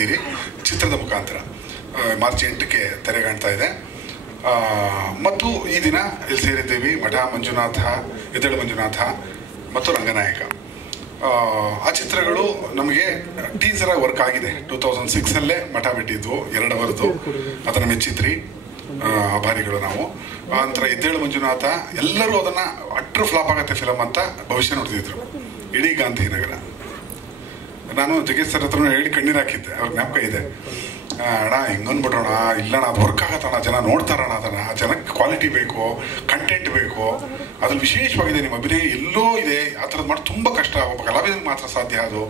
ಇದ್ದೀರಿ ಚಿತ್ರದ ಮುಖಾಂತರ. ಮಾರ್ಚ್ 8ಕ್ಕೆ ತೆರೆ ಕಾಣ್ತಾ ಇದೆ. ಮತ್ತು ಈ ದಿನ ಇಲ್ಲಿ ಸೇರಿದ್ದೀವಿ ಮಠ ಮಂಜುನಾಥ, ಎದ್ದೇಳು ಮಂಜುನಾಥ ಮತ್ತು ರಂಗನಾಯಕ. ಆ ಚಿತ್ರಗಳು ನಮಗೆ ಟೀಸರಾಗಿ ವರ್ಕ್ ಆಗಿದೆ. 2006 ಮಠ ಬಿಟ್ಟಿದ್ವು 2 ಅವರ್ದು, ಅದನ್ನು ಮೆಚ್ಚಿದ್ರಿ, ಆಭಾರಿಗಳು ನಾವು. ನಂತರ ಎದ್ದೇಳು ಮಂಜುನಾಥ ಎಲ್ಲರೂ ಅದನ್ನು ಅಟ್ರ್ ಫ್ಲಾಪ್ ಆಗತ್ತೆ ಫಿಲಮ್ ಅಂತ ಭವಿಷ್ಯ ನೋಡ್ತಿದ್ರು, ಇಡೀ ಗಾಂಧಿನಗರ. ನಾನು ಜಗೇಶ್ ಸರ್ ಹತ್ರ ಹೇಳಿ ಕಣ್ಣೀರು ಹಾಕಿದ್ದೆ, ಅವ್ರಿಗೆ ಜ್ಞಾಪಕ ಇದೆ. ಅಣ್ಣ ಹಿಂಗಂದ್ಬಿಟ್ರೋಣ, ಇಲ್ಲಣ್ಣ ಅದು ವರ್ಕ್ ಆಗತ್ತಣ್ಣ, ಜನ ನೋಡ್ತಾರಣ್ಣ, ಅದನ್ನು ಜನಕ್ಕೆ ಕ್ವಾಲಿಟಿ ಬೇಕು, ಕಂಟೆಂಟ್ ಬೇಕು, ಅದ್ರಲ್ಲಿ ವಿಶೇಷವಾಗಿದೆ, ನಿಮ್ಮ ಅಭಿನಯ ಎಲ್ಲೋ ಇದೆ, ಆ ಥರದ್ದು ಮಾಡಿ ತುಂಬ ಕಷ್ಟ, ಒಬ್ಬ ಕಲಾವಿದನಿಗೆ ಮಾತ್ರ ಸಾಧ್ಯ ಅದು,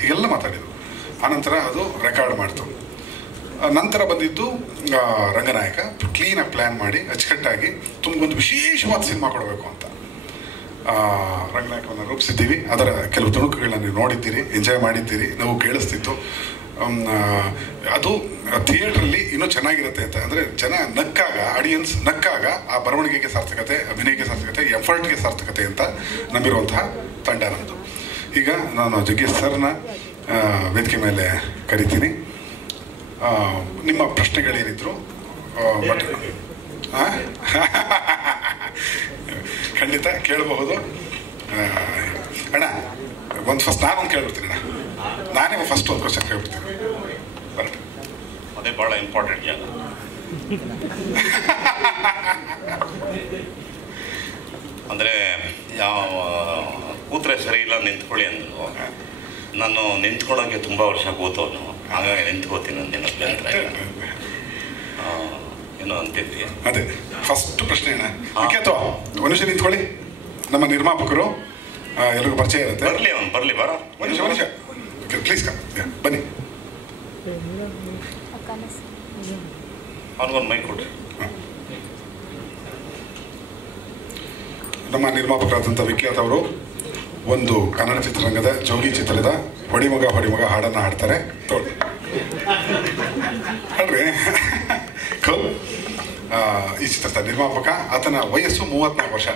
ಹೀಗೆಲ್ಲ ಮಾತಾಡಿದ್ರು. ಆನಂತರ ಅದು ರೆಕಾರ್ಡ್ ಮಾಡ್ತು. ನಂತರ ಬಂದಿದ್ದು ರಂಗನಾಯಕ. ಕ್ಲೀನಾಗಿ ಪ್ಲ್ಯಾನ್ ಮಾಡಿ ಅಚ್ಚುಕಟ್ಟಾಗಿ ಒಂದು ವಿಶೇಷವಾದ ಸಿನಿಮಾ ಕೊಡಬೇಕು ಅಂತ ರಂಗನಾಯಕವನ್ನು ರೂಪಿಸಿದ್ದೀವಿ. ಅದರ ಕೆಲವು ತುಣುಕುಗಳನ್ನ ನೀವು ನೋಡಿದ್ದೀರಿ, ಎಂಜಾಯ್ ಮಾಡಿದ್ದೀರಿ, ನಾವು ಕೇಳಿಸ್ತಿತ್ತು. ಅದು ಥಿಯೇಟ್ರಲ್ಲಿ ಇನ್ನೂ ಚೆನ್ನಾಗಿರುತ್ತೆ ಅಂತ. ಅಂದರೆ ಜನ ನಕ್ಕಾಗ, ಆಡಿಯನ್ಸ್ ನಕ್ಕಾಗ ಆ ಬರವಣಿಗೆಗೆ ಸಾರ್ಥಕತೆ, ಅಭಿನಯಕ್ಕೆ ಸಾರ್ಥಕತೆ, ಎಫರ್ಟ್ಗೆ ಸಾರ್ಥಕತೆ ಅಂತ ನಂಬಿರುವಂತಹ ತಂಡ ನಮ್ಮದು. ಈಗ ನಾನು ಜಗ್ಗೇಶ್ ಸರ್ನ ವೇದಿಕೆ ಮೇಲೆ ಕರಿತೀನಿ. ನಿಮ್ಮ ಪ್ರಶ್ನೆಗಳೇನಿದ್ರು ಖಂಡಿತ ಕೇಳಬಹುದು. ಅಣ್ಣ ಫಸ್ಟ್ ನಾನೊಂದು ಕೇಳ್ಬಿಡ್ತೀನಿ ಅಣ್ಣ, ನಾನೇ ಫಸ್ಟ್ ಒಂದು ಕ್ವಶನ್ ಕೇಳ್ಬಿಡ್ತೀನಿ. ಅದೇ ಭಾಳ ಇಂಪಾರ್ಟೆಂಟ್ ಜಾಗ. ಅಂದರೆ ಯಾವ ಕೂತ್ರೆ ಸರಿ ಇಲ್ಲ ನಿಂತ್ಕೊಳ್ಳಿ ಅಂದರು. ನಾನು ನಿಂತ್ಕೊಳ್ಳೋಕ್ಕೆ ತುಂಬ ವರ್ಷ ಕೂತವನು, ಹಾಗಾಗಿ ನಿಂತ್ಕೋತೀನಿ ಅಂದಿನ ಏನೋ ಅಂತಿದ್ವಿ. ಅದೇ ಫಸ್ಟ್ ಪ್ರಶ್ನೆ ಅಣ್ಣ. ಅಥವಾ ಮನುಷ್ಯ ನಿಂತ್ಕೊಳ್ಳಿ, ನಮ್ಮ ನಿರ್ಮಾಪಕರು ಎಲ್ರಿಗೂ ಪರಿಚಯ ಇರುತ್ತೆ. ಬರಲಿ ಬರೋ ಮನುಷ್ಯ ಪ್ಲೀಸ್ ಬನ್ನಿ. ಅವ್ನಿಗೊಂದು ಮೈಕ್ ಕೊಡ್ರಿ. ನಮ್ಮ ನಿರ್ಮಾಪಕರಾದಂಥ ವಿಖ್ಯಾತ್ ಅವರು ಒಂದು ಕನ್ನಡ ಚಿತ್ರರಂಗದ ಜೋಗಿ ಚಿತ್ರದ ಹೊಡಿಮಗ ಹೊಡಿಮಗ ಹಾಡನ್ನು ಹಾಡ್ತಾರೆ. ತೋಳಿ ಹೇಳ್ರಿ. ಈ ಚಿತ್ರದ ನಿರ್ಮಾಪಕ, ಆತನ ವಯಸ್ಸು 34 ವರ್ಷ.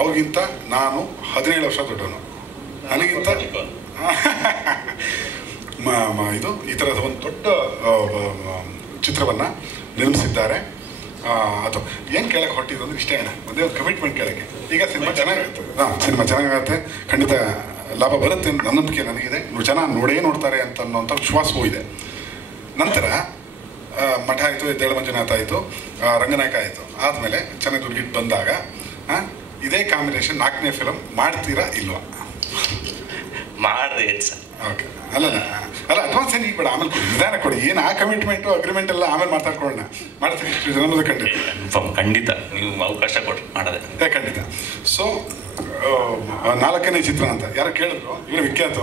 ಅವ್ರಿಗಿಂತ ನಾನು 17 ವರ್ಷ ದೊಡ್ಡವನು. ನನಗಿಂತ ಇದು ಈ ಥರದ ಒಂದು ದೊಡ್ಡ ಚಿತ್ರವನ್ನು ನಿರ್ಮಿಸಿದ್ದಾರೆ. ಅದು ಏನು ಕೇಳಕ್ಕೆ ಹೊಟ್ಟಿದ್ದು ಅಂದ್ರೆ ಇಷ್ಟೇ ಅಣ್ಣ, ಒಂದೇ ಒಂದು ಕಮಿಟ್ಮೆಂಟ್ ಕೇಳಕ್ಕೆ. ಈಗ ಸಿನಿಮಾ ಚೆನ್ನಾಗಿರುತ್ತೆ, ಸಿನಿಮಾ ಚೆನ್ನಾಗಾಗುತ್ತೆ, ಖಂಡಿತ ಲಾಭ ಬರುತ್ತೆ ನನ್ನ ನಂಬಿಕೆ ನನಗಿದೆ. ಜನ ನೋಡ್ತಾರೆ ಅಂತ ಅನ್ನೋಂಥ ವಿಶ್ವಾಸವೂ ಇದೆ. ನಂತರ ಮಠ ಆಯಿತು, ಎದ್ದೇಳು ಮಂಜುನಾಥ ಆಯಿತು, ರಂಗನಾಯಕ ಆಯಿತು. ಆದಮೇಲೆ ಚೆನ್ನಾಗಿ ಹಿಟ್ ಬಂದಾಗ ಇದೇ ಕಾಂಬಿನೇಷನ್ 4ನೇ ಫಿಲಮ್ ಮಾಡ್ತೀರಾ ಇಲ್ವಾ? ಮಾಡಿದೆ ಸರ್. ಓಕೆ. ಅಲ್ಲ ಅಡ್ವಾನ್ಸ್ ಏನು ಈಗ ಬೇಡ, ಆಮೇಲೆ ಕೊಡಿ, ನಿಧಾನ ಕೊಡಿ. ಏನು ಆ ಕಮಿಟ್ಮೆಂಟು ಅಗ್ರಿಮೆಂಟ್ ಎಲ್ಲ ಆಮೇಲೆ ಮಾತಾಡ್ಕೊಳ್ಳೋಣ. ಮಾಡ್ತೀನಿ ಅನ್ನೋದು ಖಂಡಿತ ನೀವು ಅವಕಾಶ ಕೊಟ್ಟು ಮಾಡೋದೆ ಖಂಡಿತ. ಸೊ 4ನೇ ಚಿತ್ರ ಅಂತ ಯಾರು ಕೇಳಿದ್ರು, ಇವರು ವಿಖ್ಯಾತ.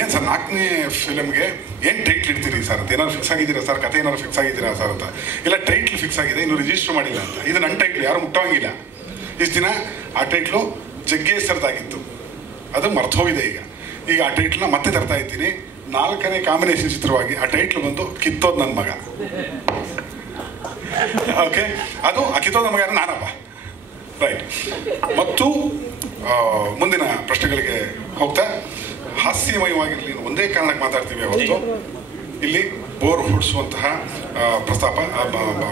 ಏನು ಸರ್ 4ನೇ ಫಿಲಮ್ಗೆ ಏನು ಟೈಟ್ಲ್ ಇಡ್ತೀರಿ ಸರ್ ಅಂತ, ಏನಾದ್ರು ಫಿಕ್ಸ್ ಆಗಿದ್ದೀರಾ ಸರ್, ಕತೆ ಏನಾದ್ರು ಫಿಕ್ಸ್ ಆಗಿದ್ದೀರಾ ಸರ್ ಅಂತ. ಇಲ್ಲ ಟೈಟ್ಲ್ ಫಿಕ್ಸ್ ಆಗಿದೆ, ಇನ್ನೂ ರಿಜಿಸ್ಟರ್ ಮಾಡಿಲ್ಲ ಅಂತ. ಇದು ನನ್ನ ಟೈಟ್ಲ್, ಯಾರು ಮುಟ್ಟೋಂಗಿಲ್ಲ. ಇಷ್ಟು ದಿನ ಆ ಟೈಟ್ಲು ಜಗ್ಗೇಶ್ ಸರ್ದಾಗಿತ್ತು, ಅದು ಮರ್ತೋಗಿದೆ. ಈಗ ಆ ಟೈಟ್ಲನ್ನ ಮತ್ತೆ ತರ್ತಾ ಇದ್ದೀನಿ. 4ನೇ ಕಾಂಬಿನೇಷನ್ ಚಿತ್ರವಾಗಿ ಆ ಟೈಟ್ಲ್ ಬಂದು ಕಿತ್ತೋದ್ ನನ್ನ ಮಗ. ಓಕೆ, ಅದು ಆ ಕಿತ್ತೋದ್ ನನ್ನ ಮಗ ನಾನಪ್ಪ. ರೈಟ್. ಮತ್ತು ಮುಂದಿನ ಪ್ರಶ್ನೆಗಳಿಗೆ ಹೋಗ್ತಾ, ಹಾಸ್ಯಮಯವಾಗಿರಲಿ ಒಂದೇ ಕಾರಣಕ್ಕೆ ಮಾತಾಡ್ತೀವಿ ಹೊರತು ಇಲ್ಲಿ ಬೋರ್ ಹುಡಿಸುವಂತಹ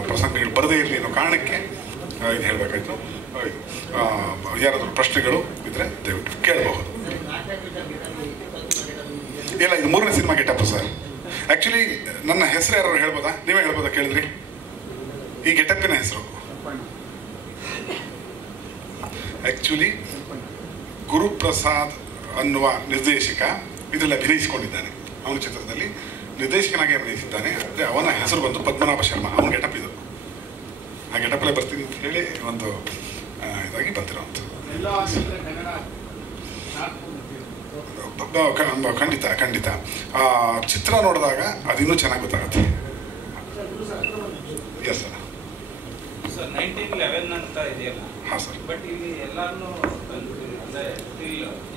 ಪ್ರಸಂಗಗಳು ಬರದೇ ಇರಲಿ ಅನ್ನೋ ಕಾರಣಕ್ಕೆ ಇದು ಹೇಳಬೇಕಾಯ್ತು. ಯಾರಾದರೂ ಪ್ರಶ್ನೆಗಳು ಇದ್ರೆ ದಯವಿಟ್ಟು ಕೇಳಬಹುದು. ಇಲ್ಲ, ಇದು 3ನೇ ಸಿನಿಮಾ ಗೆಟಪ್ ಸರ್. ಆ್ಯಕ್ಚುಲಿ ನನ್ನ ಹೆಸರು ಯಾರು ಹೇಳ್ಬೋದಾ? ನೀವೇ ಹೇಳ್ಬೋದಾ ಕೇಳಿದ್ರಿ? ಈ ಗೆಟಪ್ಪಿನ ಹೆಸರು ಆ್ಯಕ್ಚುಲಿ ಗುರುಪ್ರಸಾದ್ ಅನ್ನುವ ನಿರ್ದೇಶಕ ಇದರಲ್ಲಿ ಅಭಿನಯಿಸಿಕೊಂಡಿದ್ದಾನೆ. ಅವನ ಚಿತ್ರದಲ್ಲಿ ನಿರ್ದೇಶಕನಾಗಿ ಅಭಿನಯಿಸಿದ್ದಾನೆ. ಅಂದರೆ ಅವನ ಹೆಸರು ಬಂದು ಪದ್ಮನಾಭ ಶರ್ಮಾ. ಅವನ ಗೆಟಪ್ ಇದು. ಆ ಗೆಟಪ್ಪಲ್ಲೇ ಬರ್ತೀನಿ ಅಂತ ಹೇಳಿ ಒಂದು ಇದಾಗಿ ಬಂದಿರೋಂಥ. ಖಂಡಿತ ಖಂಡಿತ ಚಿತ್ರ ನೋಡಿದಾಗ ಅದಿನ್ನೂ ಚೆನ್ನಾಗಿ ಗೊತ್ತಾಗುತ್ತೆ. Yes sir. 1911 ಅಂತ ಇದೆಯಲ್ಲ. ಹಾಂ ಸರ್. ಬಟ್ ಇಲ್ಲಿ ಎಲ್ಲಾನು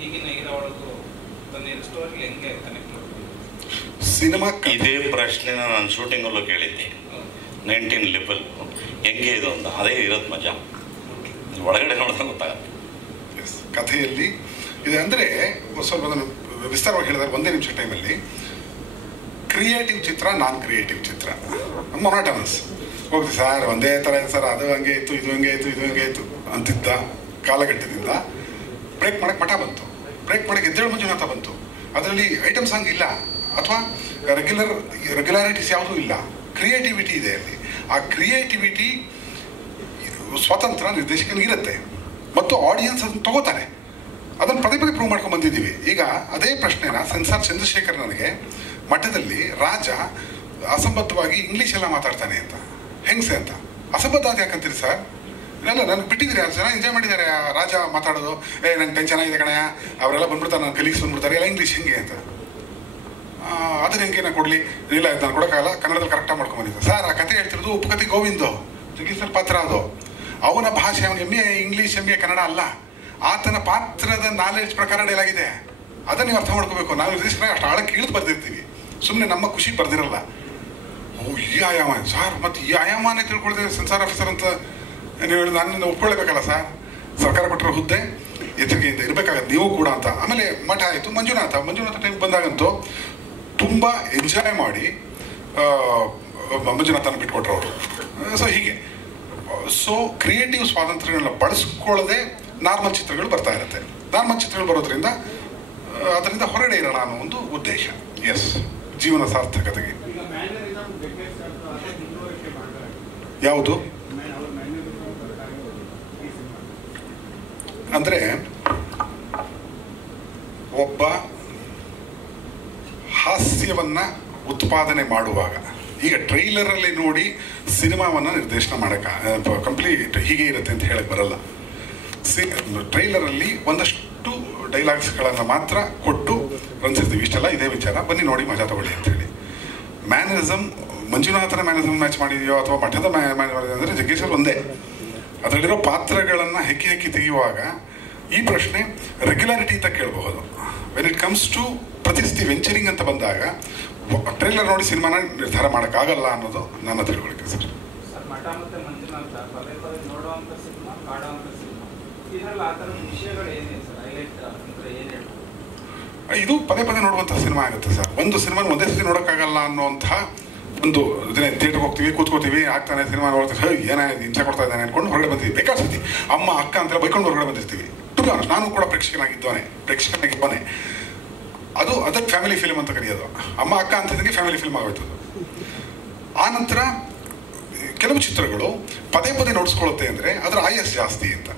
ಈಗಿನ ಒಳಗೂ ಸ್ಟೋರಿ ಹೆಂಗೆ ಕನೆಕ್ಟ್ ಮಾಡ್ತೀವಿ? ಸಿನಿಮಾ ಇದೇ ಪ್ರಶ್ನೆನ ನಾನು ಶೂಟಿಂಗಲ್ಲೂ ಕೇಳಿದ್ದೆ. 1911 ಹೆಂಗೆ ಇದು ಅಂತ. ಅದೇ ಇರೋದು ಮಜಾ, ಒಳಗಡೆ ನೋಡಿದ್ರೆ ಗೊತ್ತಾಗುತ್ತೆ. ಎಸ್, ಕಥೆಯಲ್ಲಿ ಇದೆ. ಅಂದರೆ ಸ್ವಲ್ಪ ನಾನು ವಿಸ್ತಾರವಾಗಿ ಹೇಳಿದಾಗ 1 ನಿಮಿಷ ಟೈಮಲ್ಲಿ ಕ್ರಿಯೇಟಿವ್ ಚಿತ್ರ, ನಾನ್ ಕ್ರಿಯೇಟಿವ್ ಚಿತ್ರ. ಮೊನಾಟನಸ್. ಹೋಗ್ತೀವಿ ಸರ್, ಒಂದೇ ಥರ ಇದೆ ಸರ್, ಅದು ಹಂಗೆ ಇತ್ತು, ಇದು ಹಂಗೆ ಇತ್ತು, ಇದು ಹಂಗೆ ಇತ್ತು ಅಂತಿದ್ದ ಕಾಲಘಟ್ಟದಿಂದ ಬ್ರೇಕ್ ಮಾಡಕ್ಕೆ ಮಠ ಬಂತು. ಬ್ರೇಕ್ ಮಾಡಕ್ಕೆ ಎದ್ದೇಳು ಮಂಜುನಾಥ ಬಂತು. ಅದರಲ್ಲಿ ಐಟಮ್ ಸಾಂಗ್ ಇಲ್ಲ, ಅಥವಾ ರೆಗ್ಯುಲಾರಿಟೀಸ್ ಯಾವುದೂ ಇಲ್ಲ. ಕ್ರಿಯೇಟಿವಿಟಿ ಇದೆ ಅಲ್ಲಿ. ಆ ಕ್ರಿಯೇಟಿವಿಟಿ ಸ್ವತಂತ್ರ ನಿರ್ದೇಶಕನಿಗಿರುತ್ತೆ ಮತ್ತು ಆಡಿಯನ್ಸ್ ಅದನ್ನು ತಗೋತಾರೆ. ಅದನ್ನು ಪದೇ ಪದೇ ಪ್ರೂವ್ ಮಾಡ್ಕೊಂಡು ಬಂದಿದ್ದೀವಿ. ಈಗ ಅದೇ ಪ್ರಶ್ನೆನ ಸೆನ್ಸಾರ್ ಚಂದ್ರಶೇಖರ್ ನನಗೆ ಮಠದಲ್ಲಿ ರಾಜ ಅಸಂಬದ್ಧವಾಗಿ ಇಂಗ್ಲೀಷ್ ಎಲ್ಲ ಮಾತಾಡ್ತಾನೆ ಅಂತ, ಹೆಂಗಸೆ ಅಂತ. ಅಸಂಬದ್ಧ ಅದು ಯಾಕಂತೀರಿ ಸರ್? ಇಲ್ಲ, ನನಗೆ ಬಿಟ್ಟಿದ್ದೀರಿ, ಅದು ಚೆನ್ನಾಗಿ ಎಂಜಾಯ್ ಮಾಡಿದ್ದಾರೆ ರಾಜ ಮಾತಾಡೋದು. ನಂಗೆ ಟೆನ್ಷನ್ ಆಗಿದೆ ಕಣಯ್ಯ, ಅವರೆಲ್ಲ ಬಂದ್ಬಿಡ್ತಾರೆ, ನನ್ನ ಕಲೀಗ್ಸ್ ಬಂದ್ಬಿಡ್ತಾರೆ, ಎಲ್ಲ ಇಂಗ್ಲೀಷ್ ಹೆಂಗೆ ಅಂತ. ಅದನ್ನ ಹೆಂಗೆ ನಾನು ಕೊಡಲಿ? ಇಲ್ಲ, ಇದು ನಾನು ಕೊಡೋಕ್ಕಾಗಲ್ಲ, ಕನ್ನಡದಲ್ಲಿ ಕರೆಕ್ಟಾಗಿ ಮಾಡ್ಕೊಂಡ್ಬಂದಿದ್ದೆ ಸರ್. ಆ ಕತೆ ಹೇಳ್ತಿರೋದು ಉಪಕಥೆ ಗೋವಿಂದು, ಜಗೀಶ್ವರ್ ಪಾತ್ರ. ಅದು ಅವನ ಭಾಷೆ, ಅವನ ಎಮ್ಮೆ ಇಂಗ್ಲೀಷ್, ಎಮ್ಮೆ ಕನ್ನಡ ಅಲ್ಲ. ಆತನ ಪಾತ್ರದ ನಾಲೆಡ್ಜ್ ಪ್ರಕಾರ ಡೈಲಾಗಿದೆ. ಅದನ್ನ ನೀವು ಅರ್ಥ ಮಾಡ್ಕೋಬೇಕು. ನಾವು ನಿರ್ದೇಶಕರಾಗಿ ಅಷ್ಟು ಆಳಕ್ಕೆ ಇಳಿದು ಬರ್ದಿರ್ತೀವಿ, ಸುಮ್ಮನೆ ನಮ್ಮ ಖುಷಿ ಬರ್ದಿರಲ್ಲ. ಓ, ಈ ಆಯಾಮ ಸರ್, ಮತ್ತು ಈ ಆಯಾಮನೇ ತಿಳ್ಕೊಳ್ತೇವೆ ಸೆನ್ಸಾರ್ ಆಫೀಸರ್ ಅಂತ ನೀವು ಹೇಳಿ ನಾನು ಒಪ್ಕೊಳ್ಬೇಕಲ್ಲ ಸರ್. ಸರ್ಕಾರ ಕೊಟ್ಟಿರೋ ಹುದ್ದೆ, ಎಚ್ಚರಿಕೆಯಿಂದ ಇರಬೇಕಾಗತ್ತೆ ನೀವು ಕೂಡ ಅಂತ. ಆಮೇಲೆ ಮಠ ಆಯಿತು. ಮಂಜುನಾಥ ಟೈಮ್ ಬಂದಾಗಂತೂ ತುಂಬ ಎಂಜಾಯ್ ಮಾಡಿ ಮಂಜುನಾಥನ ಬಿಟ್ಕೊಟ್ರು ಅವರು. ಸೊ ಹೀಗೆ ಕ್ರಿಯೇಟಿವ್ ಸ್ವಾತಂತ್ರ್ಯಗಳನ್ನ ಬಳಸ್ಕೊಳ್ಳದೆ ನಾರ್ಮಲ್ ಚಿತ್ರಗಳು ಬರ್ತಾ ಇರುತ್ತೆ. ನಾರ್ಮಲ್ ಚಿತ್ರಗಳು ಬರೋದ್ರಿಂದ ಅದರಿಂದ ಹೊರಗಡೆ ಇರೋಣ ಅನ್ನೋ ಒಂದು ಉದ್ದೇಶ. ಎಸ್, ಜೀವನ ಸಾರ್ಥಕತೆಗೆ. ಯಾವುದು ಅಂದರೆ, ಒಬ್ಬ ಹಾಸ್ಯವನ್ನ ಉತ್ಪಾದನೆ ಮಾಡುವಾಗ, ಈಗ ಟ್ರೈಲರಲ್ಲಿ ನೋಡಿ ಸಿನಿಮಾವನ್ನು ನಿರ್ದೇಶನ ಮಾಡೋಕ್ಕೆ ಕಂಪ್ಲೀಟ್ ಹೀಗೆ ಇರುತ್ತೆ ಅಂತ ಹೇಳಕ್ಕೆ ಬರಲ್ಲ. ಟ್ರೈಲರಲ್ಲಿ ಒಂದಷ್ಟು ಡೈಲಾಗ್ಸ್ಗಳನ್ನು ಮಾತ್ರ ಕೊಟ್ಟು ರನ್ಸಿರ್ತೀವಿ, ಇಷ್ಟೆಲ್ಲ ಇದೇ ವಿಚಾರ, ಬನ್ನಿ ನೋಡಿ ಮಜಾ ತಗೊಳ್ಳಿ ಅಂತೇಳಿ. ಮ್ಯಾನರಿಸಮ್, ಮಂಜುನಾಥನ ಮ್ಯಾನರಿಸಮ್ ಮ್ಯಾಚ್ ಮಾಡಿದೆಯೋ ಅಥವಾ ಮಠದ ಮ್ಯಾಚ್ ಮಾಡಿದೆಯೋ ಅಂದರೆ ಜಗ್ಗೇಶ್ವರ್ ಒಂದೇ. ಅದರಲ್ಲಿರೋ ಪಾತ್ರಗಳನ್ನು ಹೆಕ್ಕಿ ತೆಗೆಯುವಾಗ ಈ ಪ್ರಶ್ನೆ ರೆಗ್ಯುಲಾರಿಟಿ ಅಂತ ಕೇಳಬಹುದು. ವೆನ್ ಇಟ್ ಕಮ್ಸ್ ಟು ಪ್ರತಿಷ್ಠಿ ವೆಂಚರಿಂಗ್ ಅಂತ ಬಂದಾಗ ಟ್ರೈಲರ್ ನೋಡಿ ಸಿನಿಮಾನ ನಿರ್ಧಾರ ಮಾಡೋಕ್ಕಾಗಲ್ಲ ಅನ್ನೋದು ನನ್ನ ತಿಳುವಳಿಕೆ ಸರ್. ಮಠ ಮತ್ತೆ ಮಂಜುನಾಥ ಪದೇ ಪದೇ ನೋಡುವಂಥ ಸಿನಿಮಾ, ಕಾಡುವಂಥ ಸಿನಿಮಾ, ಇದರಲ್ಲಿ ಆ ಥರದ ವಿಷಯಗಳು ಏನಿದೆ ಸರ್? ಹೈಲೈಟ್ ಅಂದರೆ ಏನು ಹೇಳ್ಬೋದು? ಇದು ಪದೇ ಪದೇ ನೋಡುವಂಥ ಸಿನಿಮಾ ಆಗುತ್ತೆ ಸರ್. ಒಂದು ಸಿನಿಮಾ ಒಂದೇ ಸತಿ ನೋಡೋಕ್ಕಾಗಲ್ಲ ಅನ್ನೋಂತಹ ಒಂದು ಇದನ್ನೇ ಥಿಯೇಟ್ರಿಗೆ ಹೋಗ್ತೀವಿ, ಕೂತ್ಕೋತೀವಿ, ಆಗ್ತಾನೆ ಸಿನಿಮಾ ನೋಡ್ತೀವಿ, ಏನಾಯ್ತು ಹಿಂಸೆ ಕೊಡ್ತಾ ಇದ್ದಾನೆ ಅಂದ್ಕೊಂಡು ಹೊರಗಡೆ ಬಂದಿದ್ದೀವಿ. ಬೇಕಾದ ಸತಿ ಅಮ್ಮ ಅಕ್ಕ ಅಂತೆಲ್ಲ ಬೈಕೊಂಡು ಹೊರಗಡೆ ಬಂದಿರ್ತೀವಿ. ನಾನು ಕೂಡ ಪ್ರೇಕ್ಷಕನಾಗಿದ್ದವನೇ. ಅದಕ್ಕೆ ಫ್ಯಾಮಿಲಿ ಫಿಲ್ಮ್ ಅಂತ ಕರೆಯೋದು. ಅಮ್ಮ ಅಕ್ಕ ಅಂತಿದ್ದಕ್ಕೆ ಫ್ಯಾಮಿಲಿ ಫಿಲ್ಮ್ ಆಗೋಯ್ತು. ಆ ನಂತರ ಕೆಲವು ಚಿತ್ರಗಳು ಪದೇ ಪದೇ ನೋಡಿಸ್ಕೊಳ್ಳುತ್ತೆ ಅಂದರೆ ಅದರ ಆಯಸ್ ಜಾಸ್ತಿ ಅಂತ.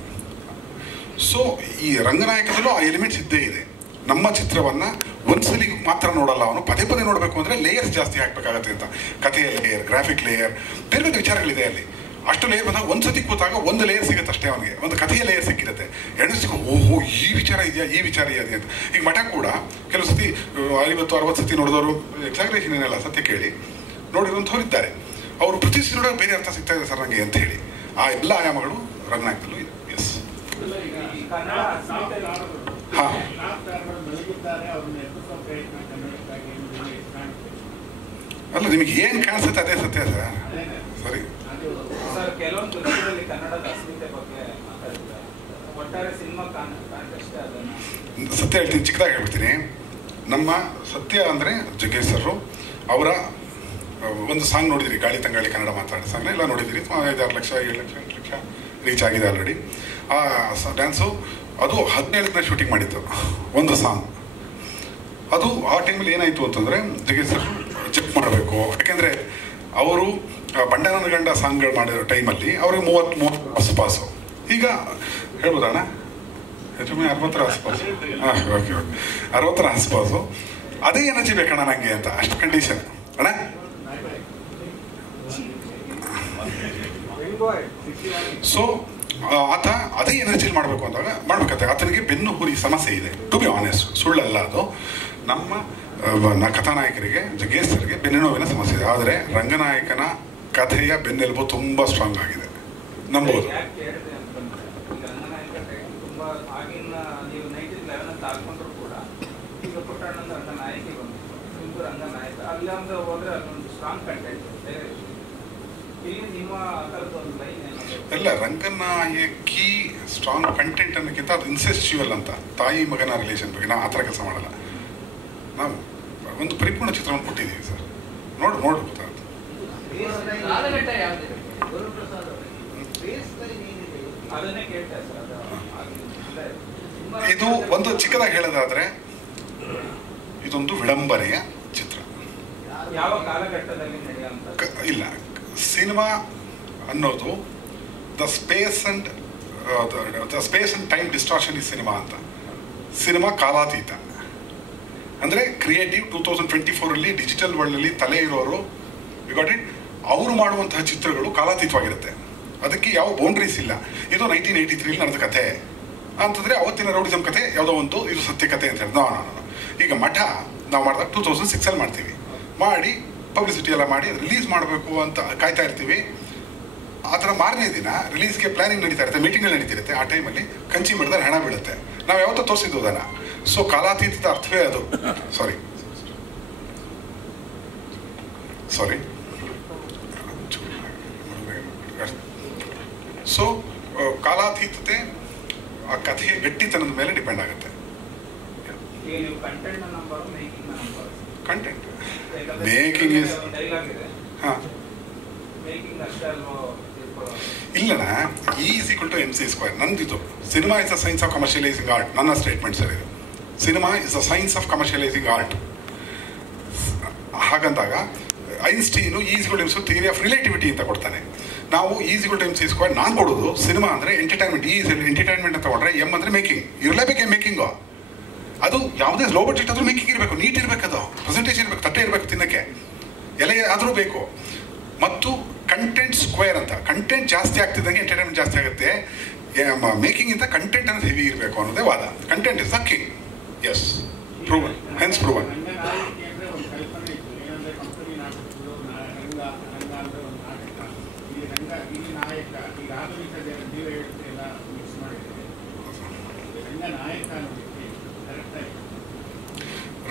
ಸೊ ಈ ರಂಗನಾಯಕದಲ್ಲೂ ಆ ಎಲಿಮೆಂಟ್ಸ್ ಇದ್ದೇ ಇದೆ. ನಮ್ಮ ಚಿತ್ರವನ್ನು ಒಂದ್ಸಲಿ ಮಾತ್ರ ನೋಡಲ್ಲ ಅವನು, ಪದೇ ಪದೇ ನೋಡಬೇಕು ಅಂದರೆ ಲೇಯರ್ಸ್ ಜಾಸ್ತಿ ಹಾಕಬೇಕಾಗತ್ತೆ ಅಂತ. ಕಥೆಯ ಲೇಯರ್, ಗ್ರಾಫಿಕ್ ಲೇಯರ್, ಬೇರೆ ಬೇರೆ ವಿಚಾರಗಳಿದೆ ಅಲ್ಲಿ. ಅಷ್ಟು ಲೇಯರ್ ಬಂದಾಗ ಒಂದ್ಸತಿ ಕೂತಾಗ ಒಂದು ಲೇಯರ್ ಸಿಗುತ್ತೆ ಅಷ್ಟೇ ಅವನಿಗೆ, ಒಂದು ಕಥೆಯ ಲೇಯರ್ ಸಿಕ್ಕಿರುತ್ತೆ. ಎರಡು ಸಿಕ್ಕ ಓಹೋ ಈ ವಿಚಾರ ಇದೆಯಾ, ಈ ವಿಚಾರ ಇದೆಯಾ ಅಂತ. ಈಗ ಮಠ ಕೂಡ ಕೆಲವು ಸತಿ 50-60 ಸತಿ ನೋಡಿದವರು, ಎಕ್ಸಾಗ್ರೇಷನ್ ಏನೆಲ್ಲ ಸತ್ಯ ಕೇಳಿ ನೋಡಿರುವಂಥವ್ರು ಇದ್ದಾರೆ. ಅವರು ಪ್ರತಿ ಸಿನಿಮಾ ಬೇರೆ ಅರ್ಥ ಸಿಗ್ತಾ ಇದೆ ಸರ್ ನನಗೆ ಅಂತ ಹೇಳಿ. ಆ ಎಲ್ಲ ಆಯಾಮಗಳು ರಂಗನಾಯಕದಲ್ಲೂ ಇದೆ. ಎಸ್, ಹಾಂ. ಅಲ್ಲ, ನಿಮಗೆ ಏನು ಕಾಣಿಸುತ್ತೆ ಅದೇ ಸತ್ಯ ಸರ್. ಸರಿ ಸರ್, ಕೆಲವೊಂದು ವಿಷಯದಲ್ಲಿ ಕನ್ನಡದ ಅಸ್ಮಿತೆ ಬಗ್ಗೆ ಮಾತಾಡ್ತಾರೆ. ಒಟ್ಟಾರೆ ಸಿನಿಮಾ ಕಾಂಟೆಸ್ಟ್ ಅದನ್ನು ಸತ್ಯ ಹೇಳ್ತೀನಿ, ಚಿಕ್ಕದಾಗಿ ಹೇಳ್ಬಿಡ್ತೀನಿ. ನಮ್ಮ ಸತ್ಯ ಅಂದರೆ ಜಗ್ಗೇಶ್ ಸರ್ ಅವರ ಒಂದು ಸಾಂಗ್ ನೋಡಿದಿರಿ, ಗಾಳಿ ತಂಗಾಳಿ ಕನ್ನಡ ಮಾತಾಡೋ ಸಾಂಗ್ನ ಎಲ್ಲ ನೋಡಿದಿರಿ. 5-6 ಲಕ್ಷ 7 ಲಕ್ಷ 8 ಲಕ್ಷ ರೀಚ್ ಆಗಿದೆ ಆಲ್ರೆಡಿ. ಆ ಡ್ಯಾನ್ಸು ಅದು 17ನೇ ಶೂಟಿಂಗ್ ಮಾಡಿದ್ದು ಒಂದು ಸಾಂಗ್. ಅದು ಆ ಟೈಮಲ್ಲಿ ಏನಾಯಿತು ಅಂತಂದರೆ ಜಗ್ಗೇಶ್ ಸರ್ ಚೆಕ್ ಮಾಡಬೇಕು. ಯಾಕೆಂದರೆ ಅವರು ಬಂಡಾನನ ಗಂಡ ಸಾಂಗ್ಗಳು ಮಾಡಿರೋ ಟೈಮಲ್ಲಿ ಅವ್ರಿಗೆ 30 ಆಸುಪಾಸು. ಈಗ ಹೇಳ್ಬೋದಣ್ಣ, ಹೆಚ್ಚು 60 ಆಸುಪಾಸು. ಹಾಂ, ಓಕೆ 60 ಆಸುಪಾಸು. ಅದೇ ಎನರ್ಜಿ ಬೇಕಣ್ಣ ನನಗೆ ಅಂತ, ಅಷ್ಟು ಕಂಡೀಷನ್ ಅಣ್ಣ. ಸೊ ಆತ ಅದೇ ಎನರ್ಜಿಲಿ ಮಾಡಬೇಕು ಅಂದಾಗ ಮಾಡ್ಬೇಕಾಗ್ತದೆ. ಆತನಿಗೆ ಬೆನ್ನು ಹುರಿ ಸಮಸ್ಯೆ ಇದೆ, ಟು ಬಿ ಆನೆಸ್ಟ್, ಸುಳ್ಳಲ್ಲ ಅದು. ನಮ್ಮ ಕಥಾನಾಯಕರಿಗೆ, ಜಗ್ಗೇಶ್ ಸರ್ಗೆ ಬೆನ್ನು ನೋವಿನ ಸಮಸ್ಯೆ ಇದೆ. ಆದರೆ ರಂಗನಾಯಕನ ಕಥೆಯ ಬೆನ್ನೆಲುಬು ತುಂಬ ಸ್ಟ್ರಾಂಗ್ ಆಗಿದೆ, ನಂಬೋದು. ಎಲ್ಲ ರಂಗನಾಯಕಿ ಸ್ಟ್ರಾಂಗ್ ಕಂಟೆಂಟ್ ಅನ್ನೋಕ್ಕಿಂತ ಅದು ಇನ್ಸೆಸ್ಚುವಲ್ ಅಂತ, ತಾಯಿ ಮಗನ ರಿಲೇಷನ್ ಬಗ್ಗೆ ನಾವು ಆ ಥರ ಕೆಲಸ ಮಾಡಲ್ಲ. ನಾವು ಒಂದು ಪರಿಪೂರ್ಣ ಚಿತ್ರವನ್ನು ಕೊಟ್ಟಿದ್ದೀವಿ ಸರ್. ನೋಡಿ ಗೊತ್ತಾಗುತ್ತೆ. ಇದು ಒಂದು ಚಿಕ್ಕದಾಗಿ ಹೇಳೋದಾದ್ರೆ ಇದೊಂದು ವಿಡಂಬನೆಯ ಚಿತ್ರ. ಯಾವ ಕಾಲಘಟ್ಟದಲ್ಲಿ ನಡೆಯುವಂತ ಇಲ್ಲ, ಸಿನಿಮಾ ಅನ್ನೋದು the space and time distortion ಈ ಸಿನಿಮಾ ಅಂತ. ಸಿನಿಮಾ ಕಾಲಾತೀತ ಅಂದರೆ ಕ್ರಿಯೇಟಿವ್ 2024 ಡಿಜಿಟಲ್ ವರ್ಲ್ಡ್ನಲ್ಲಿ ತಲೆ ಇರೋರು ಗಾಟ್ ಇಟ್, ಅವರು ಮಾಡುವಂತಹ ಚಿತ್ರಗಳು ಕಾಲಾತೀತವಾಗಿರುತ್ತೆ. ಅದಕ್ಕೆ ಯಾವ ಬೌಂಡ್ರೀಸ್ ಇಲ್ಲ. ಇದು 1983 ನಡೆದ ಕಥೆ ಅಂತಂದರೆ ಅವತ್ತಿನ ರೌಡಿಸಮ್ ಕಥೆ ಯಾವುದೋ ಒಂದು, ಇದು ಸತ್ಯ ಕಥೆ ಅಂತ ಹೇಳಿ ಈಗ ಮಠ ನಾವು ಮಾಡಿದಾಗ 2006 ಮಾಡ್ತೀವಿ, ಮಾಡಿ ಪಬ್ಲಿಸಿಟಿ ಎಲ್ಲ ಮಾಡಿ ರಿಲೀಸ್ ಮಾಡಬೇಕು ಅಂತ ಕಾಯ್ತಾ ಇರ್ತೀವಿ. ಆ ಥರ ಮಾರನೇ ದಿನ ರಿಲೀಸ್ಗೆ ಪ್ಲಾನಿಂಗ್ ನಡೀತಾ ಇರುತ್ತೆ, ಮೀಟಿಂಗ್ಗಳು ನಡೀತಿರುತ್ತೆ. ಆ ಟೈಮಲ್ಲಿ ಕಂಚಿ ಮಾಡಿದ್ರೆ ಹಣ ಬೀಳುತ್ತೆ. ನಾವು ಯಾವತ್ತೂ ತೋರಿಸಿದ್ದು ಅದನ್ನು. ಸೊ ಕಾಲಾತೀತದ ಅರ್ಥವೇ ಅದು. ಸಾರಿ ಸೊ ಕಾಲಾತೀತತೆ ಆ ಕಥೆಯ ಗಟ್ಟಿತನದ ಮೇಲೆ ಡಿಪೆಂಡ್ ಆಗುತ್ತೆ. ಕಂಟೆಂಟ್ ಮೇಕಿಂಗ್ ಇಸ್ ಹಾಂ ಇಲ್ಲಣ್ಣ, E=MC². ನಂದಿದು cinema is a science of commercialising art. ನನ್ನ ಸ್ಟೇಟ್ಮೆಂಟ್ ಸರ್ ಇದು. Cinema is a science of commercialising art. ಹಾಗಂದಾಗ Einstein E=MC theory of relativity ಅಂತ ಕೊಡ್ತಾನೆ. ನಾವು E=MC². ನಾನು ಕೊಡೋದು ಸಿನಿಮಾ ಅಂದರೆ ಎಂಟರ್ಟೈನ್ಮೆಂಟ್. ಎಂಟರ್ಟೈನ್ಮೆಂಟ್ ಅಂತ ಕೊಟ್ಟರೆ ಎಮ್ ಅಂದರೆ ಮೇಕಿಂಗ್. ಇರಲೇಬೇಕೆ ಮೇಕಿಂಗು. ಅದು ಯಾವುದೇ ಲೋ ಬಡ್ಜೆಟ್ ಆದರೂ ಮೇಕಿಂಗ್ ಇರಬೇಕು, ನೀಟ್ ಇರಬೇಕು, ಅದು ಪ್ರೆಸೆಂಟೇಷನ್ ಇರಬೇಕು, ತಟ್ಟೆ ಇರಬೇಕು, ತಿನ್ನಕ್ಕೆ ಎಲೆ ಆದರೂ ಬೇಕು. ಮತ್ತು ಕಂಟೆಂಟ್ ಸ್ಕ್ವೇರ್ ಅಂತ, ಕಂಟೆಂಟ್ ಜಾಸ್ತಿ ಆಗ್ತಿದ್ದಂಗೆ ಎಂಟರ್ಟೈನ್ಮೆಂಟ್ ಜಾಸ್ತಿ ಆಗುತ್ತೆ. ಮೇಕಿಂಗಿಂತ ಕಂಟೆಂಟ್ ಅನ್ನೋದು ಹೆವಿ ಇರಬೇಕು ಅನ್ನೋದೇ ವಾದ. Content is the king. Yes, proven, hence proven.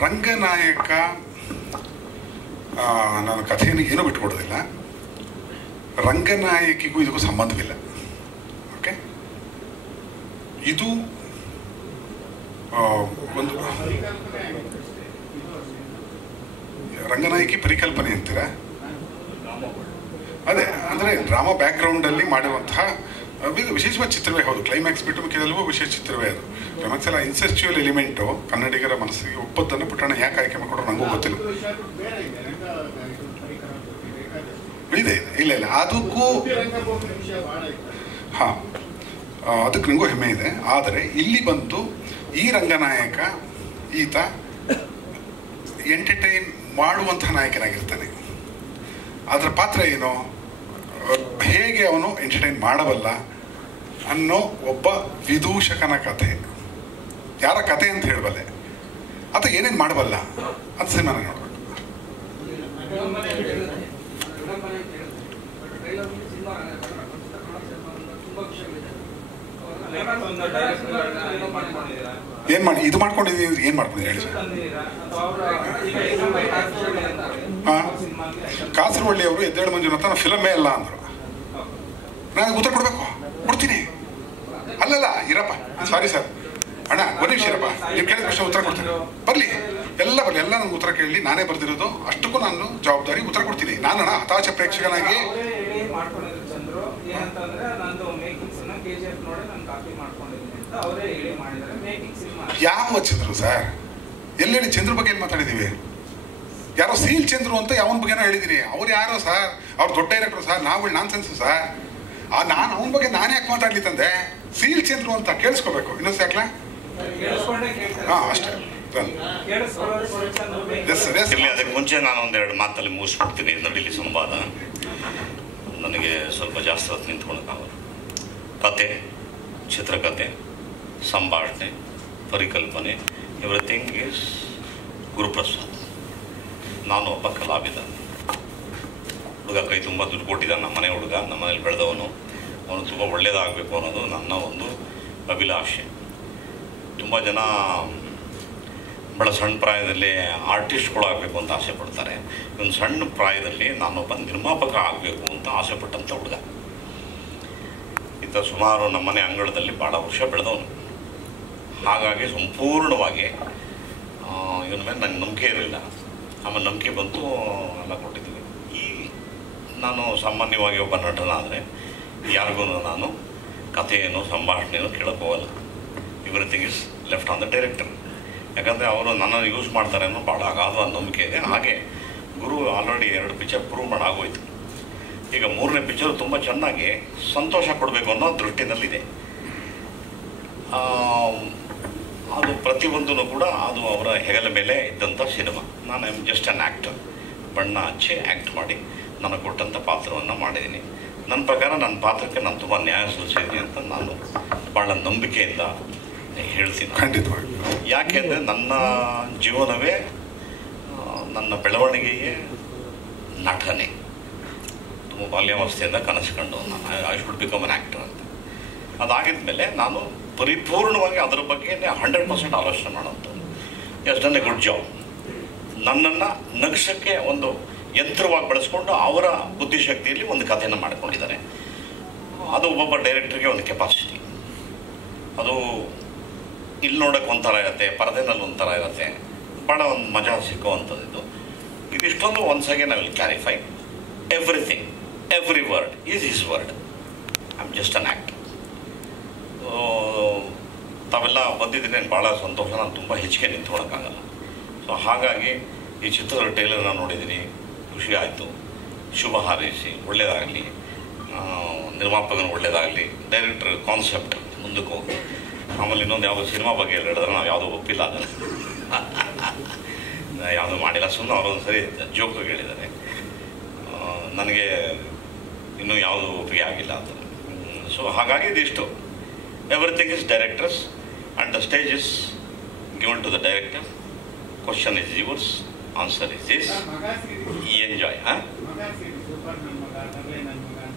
Ranganayaka ನಾನು ಕಥೆಯನ್ನು ಏನೂ ಬಿಟ್ಕೊಡೋದಿಲ್ಲ. ರಂಗನಾಯಕಿಗೂ ಇದಕ್ಕೂ ಸಂಬಂಧವಿಲ್ಲ. ಓಕೆ, ಇದು ಒಂದು ರಂಗನಾಯಕಿ ಪರಿಕಲ್ಪನೆ ಅಂತೀರಾ? ಅದೇ ಅಂದರೆ ಡ್ರಾಮಾ ಬ್ಯಾಕ್ಗ್ರೌಂಡಲ್ಲಿ ಮಾಡಿರುವಂತಹ ವಿಶೇಷವಾದ ಚಿತ್ರವೇ ಹೌದು. ಕ್ಲೈಮ್ಯಾಕ್ಸ್ ಬಿಟ್ಟು ಮಿಕ್ಕಿದೆಲ್ಲವೂ ವಿಶೇಷ ಚಿತ್ರವೇ ಅದು. ಕ್ಲೈಮ್ಯಾಕ್ಸ್ ಎಲ್ಲ ಇನ್ಸೆಸ್ಚುವಲ್ ಎಲಿಮೆಂಟು ಕನ್ನಡಿಗರ ಮನಸ್ಸಿಗೆ ಒಪ್ಪದ್ದನ್ನು ಪುಟ್ಟಣ ಯಾಕೆ ಆಯ್ಕೆ ಮಾಡಿಕೊಡೋ ನನಗೂ ಗೊತ್ತಿಲ್ಲ. ಇದೆ ಇಲ್ಲ ಅದಕ್ಕೂ ಹಾಂ, ಅದಕ್ಕೆ ನನಗೂ ಹೆಮ್ಮೆ ಇದೆ. ಆದರೆ ಇಲ್ಲಿ ಬಂದು ಈ ರಂಗನಾಯಕ ಈತ ಎಂಟರ್ಟೈನ್ ಮಾಡುವಂತಹ ನಾಯಕನಾಗಿರ್ತಾನೆ. ಅದರ ಪಾತ್ರ ಏನು, ಹೇಗೆ ಅವನು ಎಂಟರ್ಟೈನ್ ಮಾಡಬಲ್ಲ ಅನ್ನೋ ಒಬ್ಬ ವಿದೂಷಕನ ಕಥೆ. ಯಾರ ಕಥೆ ಅಂತ ಹೇಳಬಲ್ಲೆ, ಆತ ಏನೇನು ಮಾಡಬಲ್ಲ ಅದು ಸಿನಿಮಾನ ನೋಡ್ಬೇಕು. ಏನ್ ಮಾಡಿ ಇದು ಮಾಡ್ಕೊಂಡಿದ್ದೀವಿ, ಏನ್ ಮಾಡ್ಕೊಂಡಿದ್ದೀವಿ ಹೇಳಿ ಸರ್? ಕಾಸರವಳ್ಳಿ ಅವರು ಎದ್ದೇಳು ಮಂಜುನಾಥ ಫಿಲಮೇ ಅಲ್ಲ ಅಂದರು. ನಾನು ಉತ್ತರ ಕೊಡ್ತೀನಿ. ಅಲ್ಲಲ್ಲ ಇರಪ್ಪ, ಸಾರಿ ಸರ್, ಅಣ್ಣ ಒಂದು ನಿಮಿಷ ಇರಪ್ಪ, ನೀವು ಕೇಳಿದ ಪ್ರಶ್ನೆ ಉತ್ತರ ಕೊಡ್ತೀನಿ. ಬರಲಿ, ಎಲ್ಲ ನನಗೆ ಉತ್ತರ ಕೇಳಿ, ನಾನೇ ಬರ್ದಿರೋದು, ಅಷ್ಟಕ್ಕೂ ನಾನು ಜವಾಬ್ದಾರಿ ಉತ್ತರ ಕೊಡ್ತೀನಿ. ನಾನಣ್ಣ ಹತಾಶ ಪ್ರೇಕ್ಷಕನಾಗಿ ಯಾವ ಚಂದ್ರು ಸರ್, ಎಲ್ಲೇಳಿ ಚಂದ್ರ ಬಗ್ಗೆ ಏನು ಮಾತಾಡಿದೀವಿ? ಯಾರೋ ಸೀಲ್ ಚಂದ್ರು ಅಂತ ಯಾವನ ಬಗ್ಗೆನೋ ಹೇಳಿದೀನಿ. ಅವ್ರು ಯಾರೋ ಸರ್, ಅವ್ರು ದೊಡ್ಡ ಡೈರೆಕ್ಟರ್ ಸರ್, ನಾವುಗಳು ನಾನ್ ಸೆನ್ಸು ಸರ್. ನಾನು ಅವನ ಬಗ್ಗೆ ನಾನೇ ಯಾಕೆ ಮಾತಾಡ್ಲಿ ತಂದೆ? ಸೀಲ್ ಚಂದ್ರು ಅಂತ ಕೇಳಿಸ್ಕೋಬೇಕು. ಇನ್ನೊಂದು ಯಾಕಲಾ? ಹಾಂ ಅಷ್ಟೇ. ಅದಕ್ಕೆ ಮುಂಚೆ ನಾನು ಒಂದೆರಡು ಮಾತಲ್ಲಿ ಮುಗಿಸ್ಬಿಡ್ತೀನಿ. ನಡೀಲಿ ಸಂವಾದ, ನನಗೆ ಸ್ವಲ್ಪ ಜಾಸ್ತಿ ಹೊತ್ತು ನಿಂತ್ಕೊಳಕ್ಕಾಗಲ್ಲ. ಕತೆ, ಚಿತ್ರಕಥೆ, ಸಂಭಾಷಣೆ, ಪರಿಕಲ್ಪನೆ, ಎವ್ರಿಥಿಂಗ್ ಈಸ್ ಗುರುಪ್ರಸಾದ್. ನಾನು ಒಬ್ಬ ಕಲಾವಿದ. ಹುಡುಗ ಕೈ ತುಂಬ ದುಡ್ಡು ಕೊಟ್ಟಿದ್ದಾನೆ, ನಮ್ಮ ಮನೆ ಹುಡುಗ, ನಮ್ಮ ಮನೇಲಿ ಬೆಳೆದವನು. ಅವನು ತುಂಬ ಒಳ್ಳೆಯದಾಗಬೇಕು ಅನ್ನೋದು ನನ್ನ ಒಂದು ಅಭಿಲಾಷೆ. ತುಂಬ ಜನ ಬಹಳ ಸಣ್ಣ ಪ್ರಾಯದಲ್ಲಿ ಆರ್ಟಿಸ್ಟ್ಗಳಾಗಬೇಕು ಅಂತ ಆಸೆ ಪಡ್ತಾರೆ. ಒಂದು ಸಣ್ಣ ಪ್ರಾಯದಲ್ಲಿ ನಾನೊಬ್ಬ ನಿರ್ಮಾಪಕ ಆಗಬೇಕು ಅಂತ ಆಸೆ ಪಟ್ಟಂಥ ಹುಡುಗ. ಈತ ಸುಮಾರು ನಮ್ಮನೆ ಅಂಗಳದಲ್ಲಿ ಭಾಳ ವರ್ಷ ಬೆಳೆದವನು. ಹಾಗಾಗಿ ಸಂಪೂರ್ಣವಾಗಿ ಇವನ ಮೇಲೆ ನನಗೆ ನಂಬಿಕೆ ಇರಲಿಲ್ಲ. ಆಮೇಲೆ ನಂಬಿಕೆ ಬಂತು, ಎಲ್ಲ ಕೊಟ್ಟಿದ್ದೀವಿ. ಈ ನಾನು ಸಾಮಾನ್ಯವಾಗಿ ಒಬ್ಬ ನಟನಾದರೆ ಯಾರಿಗೂ ನಾನು ಕಥೆಯನ್ನು ಸಂಭಾಷಣೆಯನ್ನು ಕೇಳಕ್ಕೆ ಹೋಗಲ್ಲ. Everything is left on the director. ಯಾಕಂದರೆ ಅವರು ನನ್ನನ್ನು ಯೂಸ್ ಮಾಡ್ತಾರೆ ಅನ್ನೋ ಭಾಳ ಅಗಾಧವಾದ ನಂಬಿಕೆ ಇದೆ. ಹಾಗೆ ಗುರು ಆಲ್ರೆಡಿ 2 ಪಿಕ್ಚರ್ ಪ್ರೂವ್ ಮಾಡಾಗೋಯ್ತು. ಈಗ 3ನೇ ಪಿಕ್ಚರ್ ತುಂಬ ಚೆನ್ನಾಗಿ ಸಂತೋಷ ಕೊಡಬೇಕು ಅನ್ನೋ ದೃಷ್ಟಿನಲ್ಲಿದೆ. ಅದು ಪ್ರತಿಯೊಂದೂ ಕೂಡ ಅದು ಅವರ ಹೆಗಲ ಮೇಲೆ ಇದ್ದಂಥ ಸಿನಿಮಾ. ನಾನು I am just an actor. ಬಣ್ಣ ಹಚ್ಚಿ ಆ್ಯಕ್ಟ್ ಮಾಡಿ ನನಗೆ ಕೊಟ್ಟಂಥ ಪಾತ್ರವನ್ನು ಮಾಡಿದ್ದೀನಿ. ನನ್ನ ಪ್ರಕಾರ ನನ್ನ ಪಾತ್ರಕ್ಕೆ ನಾನು ತುಂಬ ನ್ಯಾಯ ಸಲ್ಲಿಸಿದ್ದೀನಿ ಅಂತ ನಾನು ಭಾಳ ನಂಬಿಕೆಯಿಂದ ಹೇಳ್ತೀನಿ. ಖಂಡಿತವಾಗಿ. ಯಾಕೆಂದರೆ ನನ್ನ ಜೀವನವೇ ನನ್ನ ಬೆಳವಣಿಗೆಯೇ ನಟನೆ. ತುಂಬ ಬಾಲ್ಯಾವಸ್ಥೆಯಿಂದ ಕನಸ್ಕೊಂಡು ನಾನು I should become an actor ಅಂತ. ಅದಾಗಿದ ಮೇಲೆ ನಾನು ಪರಿಪೂರ್ಣವಾಗಿ ಅದರ ಬಗ್ಗೆ 100% ಆಲೋಚನೆ ಮಾಡೋಂಥದ್ದು. Yes done a good job. ನನ್ನನ್ನು ನಗಿಸೋಕ್ಕೆ ಒಂದು ಯಂತ್ರವಾಗಿ ಬಳಸ್ಕೊಂಡು ಅವರ ಬುದ್ಧಿಶಕ್ತಿಯಲ್ಲಿ ಒಂದು ಕಥೆಯನ್ನು ಮಾಡಿಕೊಂಡಿದ್ದಾರೆ. ಅದು ಒಬ್ಬೊಬ್ಬ ಡೈರೆಕ್ಟ್ರಿಗೆ ಒಂದು ಕೆಪಾಸಿಟಿ. ಅದು ಇಲ್ಲಿ ನೋಡೋಕ್ಕೆ ಒಂಥರ ಇರುತ್ತೆ, ಪರದೆನಲ್ಲಿ ಒಂಥರ ಇರುತ್ತೆ, ಭಾಳ ಒಂದು ಮಜಾ ಸಿಕ್ಕುವಂಥದ್ದು. ಇದಿಷ್ಟೊಂದು once again I will clarify everything, every word is his word. I am just an actor. ತಾವೆಲ್ಲ ಬಂದಿದ್ದೀನಿ, ಭಾಳ ಸಂತೋಷ. ನಾನು ತುಂಬ ಹೆಚ್ಚಿಗೆ ನಿಂತ್ಕೊಳ್ಳೋಕ್ಕಾಗಲ್ಲ. ಸೊ ಹಾಗಾಗಿ ಈ ಚಿತ್ರದ ಟ್ರೇಲರ್ನ ನೋಡಿದ್ದೀನಿ, ಖುಷಿ ಆಯಿತು. ಶುಭ ಹಾರೈಸಿ, ಒಳ್ಳೆಯದಾಗಲಿ, ನಿರ್ಮಾಪಕನ ಒಳ್ಳೆಯದಾಗಲಿ, ಡೈರೆಕ್ಟರ್ ಕಾನ್ಸೆಪ್ಟ್ ಮುಂದಕ್ಕೆ ಹೋಗಿ. ಆಮೇಲೆ ಇನ್ನೊಂದು ಯಾವುದೋ ಸಿನಿಮಾ ಬಗ್ಗೆ ಹೇಳಿದ್ರೆ ನಾವು ಯಾವುದೋ ಒಪ್ಪಿಲ್ಲ, ಅದನ್ನು ಯಾವುದೂ ಮಾಡಿಲ್ಲ. ಸುಮ್ಮನೆ ಅವರೊಂದು ಸರಿ ಜೋಕಾಗಿ ಹೇಳಿದ್ದಾರೆ. ನನಗೆ ಇನ್ನೂ ಯಾವುದೂ ಒಪ್ಪಿಗೆ ಆಗಿಲ್ಲ ಅಂತ. ಸೊ ಹಾಗಾಗಿ ಇದಿಷ್ಟು everything is directors and the stage is given to the director. Question is yours, answer is this. Enjoy.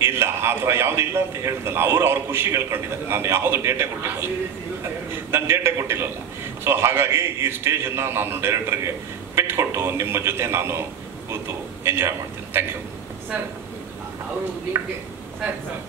ಇಲ್ಲ, ಆ ಥರ ಯಾವುದೂ ಇಲ್ಲ ಅಂತ ಹೇಳಿದ್ನಲ್ಲ. ಅವ್ರ ಖುಷಿ ಹೇಳ್ಕೊಂಡಿದ್ದಾರೆ. ನಾನು ಯಾವುದು ಡೇಟೇ ಕೊಟ್ಟಿಲ್ಲಲ್ಲ, ನಾನು ಡೇಟೇ ಕೊಟ್ಟಿಲ್ಲಲ್ಲ. ಸೊ ಹಾಗಾಗಿ ಈ ಸ್ಟೇಜನ್ನು ನಾನು ಡೈರೆಕ್ಟರ್ಗೆ ಬಿಟ್ಕೊಟ್ಟು ನಿಮ್ಮ ಜೊತೆ ನಾನು ಕೂತು ಎಂಜಾಯ್ ಮಾಡ್ತೀನಿ. Thank you sir. ಅವರು ನಿಮಗೆ ಸರ್ ಸರ್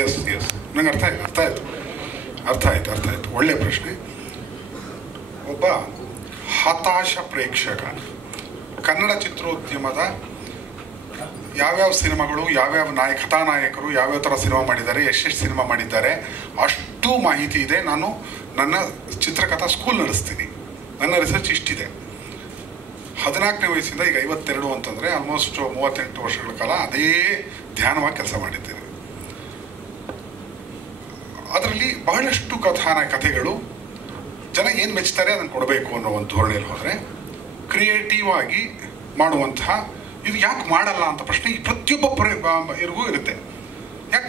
ಎಸ್ ನಂಗೆ ಅರ್ಥ ಆಯ್ತು. ಒಳ್ಳೆಯ ಪ್ರಶ್ನೆ. ಒಬ್ಬ ಹತಾಶ ಪ್ರೇಕ್ಷಕ ಕನ್ನಡ ಚಿತ್ರೋದ್ಯಮದ ಯಾವ್ಯಾವ ಸಿನಿಮಾಗಳು, ಯಾವ್ಯಾವ ಕಥಾನಾಯಕರು ಯಾವ್ಯಾವ ಥರ ಸಿನಿಮಾ ಮಾಡಿದ್ದಾರೆ, ಎಷ್ಟೆಷ್ಟು ಸಿನಿಮಾ ಮಾಡಿದ್ದಾರೆ, ಅಷ್ಟು ಮಾಹಿತಿ ಇದೆ. ನಾನು ನನ್ನ ಚಿತ್ರಕಥಾ ಸ್ಕೂಲ್ ನಡೆಸ್ತೀನಿ. ನನ್ನ ರಿಸರ್ಚ್ ಇಷ್ಟಿದೆ. 14ನೇ ವಯಸ್ಸಿಂದ ಈಗ 52 ಅಂತಂದರೆ ಆಲ್ಮೋಸ್ಟ್ 38 ವರ್ಷಗಳ ಕಾಲ ಅದೇ ಧ್ಯಾನವಾಗಿ ಕೆಲಸ ಮಾಡಿದ್ದೇನೆ. ಅದರಲ್ಲಿ ಬಹಳಷ್ಟು ಕಥೆಗಳು ಜನ ಏನು ಮೆಚ್ತಾರೆ ಅದನ್ನು ಕೊಡಬೇಕು ಅನ್ನೋ ಒಂದು ಧೋರಣೆಯಲ್ಲಿ ಹೋದರೆ, ಕ್ರಿಯೇಟಿವ್ ಆಗಿ ಮಾಡುವಂತಹ ಇದು ಯಾಕೆ ಮಾಡಲ್ಲ ಅಂತ ಪ್ರಶ್ನೆ ಈ ಪ್ರತಿಯೊಬ್ಬ ಇರಿಗೂ ಇರುತ್ತೆ. ಯಾಕೆ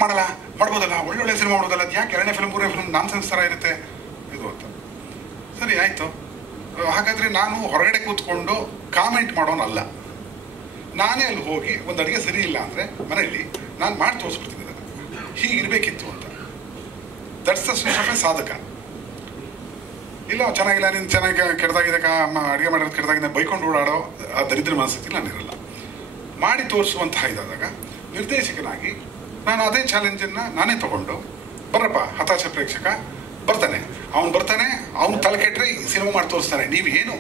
ಮಾಡ್ಬೋದಲ್ಲ, ಒಳ್ಳೊಳ್ಳೆ ಸಿನಿಮಾ ಮಾಡೋದಲ್ಲ, ಅದು ಯಾಕೆ 2ನೇ ಫಿಲ್ಮ್ 3ನೇ ಫಿಲ್ಮ್ ನಾನ್ಸೆನ್ಸ್ ಥರ ಇರುತ್ತೆ ಇದು ಅಂತ. ಸರಿ ಆಯಿತು. ಹಾಗಾದರೆ ನಾನು ಹೊರಗಡೆ ಕೂತ್ಕೊಂಡು ಕಾಮೆಂಟ್ ಮಾಡೋನಲ್ಲ. ನಾನೇ ಅಲ್ಲಿ ಹೋಗಿ ಒಂದು ಅಡುಗೆ ಸರಿ ಇಲ್ಲ ಅಂದರೆ ಮನೆಯಲ್ಲಿ ನಾನು ಮಾಡಿ ತೋರಿಸ್ಬಿಡ್ತೀನಿ, ಅದನ್ನು ಹೀಗಿರಬೇಕಿತ್ತು ಅಂತ. That's the stage of A ಸಾಧಕ. ಇಲ್ಲ ಚೆನ್ನಾಗಿಲ್ಲ, ನೀನು ಚೆನ್ನಾಗಿ ಕೆಡ್ದಾಗಿದೆ, ಅಡುಗೆ ಮಾಡೋದು ಕೆಡ್ದಾಗಿದೆ ಬೈಕೊಂಡು ಓಡಾಡೋ ಆ ದರಿದ್ರ ಮನಸ್ಥಿತಿ ನಾನಿರಲ್ಲ. ಮಾಡಿ ತೋರಿಸುವಂತಹ ಇದಾದಾಗ ನಿರ್ದೇಶಕನಾಗಿ ನಾನು ಅದೇ ಚಾಲೆಂಜನ್ನು ನಾನೇ ತಗೊಂಡು, ಬರ್ರಪ್ಪ ಹತಾಶ ಪ್ರೇಕ್ಷಕ ಬರ್ತಾನೆ, ಅವನು ತಲೆ ಕೆಟ್ಟರೆ ಸಿನಿಮಾ ಮಾಡಿ ತೋರಿಸ್ತಾನೆ. ನೀವೇನು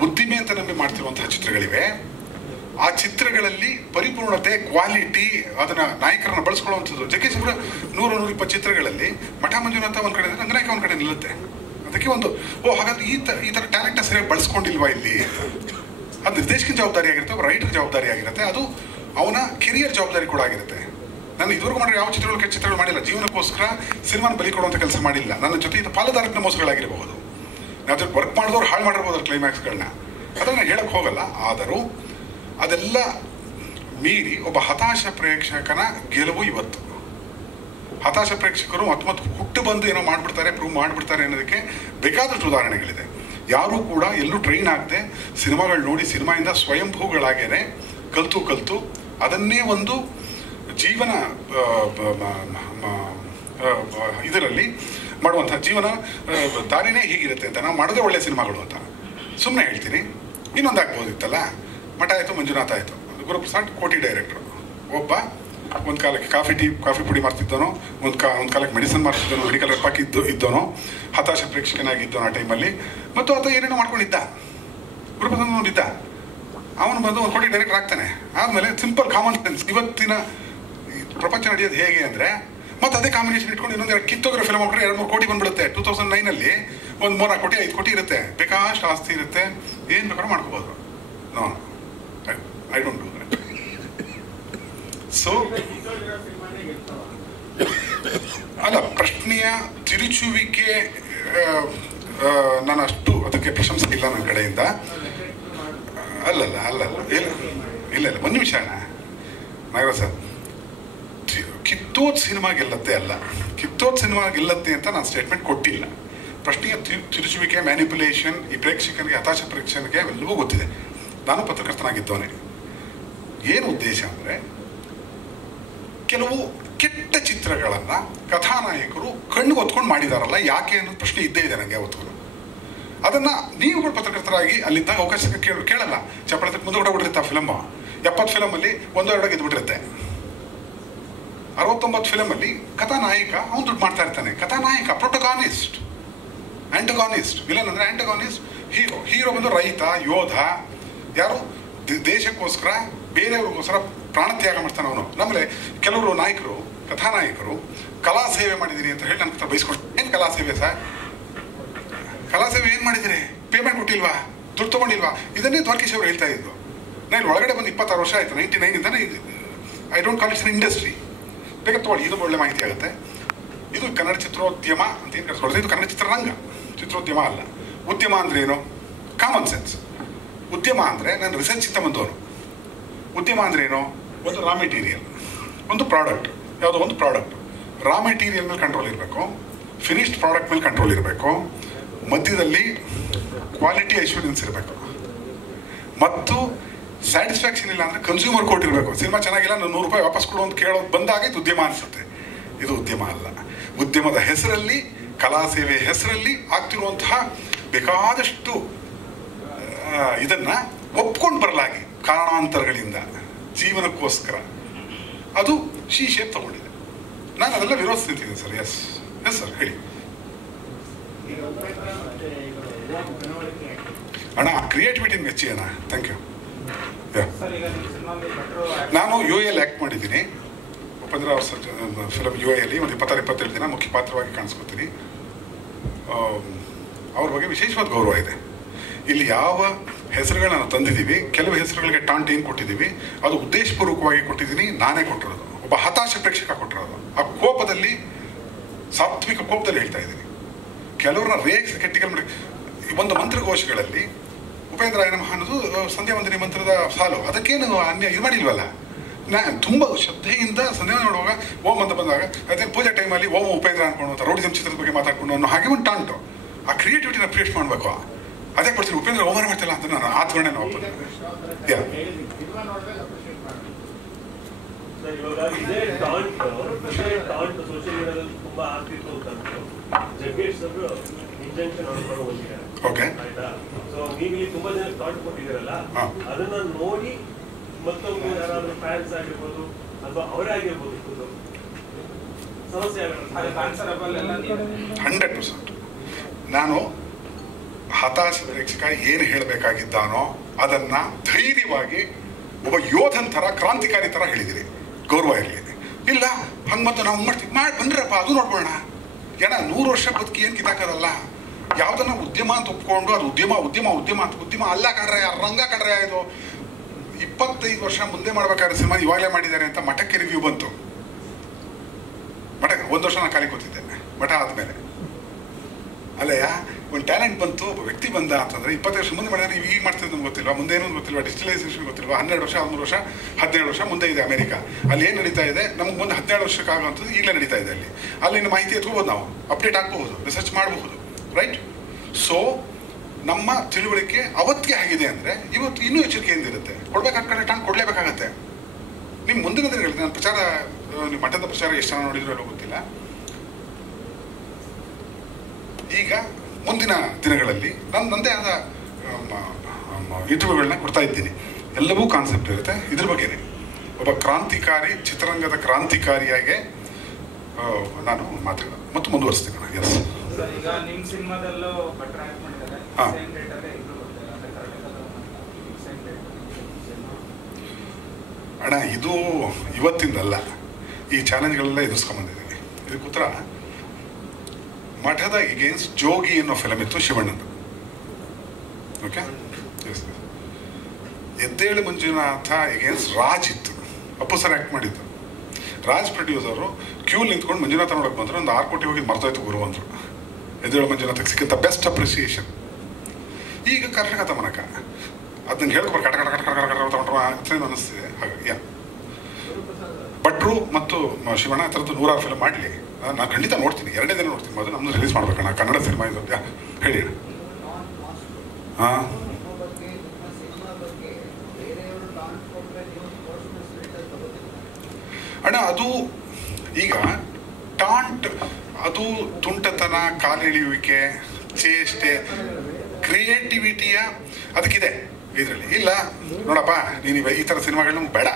ಬುದ್ಧಿಮೆ ಅಂತ ನಂಬಿ ಮಾಡ್ತಿರುವಂತಹ ಚಿತ್ರಗಳಿವೆ, ಆ ಚಿತ್ರಗಳಲ್ಲಿ ಪರಿಪೂರ್ಣತೆ, ಕ್ವಾಲಿಟಿ, ಅದನ್ನ ನಾಯಕರನ್ನ ಬಳಸ್ಕೊಳ್ಳುವಂಥದ್ದು. ಜಗ್ಗೇಶ್ ಅವರ 100-120 ಚಿತ್ರಗಳಲ್ಲಿ ಮಠ ಮಂಜುನಾಥ ಒಂದು ಕಡೆ, ರಂಗನಾಯಕ ಒಂದು ಕಡೆ ನಿಲ್ಲುತ್ತೆ. ಅದಕ್ಕೆ ಒಂದು ಹಾಗಾದ್ರೆ ಈ ಥರ ಟ್ಯಾಲೆಂಟ್ನ ಸರಿಯಾಗಿ ಬಳಸ್ಕೊಂಡಿಲ್ವಾ ಇಲ್ಲಿ ಅಂತ. ಅದು ನಿರ್ದೇಶಕನ ಜವಾಬ್ದಾರಿ ಆಗಿರುತ್ತೆ, ಒಬ್ಬ ರೈಟರ್ ಜವಾಬ್ದಾರಿ ಆಗಿರುತ್ತೆ, ಅದು ಅವನ ಕೆರಿಯರ್ ಜವಾಬ್ದಾರಿ ಕೂಡ ಆಗಿರುತ್ತೆ. ನಾನು ಇದುವರೆಗೂ ಮಾಡಿರೋ ಯಾವ ಕೆಟ್ಟ ಚಿತ್ರಗಳು ಮಾಡಿಲ್ಲ. ಜೀವನಕ್ಕೋಸ್ಕರ ಸಿನಿಮಾನ ಬಲಿ ಕೊಡುವಂಥ ಕೆಲಸ ಮಾಡಿಲ್ಲ. ನನ್ನ ಜೊತೆ ಇದು ಪಾಲುದಾರಿಕೆ ಮೋಸಗಳಾಗಿರಬಹುದು, ನಾವು ವರ್ಕ್ ಮಾಡಿದವ್ರು ಹಾಳು ಮಾಡಿರ್ಬೋದು ಕ್ಲೈಮ್ಯಾಕ್ಸ್ಗಳನ್ನ, ಅದನ್ನು ಹೇಳಕ್ಕೆ ಹೋಗಲ್ಲ. ಆದರೂ ಅದೆಲ್ಲ ಮೀರಿ ಒಬ್ಬ ಹತಾಶ ಪ್ರೇಕ್ಷಕನ ಗೆಲುವು ಇವತ್ತು. ಹತಾಶ ಪ್ರೇಕ್ಷಕರು ಮತ್ತೆ ಹುಟ್ಟು ಬಂದು ಏನೋ ಮಾಡಿಬಿಡ್ತಾರೆ, ಪ್ರೂವ್ ಮಾಡಿಬಿಡ್ತಾರೆ ಅನ್ನೋದಕ್ಕೆ ಬೇಕಾದಷ್ಟು ಉದಾಹರಣೆಗಳಿದೆ. ಯಾರೂ ಕೂಡ ಎಲ್ಲೂ ಟ್ರೈನ್ ಆಗದೆ ಸಿನಿಮಾಗಳು ನೋಡಿ ಸಿನಿಮಾಯಿಂದ ಸ್ವಯಂಭೂಗಳಾಗೇನೆ ಕಲಿತು ಅದನ್ನೇ ಒಂದು ಜೀವನ ಇದರಲ್ಲಿ ಮಾಡುವಂಥ ಜೀವನ ದಾರಿನೇ ಹೀಗಿರುತ್ತೆ ಅಂತ ನಾವು ಮಾಡೋದೇ ಒಳ್ಳೆ ಸಿನಿಮಾಗಳು ಅಂತ. ಸುಮ್ಮನೆ ಹೇಳ್ತೀನಿ. ಇನ್ನೊಂದು ಆಗ್ಬೋದಿತ್ತಲ್ಲ, ಮಠ ಆಯಿತು, ಮಂಜುನಾಥ ಆಯಿತು. ಗುರುಪ್ರಸಾದ್ ಕೋಟಿ ಡೈರೆಕ್ಟ್ರು. ಒಬ್ಬ ಒಂದು ಕಾಲಕ್ಕೆ ಕಾಫಿ ಪುಡಿ ಮಾಡ್ತಿದ್ದವನು, ಒಂದು ಕಾಲಕ್ಕೆ ಮೆಡಿಸಿನ್ ಮಾಡ್ತಿದ್ದವನು, ಮೆಡಿಕಲ್ ರೆಪ್ ಇದ್ದವನು, ಹತಾಶ ಪ್ರೇಕ್ಷಕನಾಗಿದ್ದವನು ಆ ಟೈಮಲ್ಲಿ. ಮತ್ತು ಆತ ಏನೇನೋ ಮಾಡ್ಕೊಂಡಿದ್ದ, ಗುರುಪ್ರಸಾದ್ ಇದ್ದ. ಅವನು ಬಂದು ಒಂದು ಕೋಟಿ ಡೈರೆಕ್ಟರ್ ಆಗ್ತಾನೆ. ಆದಮೇಲೆ ಸಿಂಪಲ್ ಕಾಮನ್ ಸೆನ್ಸ್, ಇವತ್ತಿನ ಪ್ರಪಂಚ ನಡೆಯೋದು ಹೇಗೆ ಅಂದರೆ, ಮತ್ತು ಅದೇ ಕಾಂಬಿನೇಷನ್ ಇಟ್ಕೊಂಡು ಇನ್ನೊಂದು 2 ಕಿತ್ತೋಗಿರೋ ಫಿಲ್ಮ್ ಹಾಕಿದ್ರೆ 2-3 ಕೋಟಿ ಬಂದ್ಬಿಡುತ್ತೆ. 2009 ಒಂದು 3-4 ಕೋಟಿ 5 ಕೋಟಿ ಇರುತ್ತೆ, ಬೇಕಾಷ್ಟು ಆಸ್ತಿ ಇರುತ್ತೆ, ಏನು ಬೇಕಾದ್ರೂ ಮಾಡ್ಕೋಬೋದು. No, I don't do that. So ಅಲ್ಲ, ಪ್ರಶ್ನೆಯ ತಿರುಚುವಿಕೆ ನಾನು ಅಷ್ಟು ಅದಕ್ಕೆ ಪ್ರಶಂಸೆ ಇಲ್ಲ ನನ್ನ ಕಡೆಯಿಂದ. ಅಲ್ಲಲ್ಲ ಇಲ್ಲ ಒಂದು ನಿಮಿಷ ಅಣ್ಣ ನಾಗರಾಜ್ ಸರ್, ಕಿತ್ತೋದ್ ಸಿನಿಮಾ ಗೆಲ್ಲತ್ತೆ ಅಲ್ಲ, ಕಿತ್ತೋದ್ ಸಿನಿಮಾ ಗೆಲ್ಲತ್ತೆ ಅಂತ ನಾನು ಸ್ಟೇಟ್ಮೆಂಟ್ ಕೊಟ್ಟಿಲ್ಲ. ಪ್ರಶ್ನೆಯ ತಿರುಚುವಿಕೆ, ಮ್ಯಾನಿಪುಲೇಷನ್ ಈ ಪ್ರೇಕ್ಷಕನಿಗೆ, ಹತಾಶ ಪ್ರೇಕ್ಷಕನಿಗೆ ಎಲ್ಲವೂ ಗೊತ್ತಿದೆ. ನಾನು ಪತ್ರಕರ್ತನಾಗಿದ್ದವನೇ. ಏನು ಉದ್ದೇಶ ಅಂದರೆ, ಕೆಲವು ಕೆಟ್ಟ ಚಿತ್ರಗಳನ್ನು ಕಥಾನಾಯಕರು ಕಣ್ಣಿಗೆ ಹೊತ್ಕೊಂಡು ಮಾಡಿದಾರಲ್ಲ, ಯಾಕೆ ಅನ್ನೋದು ಪ್ರಶ್ನೆ ಇದ್ದೇ ಇದೆ ನನಗೆ ಅವತ್ತು. ಅದನ್ನು ನೀವುಗಳು ಪತ್ರಕರ್ತರಾಗಿ ಅಲ್ಲಿದ್ದಾಗ ಅವಕಾಶ ಕೇಳಲ್ಲ. ಚಪ್ಪಳಕ್ಕೆ ಮುಂದೆ ಹೊಡಬಿಟ್ಟಿರುತ್ತೆ ಆ ಫಿಲಮ್. 70 ಫಿಲಮಲ್ಲಿ 1-2 ಗೆದ್ದುಬಿಟ್ಟಿರುತ್ತೆ. 69 ಫಿಲಮಲ್ಲಿ ಕಥಾನಾಯಕ ಅವನು ದುಡ್ಡು ಮಾಡ್ತಾ ಇರ್ತಾನೆ. ಕಥಾನಾಯಕ ಪ್ರೊಟಗಾನಿಸ್ಟ್, ಆಂಟಗಾನಿಸ್ಟ್. ವಿಲನ್ ಅಂದರೆ ಆಂಟಗಾನಿಸ್ಟ್. ಹೀರೋ ಬಂದು ರೈತ, ಯೋಧ, ಯಾರು ದೇಶಕ್ಕೋಸ್ಕರ ಬೇರೆಯವ್ರಿಗೋಸ್ಕರ ಪ್ರಾಣತ್ಯಾಗ ಮಾಡ್ತಾನೆ ಅವನು. ನಮ್ಮಲ್ಲಿ ಕೆಲವರು ನಾಯಕರು, ಕಥಾನಾಯಕರು ಕಲಾ ಸೇವೆ ಮಾಡಿದ್ದೀನಿ ಅಂತ ಹೇಳಿ ನನ್ನ ಹತ್ರ ಬೈಸ್ಕೊಂಡು, ಏನು ಕಲಾ ಸೇವೆ ಸರ್, ಕಲಾ ಸೇವೆ ಏನು ಮಾಡಿದಿರಿ, ಪೇಮೆಂಟ್ ಕೊಟ್ಟಿಲ್ವಾ, ದುಡ್ಡು ತೊಗೊಂಡಿಲ್ವಾ? ಇದನ್ನೇ ದ್ವಾರಕೀಶ್ ಅವರು ಹೇಳ್ತಾ ಇದ್ದು. ನಾನು ಇಲ್ಲಿ ಒಳಗಡೆ ಬಂದು 26 ವರ್ಷ ಆಯಿತು, 99 I don't call it's industry. ಬೇಕಾದ್ರೆ ತೊಗೊಳ್ಳಿ, ಇದು ಒಳ್ಳೆ ಮಾಹಿತಿ ಆಗುತ್ತೆ. ಇದು ಕನ್ನಡ ಚಿತ್ರೋದ್ಯಮ ಅಂತ ಏನು ಕರೆಸ್ಕೊಳ್ತಾರೆ, ಇದು ಕನ್ನಡ ಚಿತ್ರರಂಗ, ಚಿತ್ರೋದ್ಯಮ ಅಲ್ಲ. ಉದ್ಯಮ ಅಂದ್ರೆ ಏನು? Common sense. ಉದ್ಯಮ ಅಂದರೆ ನಾನು ರಿಸರ್ಚ್ ಇಂದ ಬಂದವನು. ಉದ್ಯಮ ಅಂದ್ರೆ ಏನು? ಒಂದು ರಾ ಮೆಟೀರಿಯಲ್, ಒಂದು ಪ್ರಾಡಕ್ಟ್, ಯಾವುದೋ ಒಂದು ಪ್ರಾಡಕ್ಟ್. ರಾ ಮೆಟೀರಿಯಲ್ ಮೇಲೆ ಕಂಟ್ರೋಲ್ ಇರಬೇಕು, ಫಿನಿಶ್ಡ್ ಪ್ರಾಡಕ್ಟ್ ಮೇಲೆ ಕಂಟ್ರೋಲ್ ಇರಬೇಕು, ಮಧ್ಯದಲ್ಲಿ ಕ್ವಾಲಿಟಿ ಅಶ್ಯೂರೆನ್ಸ್ ಇರಬೇಕು, ಮತ್ತು ಸ್ಯಾಟಿಸ್ಫ್ಯಾಕ್ಷನ್ ಇಲ್ಲ ಅಂದರೆ ಕನ್ಸ್ಯೂಮರ್ ಕೋರ್ಟ್ ಇರಬೇಕು. ಸಿನಿಮಾ ಚೆನ್ನಾಗಿಲ್ಲ, ನಾನು 100 ರೂಪಾಯಿ ವಾಪಸ್ ಕೊಡು ಅಂತ ಕೇಳೋದು ಬಂದಾಗ ಇದು ಉದ್ಯಮ ಅನಿಸುತ್ತೆ. ಇದು ಉದ್ಯಮ ಅಲ್ಲ. ಉದ್ಯಮದ ಹೆಸರಲ್ಲಿ, ಕಲಾ ಸೇವೆ ಹೆಸರಲ್ಲಿ ಆಗ್ತಿರುವಂತಹ ಬೇಕಾದಷ್ಟು ಇದನ್ನ ಒಪ್ಕೊಂಡು ಬರಲಾಗಿ ಕಾರಣಾಂತರಗಳಿಂದ ಜೀವನಕ್ಕೋಸ್ಕರ ಅದು ಶೇಪ್ ತಗೊಂಡಿದೆ. ನಾನು ಅದೆಲ್ಲ ವಿರೋಧಿಸ್ತಿದ್ದೀನಿ ಸರ್. ಎಸ್ ಸರ್, ಹೇಳಿ ಅಣ್ಣ. ಕ್ರಿಯೇಟಿವಿಟಿ ಮೆಚ್ಚಿ ಅಣ್ಣ, ಥ್ಯಾಂಕ್ ಯು. ನಾನು UAL ಆ್ಯಕ್ಟ್ ಮಾಡಿದ್ದೀನಿ. ಉಪೇಂದ್ರ ಅವ್ರ ಫಿಲಮ್ UAL ಒಂದು 26-27 ದಿನ ಮುಖ್ಯ ಪಾತ್ರವಾಗಿ ಕಾಣಿಸ್ಕೊತೀನಿ. ಅವ್ರ ಬಗ್ಗೆ ವಿಶೇಷವಾದ ಗೌರವ ಇದೆ. ಇಲ್ಲಿ ಯಾವ ಹೆಸರುಗಳನ್ನ ತಂದಿದ್ದೀವಿ, ಕೆಲವು ಹೆಸರುಗಳಿಗೆ ಟಾಂಟ್ ಏನು ಕೊಟ್ಟಿದ್ದೀವಿ, ಅದು ಉದ್ದೇಶಪೂರ್ವಕವಾಗಿ ಕೊಟ್ಟಿದ್ದೀನಿ, ನಾನೇ ಕೊಟ್ಟಿರೋದು. ಒಬ್ಬ ಹತಾಶ ಪ್ರೇಕ್ಷಕ ಕೊಟ್ಟಿರೋದು. ಆ ಕೋಪದಲ್ಲಿ, ಸಾತ್ವಿಕ ಕೋಪದಲ್ಲಿ ಹೇಳ್ತಾ ಇದ್ದೀನಿ. ಕೆಲವ್ರನ್ನ ರೇಕ್ಸ್ ಕೆಟ್ಟಿಕಲ್ ಮಾಡಿ ಒಂದು ಮಂತ್ರಘೋಷಗಳಲ್ಲಿ ಉಪೇಂದ್ರಾಯ ನಮಃ ಅನ್ನೋದು ಸಂಧ್ಯಾ ವಂದನೆ ಮಂತ್ರದ ಸಾಲು, ಅದಕ್ಕೇನು ಇದು ಮಾಡಿಲ್ವಲ್ಲ. ತುಂಬ ಶ್ರದ್ಧೆಯಿಂದ ಸಂಧ್ಯಾ ಮಾಡುವಾಗ ಓಂ ಅಂತ ಬಂದಾಗ ಅದೇ ಪೂಜೆ ಟೈಮಲ್ಲಿ ಓಂ ಉಪೇಂದ್ರ ಅನ್ಕೊಂಡು ರೌಡಿಸಂ ಚಿತ್ರದ ಬಗ್ಗೆ ಮಾತಾಡ್ಕೊಂಡು ಅನ್ನೋ ಹಾಗೆ ಒಂದು ಟಾಂಟು. ಆ ಕ್ರಿಯೇಟಿವಿಟಿನ ಅಪ್ರಿಷಿಯೇಟ್ ಮಾಡಬೇಕು. ಅದೇ ಕೊಡ್ತೀನಿ, ಉಪೇಂದ್ರ ಓಮಾರ ಮಾಡ್ತಿಲ್ಲ ಅಂತ ನಾನು ಆತ್ಮರಣೆ ನಾವು ಒಪ್ಪದು. ಓಕೆ, ತುಂಬಾ ಜನ ಸ್ಟಾರ್ಟ್ ಕೊಟ್ಟಿದ್ದೀರಲ್ಲ, ಅದನ್ನ ನೋಡಿ ಮತ್ತೊಂದು ಯಾರಾದ್ರೂ ಫ್ಯಾನ್ಸ್ ಆಗಿರ್ಬೋದು ಅಥವಾ ಅವರೇ ಆಗಿರ್ಬೋದು ಸಮಸ್ಯೆ 100%. ನಾನು ಹತಾಶ ಪ್ರೇಕ್ಷಕ ಏನು ಹೇಳಬೇಕಾಗಿದ್ದಾನೋ ಅದನ್ನ ಧೈರ್ಯವಾಗಿ ಒಬ್ಬ ಯೋಧನ್ ಥರ, ಕ್ರಾಂತಿಕಾರಿ ಥರ ಹೇಳಿದಿರಿ. ಗೌರವ ಇರಲಿ. ಇಲ್ಲ ಹಂಗೆ ಮತ್ತು ನಾವು ಮಾಡ್ತೀವಿ ಬಂದ್ರಪ್ಪ, ಅದು ನೋಡ್ಬೋಣ. ಏನ 100 ವರ್ಷ ಬದುಕಿ ಏನು ಕಿತ್ತಾಕೋದಲ್ಲ. ಯಾವುದನ್ನ ಉದ್ಯಮ ಅಂತ ಒಪ್ಕೊಂಡು ಅದು ಉದ್ಯಮ ಅಂತ ಉದ್ಯಮ ಅಲ್ಲ ಕಣ್ರೆ, ರಂಗ ಕಣ್ರೆ. ಇದು 25 ವರ್ಷ ಮುಂದೆ ಮಾಡ್ಬೇಕಾದ್ರೆ ಸಿನಿಮಾ ಇವಾಗಲೇ ಮಾಡಿದ್ದಾರೆ ಅಂತ ಮಠಕ್ಕೆ ರಿವ್ಯೂ ಬಂತು. ಮಠಕ್ಕೆ 1 ವರ್ಷ ನಾನು ಖಾಲಿ ಕೂತಿದ್ದೆ. ಮಠ ಆದಮೇಲೆ ಅಲ್ಲಯ್ಯ ಒಂದು ಟ್ಯಾಲೆಂಟ್ ಬಂತು, ಒಬ್ಬ ವ್ಯಕ್ತಿ ಬಂದ ಅಂತಂದರೆ 20 ವರ್ಷ ಮುಂದೆ ಮಾಡಿದ್ರೆ ನೀವು ಈಗ ಮಾಡ್ತಿದ್ದು ನಮ್ಗೆ ಗೊತ್ತಿಲ್ವಾ, ಮುಂದೆ ಏನೋ ಗೊತ್ತಿಲ್ವಾ, ಡಿಜಿಟಲೈಸೇಷನ್ ಗೊತ್ತಿಲ್ವಾ. 12 ವರ್ಷ 13 ವರ್ಷ 17 ವರ್ಷ ಮುಂದೆ ಇದೆ ಅಮೆರಿಕ. ಅಲ್ಲಿ ಏನು ನಡೀತಾ ಇದೆ ನಮ್ಗೆ ಮುಂದೆ 17 ವರ್ಷಕ್ಕೆ ಆಗುವಂಥದ್ದು ಈಗಲೇ ನಡೀತಾ ಇದೆ. ಅಲ್ಲಿನ ಮಾಹಿತಿ ಎತ್ಕೋಬೋದು, ನಾವು ಅಪ್ಡೇಟ್ ಆಗ್ಬಹುದು, ರಿಸರ್ಚ್ ಮಾಡಬಹುದು. ರೈಟ್? ಸೊ ನಮ್ಮ ತಿಳುವಳಿಕೆ ಅವತ್ತಿಗೆ ಆಗಿದೆ ಅಂದರೆ ಇವತ್ತು ಇನ್ನೂ ಎಚ್ಚರಿಕೆಯಿಂದ ಇರುತ್ತೆ. ಕೊಡ್ಬೇಕಾದ ಕಡೆ ಟಾಂಗ್ ಕೊಡಲೇಬೇಕಾಗತ್ತೆ. ನಿಮ್ಮ ಮುಂದಿನ ದಿನಗಳಲ್ಲಿ ನಾನು ಪ್ರಚಾರ, ನಿಮ್ಮ ಮಠದ ಪ್ರಚಾರ ಎಷ್ಟು ಜನ ನೋಡಿದ್ರು ಎಲ್ಲೋ ಗೊತ್ತಿಲ್ಲ. ಈಗ ಮುಂದಿನ ದಿನಗಳಲ್ಲಿ ನನ್ನದೇ ಆದ ಇಂಟರ್ವ್ಯೂಗಳನ್ನ ಕೊಡ್ತಾ ಇದ್ದೀನಿ. ಎಲ್ಲವೂ ಕಾನ್ಸೆಪ್ಟ್ ಇರುತ್ತೆ ಇದ್ರ ಬಗ್ಗೆನೇ. ಒಬ್ಬ ಕ್ರಾಂತಿಕಾರಿ, ಚಿತ್ರರಂಗದ ಕ್ರಾಂತಿಕಾರಿಯಾಗಿ ನಾನು ಮಾತಾಡೋದು ಮತ್ತು ಮುಂದುವರಿಸ್ತೀನಿ. ಎಸ್ ಈಗ ನಿಮ್ಮ ಸಿನಿಮಾದಲ್ಲೂ ಭಟ್ರು ಆಕ್ಟ್ ಮಾಡಿದ್ದಾರೆ. ಹಾಂ. ಅಣ್ಣ ಇದು ಇವತ್ತಿಂದಲ್ಲ, ಈ ಚಾಲೆಂಜ್ಗಳೆಲ್ಲ ಎದುರಿಸ್ಕೊಂಡ್ಬಂದಿದ್ದೀನಿ. ಇದಕ್ಕೆ ಉತ್ತರ ಮಠದ ಎಗೇನ್ಸ್ಟ್ ಜೋಗಿ ಅನ್ನೋ ಫಿಲಮ್ ಇತ್ತು ಶಿವಣ್ಣಂದು. ಓಕೆ, ಎದ್ದೇಳು ಮಂಜುನಾಥ ಎಗೇನ್ಸ್ಟ್ ರಾಜ್ ಇತ್ತು, ಅಪ್ಪು ಸರ್ ಆ್ಯಕ್ಟ್ ಮಾಡಿದ್ದು. ರಾಜ್ ಪ್ರೊಡ್ಯೂಸರು ಕ್ಯೂ ನಿಂತ್ಕೊಂಡು ಮಂಜುನಾಥ ನೋಡಕ್ಕೆ ಬಂದರು. ಒಂದು 6 ಕೋಟಿ ಹೋಗಿದ್ದು ಮರ್ತೋಯ್ತು ಗುರು ಅಂದರು. ಎದ್ದೇಳು ಮಂಜುನಾಥಕ್ಕೆ ಸಿಕ್ಕಿದ್ದ ಬೆಸ್ಟ್ ಅಪ್ರಿಸಿಯೇಷನ್. ಈಗ ಕರ್ನಾಟಕ ತಮನಕ ಅದನ್ನ ಹೇಳ್ಕೊಬಾರ ಕಟ ಕಟ ಕಟ ಕಟ ಕಟ ತಗೊಂಡ್ರು ಅನ್ನಿಸ್ತಿದೆ. ಹಾಗಾಗಿ ಭಟ್ರು ಮತ್ತು ಶಿವಣ್ಣ ಆ ಥರದ್ದು 100 ಫಿಲ್ಮ್ ಮಾಡಲಿ, ನಾನು ಖಂಡಿತ ನೋಡ್ತೀನಿ. 2ನೇ ದಿನ ನೋಡ್ತೀನಿ. ಮೊದಲು ನಮ್ಮದು ರಿಲೀಸ್ ಮಾಡ್ಬೇಕಣ್ಣ ಕನ್ನಡ ಸಿನಿಮಾ ಇದು. ಹೇಳಿ ಅಣ್ಣ. ಹಾಂ, ಅಣ್ಣ ಅದು ಈಗ ಟಾಂಟ್, ಅದು ತುಂಟತನ, ಕಾಲೆಳೆಯುವಿಕೆ, ಚೇಷ್ಟೆ, ಕ್ರಿಯೇಟಿವಿಟಿಯ ಅದಕ್ಕಿದೆ ಇದರಲ್ಲಿ. ಇಲ್ಲ ನೋಡಪ್ಪ, ನೀನು ಈ ಥರ ಸಿನಿಮಾಗಳು ನಮ್ಗೆ ಬೇಡ,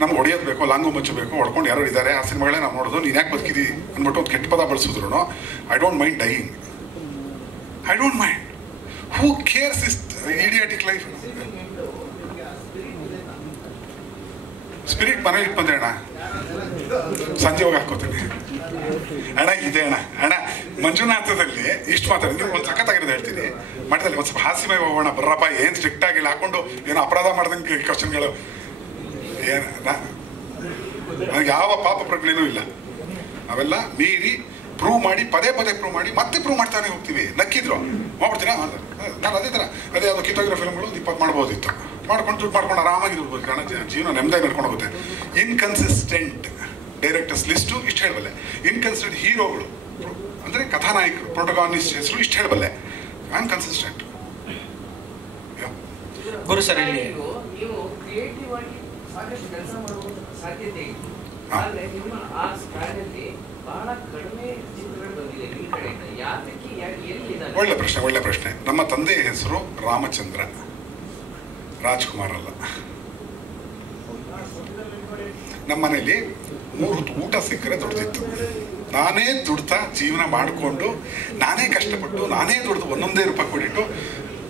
ನಮ್ಗೆ ಹೊಡೆಯೋದು ಬೇಕು, ಲಾಂಗು ಮಚ್ಚು ಬೇಕು, ಹೊಡ್ಕೊಂಡು ಯಾರು ಇದ್ದಾರೆ ಆ ಸಿನಿಮಾಗಳೇ ನಾವು ನೋಡೋದು, ನೀನು ಯಾಕೆ ಬದುಕಿದಿ ಅಂದ್ಬಿಟ್ಟು ಒಂದು ಕೆಟ್ಟ ಪದ ಬಳಸಿದ್ರು I don't mind dying, I don't mind. Who cares is idiotic life. Spirit ಮನೇಲಿ ಇಟ್ಟು ಬಂದೆ ಅಣ್ಣ, ಸಂಜೆ ಹೋಗಿ ಹಾಕೋತೀನಿ ಅಣ್ಣ. ಇದೆ ಅಣ್ಣ. ಅಣ್ಣ ಮಂಜುನಾಥದಲ್ಲಿ ಇಷ್ಟು ಮಾತಾಡಿದ್ರೆ ಒಂದು ಸಖತ್ತಾಗಿರೋದು ಹೇಳ್ತೀನಿ. ಮಠದಲ್ಲಿ ಒಂದು ಸ್ವಲ್ಪ ಹಾಸ್ಯಮಯ ಹೋಗೋಣ ಬರ್ರಪ್ಪ, ಏನು ಸ್ಟ್ರಿಕ್ಟ್ ಆಗಿಲ್ಲ, ಹಾಕೊಂಡು ಏನೋ ಅಪರಾಧ ಮಾಡ್ದಂಗೆ ಕ್ವಶನ್ಗಳು. ಏನು ನನಗೆ ಯಾವ ಪಾಪ ಪ್ರಜ್ಞೆನೂ ಇಲ್ಲ. ಅವೆಲ್ಲ ಮೀರಿ ಪ್ರೂವ್ ಮಾಡಿ, ಪದೇ ಪದೇ ಪ್ರೂವ್ ಮಾಡಿ, ಮತ್ತೆ ಪ್ರೂವ್ ಮಾಡ್ತಾನೆ ಹೋಗ್ತೀವಿ. ನಕ್ಕಿದ್ರು ಮಾಡ್ಬಿಡ್ತೀರಾ? ನಾನು ಅದೇ ಥರ ಅದೇ ಅದು ಕಿತ್ತೋಗಿರೋ ಫಿಲ್ಮ್ಗಳು 20 ಮಾಡ್ಬೋದಿತ್ತು. ಮಾಡ್ಕೊಂಡು ದುಡ್ಡು ಮಾಡ್ಕೊಂಡು ಆರಾಮಾಗಿ ದುಡ್ಬೋದು, ಕಾರಣ ಜೀವನ ನೆಮ್ಮದಿ ನಡ್ಕೊಂಡು ಹೋಗುತ್ತೆ. ಇನ್ಕನ್ಸಿಸ್ಟೆಂಟ್ ಡೈರೆಕ್ಟರ್ಸ್ ಲಿಸ್ಟು ಇಷ್ಟು ಹೇಳಬಲ್ಲೆ. ಇನ್ಕನ್ಸಿಸ್ಟೆಂಟ್ ಹೀರೋಗಳು ಅಂದರೆ ಕಥಾನಾಯಕರು, ಪ್ರೊಟಗಾನಿಸ್ಟ್ ಹೆಸರು ಇಷ್ಟು ಹೇಳಬಲ್ಲೆ. ಅನ್ಕನ್ಸಿಸ್ಟೆಂಟ್. ಗುರು ಸರ್, ನೀವು ಕ್ರಿಯೇಟಿವ್ ಆಗಿ ಸಾಕಷ್ಟು ಕೆಲಸ ಮಾಡುವ ಸಾಧ್ಯತೆ ಇತ್ತು. ಆದರೆ ನಿಮ್ಮ ಆ ಸ್ಟ್ರಾಟಜಿ ಬಹಳ ಕಡಿಮೆ ಚಿತ್ರಗಳು ಬಂದಿದೆ ನಿಮ್ಮ ಕಡೆಯಿಂದ. ಯಾತಕ್ಕೆ, ಎಲ್ಲಿದೆ? ಒಳ್ಳೆ ಪ್ರಶ್ನೆ, ಒಳ್ಳೆ ಪ್ರಶ್ನೆ. ನಮ್ಮ ತಂದೆಯ ಹೆಸರು ರಾಮಚಂದ್ರ, ರಾಜ್ಕುಮಾರ್ ಅಲ್ಲ. ನಮ್ಮ ಮನೇಲಿ 3 ಹೊತ್ತು ಊಟ ಸಿಕ್ಕರೆ ದುಡ್ದಿತ್ತು. ನಾನೇ ದುಡ್ತಾ ಜೀವನ ಮಾಡಿಕೊಂಡು, ನಾನೇ ಕಷ್ಟಪಟ್ಟು, ನಾನೇ ದುಡ್ದು ಒಂದೊಂದೇ ರೂಪಾಯಿ ಕೊಟ್ಟಿಟ್ಟು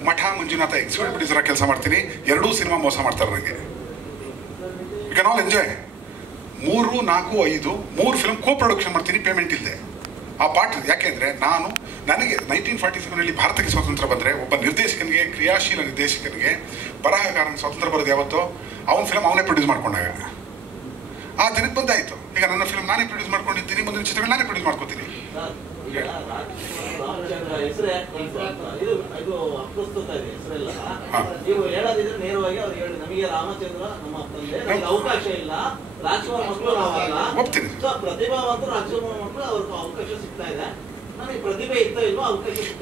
ಮಠ ಮಂಜುನಾಥ ಎಕ್ಸಿಕ್ಯೂಟಿವ್ ಪ್ರೊಡ್ಯೂಸರ್ ಕೆಲಸ ಮಾಡ್ತೀನಿ. 2 ಸಿನಿಮಾ ಮೋಸ ಮಾಡ್ತಾರೆ ನನಗೆ. You can all enjoy. 3, 4, 5 3 film co production ಮಾಡ್ತೀನಿ, ಪೇಮೆಂಟ್ ಇಲ್ಲದೆ. ಆ ಪಾಠ ಯಾಕೆಂದರೆ ನನಗೆ 1947 ಭಾರತಕ್ಕೆ ಸ್ವಾತಂತ್ರ್ಯ ಬಂದರೆ ಒಬ್ಬ ನಿರ್ದೇಶಕನಿಗೆ, ಕ್ರಿಯಾಶೀಲ ನಿರ್ದೇಶಕನಿಗೆ, ಬರಹಗಾರನಿಗೆ ಸ್ವಾತಂತ್ರ್ಯ ಬರೋದು ಯಾವತ್ತೋ ಅವನ ಫಿಲ್ಮ್ ಅವನೇ ಪ್ರೊಡ್ಯೂಸ್ ಮಾಡ್ಕೊಂಡಾಗ. ಆ ದಿನಕ್ಕೆ ಬಂದಾಯಿತು. ಈಗ ನನ್ನ ಫಿಲ್ಮ್ ನಾನೇ ಪ್ರೊಡ್ಯೂಸ್ ಮಾಡ್ಕೊಂಡಿದ್ದೀನಿ, ಮುಂದಿನ ಚಿತ್ರಗಳು ನಾನೇ ಪ್ರೊಡ್ಯೂಸ್ ಮಾಡ್ಕೊತೀನಿ. ಒಪ್ತೀನಿ.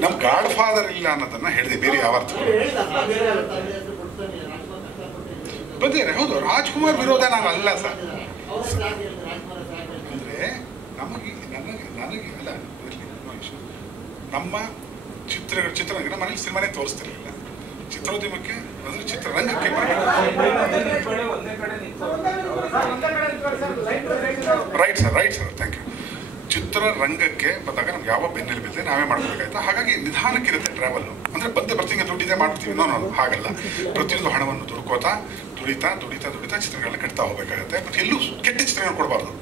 ನಮ್ ಗಾಡ್ ಫಾದರ್ ಇಲ್ಲ ಅನ್ನೋದನ್ನ ಹೇಳಿದೆ, ಬೇರೆ ಯಾವ ಅರ್ಥ ಬಂದಿದ್ದಾರೆ. ಹೌದು, ರಾಜ್ಕುಮಾರ್ ವಿರೋಧ ನಾನು ಅಲ್ಲ ಸರ್. ಅಂದ್ರೆ ನನಗೆ ಅಲ್ಲ, ನಮ್ಮ ಚಿತ್ರರಂಗ ಮನೇಲಿ ಸಿನಿಮಾನೇ ತೋರಿಸ್ತಿರ್ಲಿಲ್ಲ. ಚಿತ್ರೋದ್ಯಮಕ್ಕೆ ಅಂದ್ರೆ ಚಿತ್ರರಂಗಕ್ಕೆ ರೈಟ್ ಸರ್, ಥ್ಯಾಂಕ್ ಯು. ಚಿತ್ರರಂಗಕ್ಕೆ ಬಂದಾಗ ನಮ್ಗೆ ಯಾವ ಬೆನ್ನೆಲುಬಿದೆ, ನಾವೇ ಮಾಡ್ಬೇಕಾಯ್ತು. ಹಾಗಾಗಿ ನಿಧಾನಕ್ಕಿರುತ್ತೆ ಟ್ರಾವೆಲ್ಲು. ಅಂದರೆ ಬರ್ತಿಂಗೆ ದುಡ್ಡಿದೆ ಮಾಡ್ತೀವಿ, ನಾನು ಹಾಗಲ್ಲ. ಪ್ರತಿಯೊಂದು ಹಣವನ್ನು ದುಡಿತಾ ಚಿತ್ರಗಳನ್ನ ಕಟ್ತಾ ಹೋಗ್ಬೇಕಾಗತ್ತೆ. ಮತ್ತು ಎಲ್ಲೂ ಕೆಟ್ಟ ಚಿತ್ರಗಳನ್ನ ಕೊಡಬಾರ್ದು.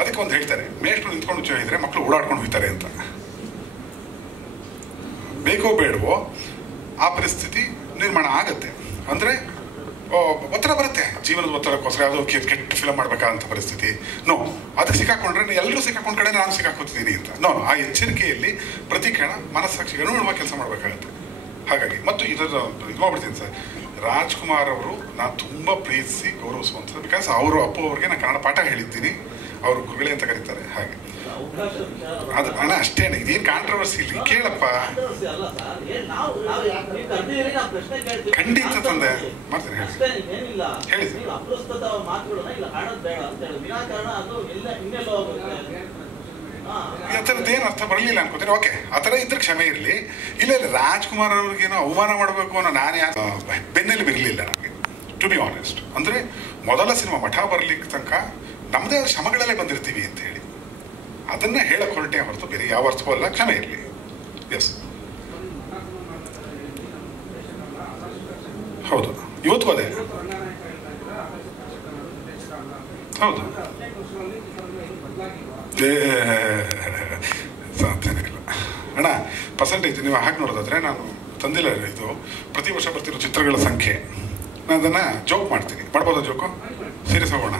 ಅದಕ್ಕೆ ಒಂದು ಹೇಳ್ತಾರೆ, ಮೇಷ್ಟ್ರು ನಿಂತ್ಕೊಂಡು ಇದ್ರೆ ಮಕ್ಕಳು ಓಡಾಡ್ಕೊಂಡು ಹೋಗ್ತಾರೆ ಅಂತ. ಬೇಕೋ ಬೇಡವೋ ಆ ಪರಿಸ್ಥಿತಿ ನಿರ್ಮಾಣ ಆಗತ್ತೆ. ಅಂದರೆ ಒತ್ತಡ ಬರುತ್ತೆ, ಜೀವನದ ಒತ್ತಡಕ್ಕೋಸ್ಕರ ಯಾವುದೋ ಕೆಟ್ಟ ಫಿಲಮ್ ಮಾಡಬೇಕಾದಂಥ ಪರಿಸ್ಥಿತಿ. ಅದಕ್ಕೆ ಸಿಕ್ಕಾಕೊಂಡ್ರೆ ಎಲ್ಲರೂ ಸಿಕ್ಕಾಕೊಂಡ ಕಡೆ ನಾನು ಸಿಕ್ಕಾಕೋತಿದ್ದೀನಿ ಅಂತ. ಆ ಎಚ್ಚರಿಕೆಯಲ್ಲಿ ಪ್ರತಿ ಕ್ಷಣ ಮನಸ್ಸಾಕ್ಷಿ ಅನುಗುಣವ ಕೆಲಸ ಮಾಡಬೇಕಾಗತ್ತೆ. ಹಾಗಾಗಿ ಮತ್ತು ಇದು ಮಾಡ್ಬಿಡ್ತೀನಿ ಸರ್. ರಾಜ್ಕುಮಾರ್ ಅವರು ನಾನು ತುಂಬ ಪ್ರೀತಿಸಿ ಗೌರವಿಸುವಂಥದ್ದು. ಬಿಕಾಸ್ ಅವರು ಅಪ್ಪು ಅವ್ರಿಗೆ ನಾನು ಕನ್ನಡ ಪಾಠ ಹೇಳಿದ್ದೀನಿ, ಅವರು ಗುರುಗಳೇ ಅಂತ ಕರೀತಾರೆ. ಹಾಗೆ ಅದು ಅಣ್ಣ ಅಷ್ಟೇ, ಇದೇನು ಕಾಂಟ್ರವರ್ಸಿ ಇಲ್ಲ. ಕೇಳಪ್ಪ, ಖಂಡಿತ ತಂದೆ ಮಾಡ್ತೀನಿ, ಹೇಳಿ. ಆ ಥರದ್ದು ಏನು ಅರ್ಥ ಬರಲಿಲ್ಲ ಅನ್ಕೋತೀನಿ. ಓಕೆ, ಆ ಥರ ಇದ್ರೆ ಕ್ಷಮೆ ಇರಲಿ. ಇಲ್ಲ ರಾಜ್ಕುಮಾರ್ ಅವ್ರಿಗೇನೋ ಅವಮಾನ ಮಾಡಬೇಕು ಅನ್ನೋ ನಾನೇ ಬೆನ್ನಲ್ಲಿ ಬಿರಲಿಲ್ಲ ನನಗೆ, ಟು ಬಿ ಆನೆಸ್ಟ್. ಅಂದರೆ ಮೊದಲ ಸಿನಿಮಾ ಮಠ ಬರ್ಲಿಕ್ಕೆ ತನಕ ನಮ್ಮದೇ ಆದ ಶ್ರಮಗಳಲ್ಲೇ ಬಂದಿರ್ತೀವಿ ಅಂತ ಹೇಳಿ ಅದನ್ನು ಹೇಳಕ್ಕೆ ಹೊರಟೆ ಹೊರತು ಬೇರೆ ಯಾವ ಅರ್ಥವೂ ಅಲ್ಲ. ಕ್ಷಮೆ ಇರಲಿ. ಎಸ್, ಹೌದು, ಇವತ್ತು ಅದೇ ಹೌದು. ಸಾಧ್ಯನೇ ಇಲ್ಲ ಅಣ್ಣ. ಪರ್ಸೆಂಟೇಜ್ ನೀವು ಹಾಗೆ ನೋಡೋದಾದ್ರೆ ನಾನು ತಂದಿಲ್ಲ. ಇದು ಪ್ರತಿ ವರ್ಷ ಬರ್ತಿರೋ ಚಿತ್ರಗಳ ಸಂಖ್ಯೆ ನಾನು ಅದನ್ನು ಜೋಕ್ ಮಾಡ್ತೀನಿ. ಮಾಡ್ಬೋದಾ ಜೋಕು? ಸೀರಿಯಸ್ ಹೋಗೋಣ.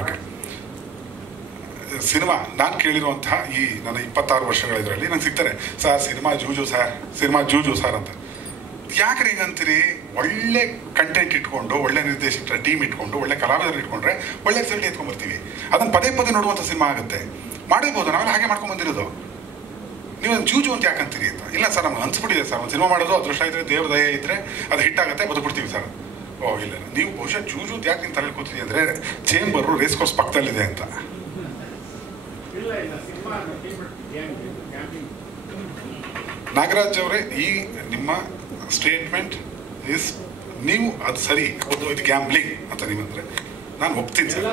ಓಕೆ, ಸಿನಿಮಾ ನಾನು ಕೇಳಿರುವಂತಹ ಈ ನನ್ನ 26 ವರ್ಷಗಳ ಇದರಲ್ಲಿ ನಂಗೆ ಸಿಗ್ತಾರೆ, ಸರ್ ಸಿನಿಮಾ ಜೂಜು ಸರ್, ಸಿನಿಮಾ ಜೂಜು ಸರ್ ಅಂತ. ಯಾಕ್ರೆ ಹಿಂಗಂತೀರಿ? ಒಳ್ಳೆ ಕಂಟೆಂಟ್ ಇಟ್ಕೊಂಡು, ಒಳ್ಳೆ ನಿರ್ದೇಶಕರ ಟೀಮ್ ಇಟ್ಕೊಂಡು, ಒಳ್ಳೆ ಕಲಾವಿದರು ಇಟ್ಕೊಂಡ್ರೆ ಒಳ್ಳೆ ರಿಸಲ್ಟ್ ಎತ್ಕೊಂಡ್ಬರ್ತೀವಿ. ಅದನ್ನು ಪದೇ ಪದೇ ನೋಡುವಂಥ ಸಿನಿಮಾ ಆಗುತ್ತೆ. ಮಾಡಿರ್ಬೋದು, ನಾವೆಲ್ಲ ಹಾಗೆ ಮಾಡ್ಕೊಂಡು ಬಂದಿರೋದು. ನೀವು ಒಂದು ಜೂಜು ಅಂತ ಯಾಕಂತೀರಿ ಅಂತ. ಇಲ್ಲ ಸರ್, ನಮ್ಗೆ ಅನ್ಸ್ಬಿಟ್ಟಿದೆ ಸರ್, ಒಂದು ಸಿನಿಮಾ ಮಾಡೋದು ಅದೃಷ್ಟ ಇದ್ರೆ, ದೇವ್ರ ದಯೆ ಇದ್ರೆ ಅದು ಹಿಟ್ ಆಗುತ್ತೆ, ಬದುಕ್ಬಿಡ್ತೀವಿ ಸರ್. ಓ ಇಲ್ಲ, ನೀವು ಬಹುಶಃ ಜೂಜು ಅಂತ ಯಾಕೆ ನೀವು ತಲೆ ಕೂತೀವಿ ಅಂದರೆ ಚೇಂಬರು ರೇಸ್ ಕೋರ್ಸ್ ಪಕ್ಕದಲ್ಲಿದೆ ಅಂತ. ನಾಗರಾಜ್ ಅವರೇ, ಈ ನಿಮ್ಮ ಸ್ಟೇಟ್ಮೆಂಟ್ ಇಸ್, ನೀವು ಅದು ಸರಿ, ಹೌದು ಇದು ಗ್ಯಾಂಬ್ಲಿಂಗ್ ಅಂತ ನೀವಂದ್ರೆ ನಾನು ಒಪ್ತೀನಿ ಸರ್.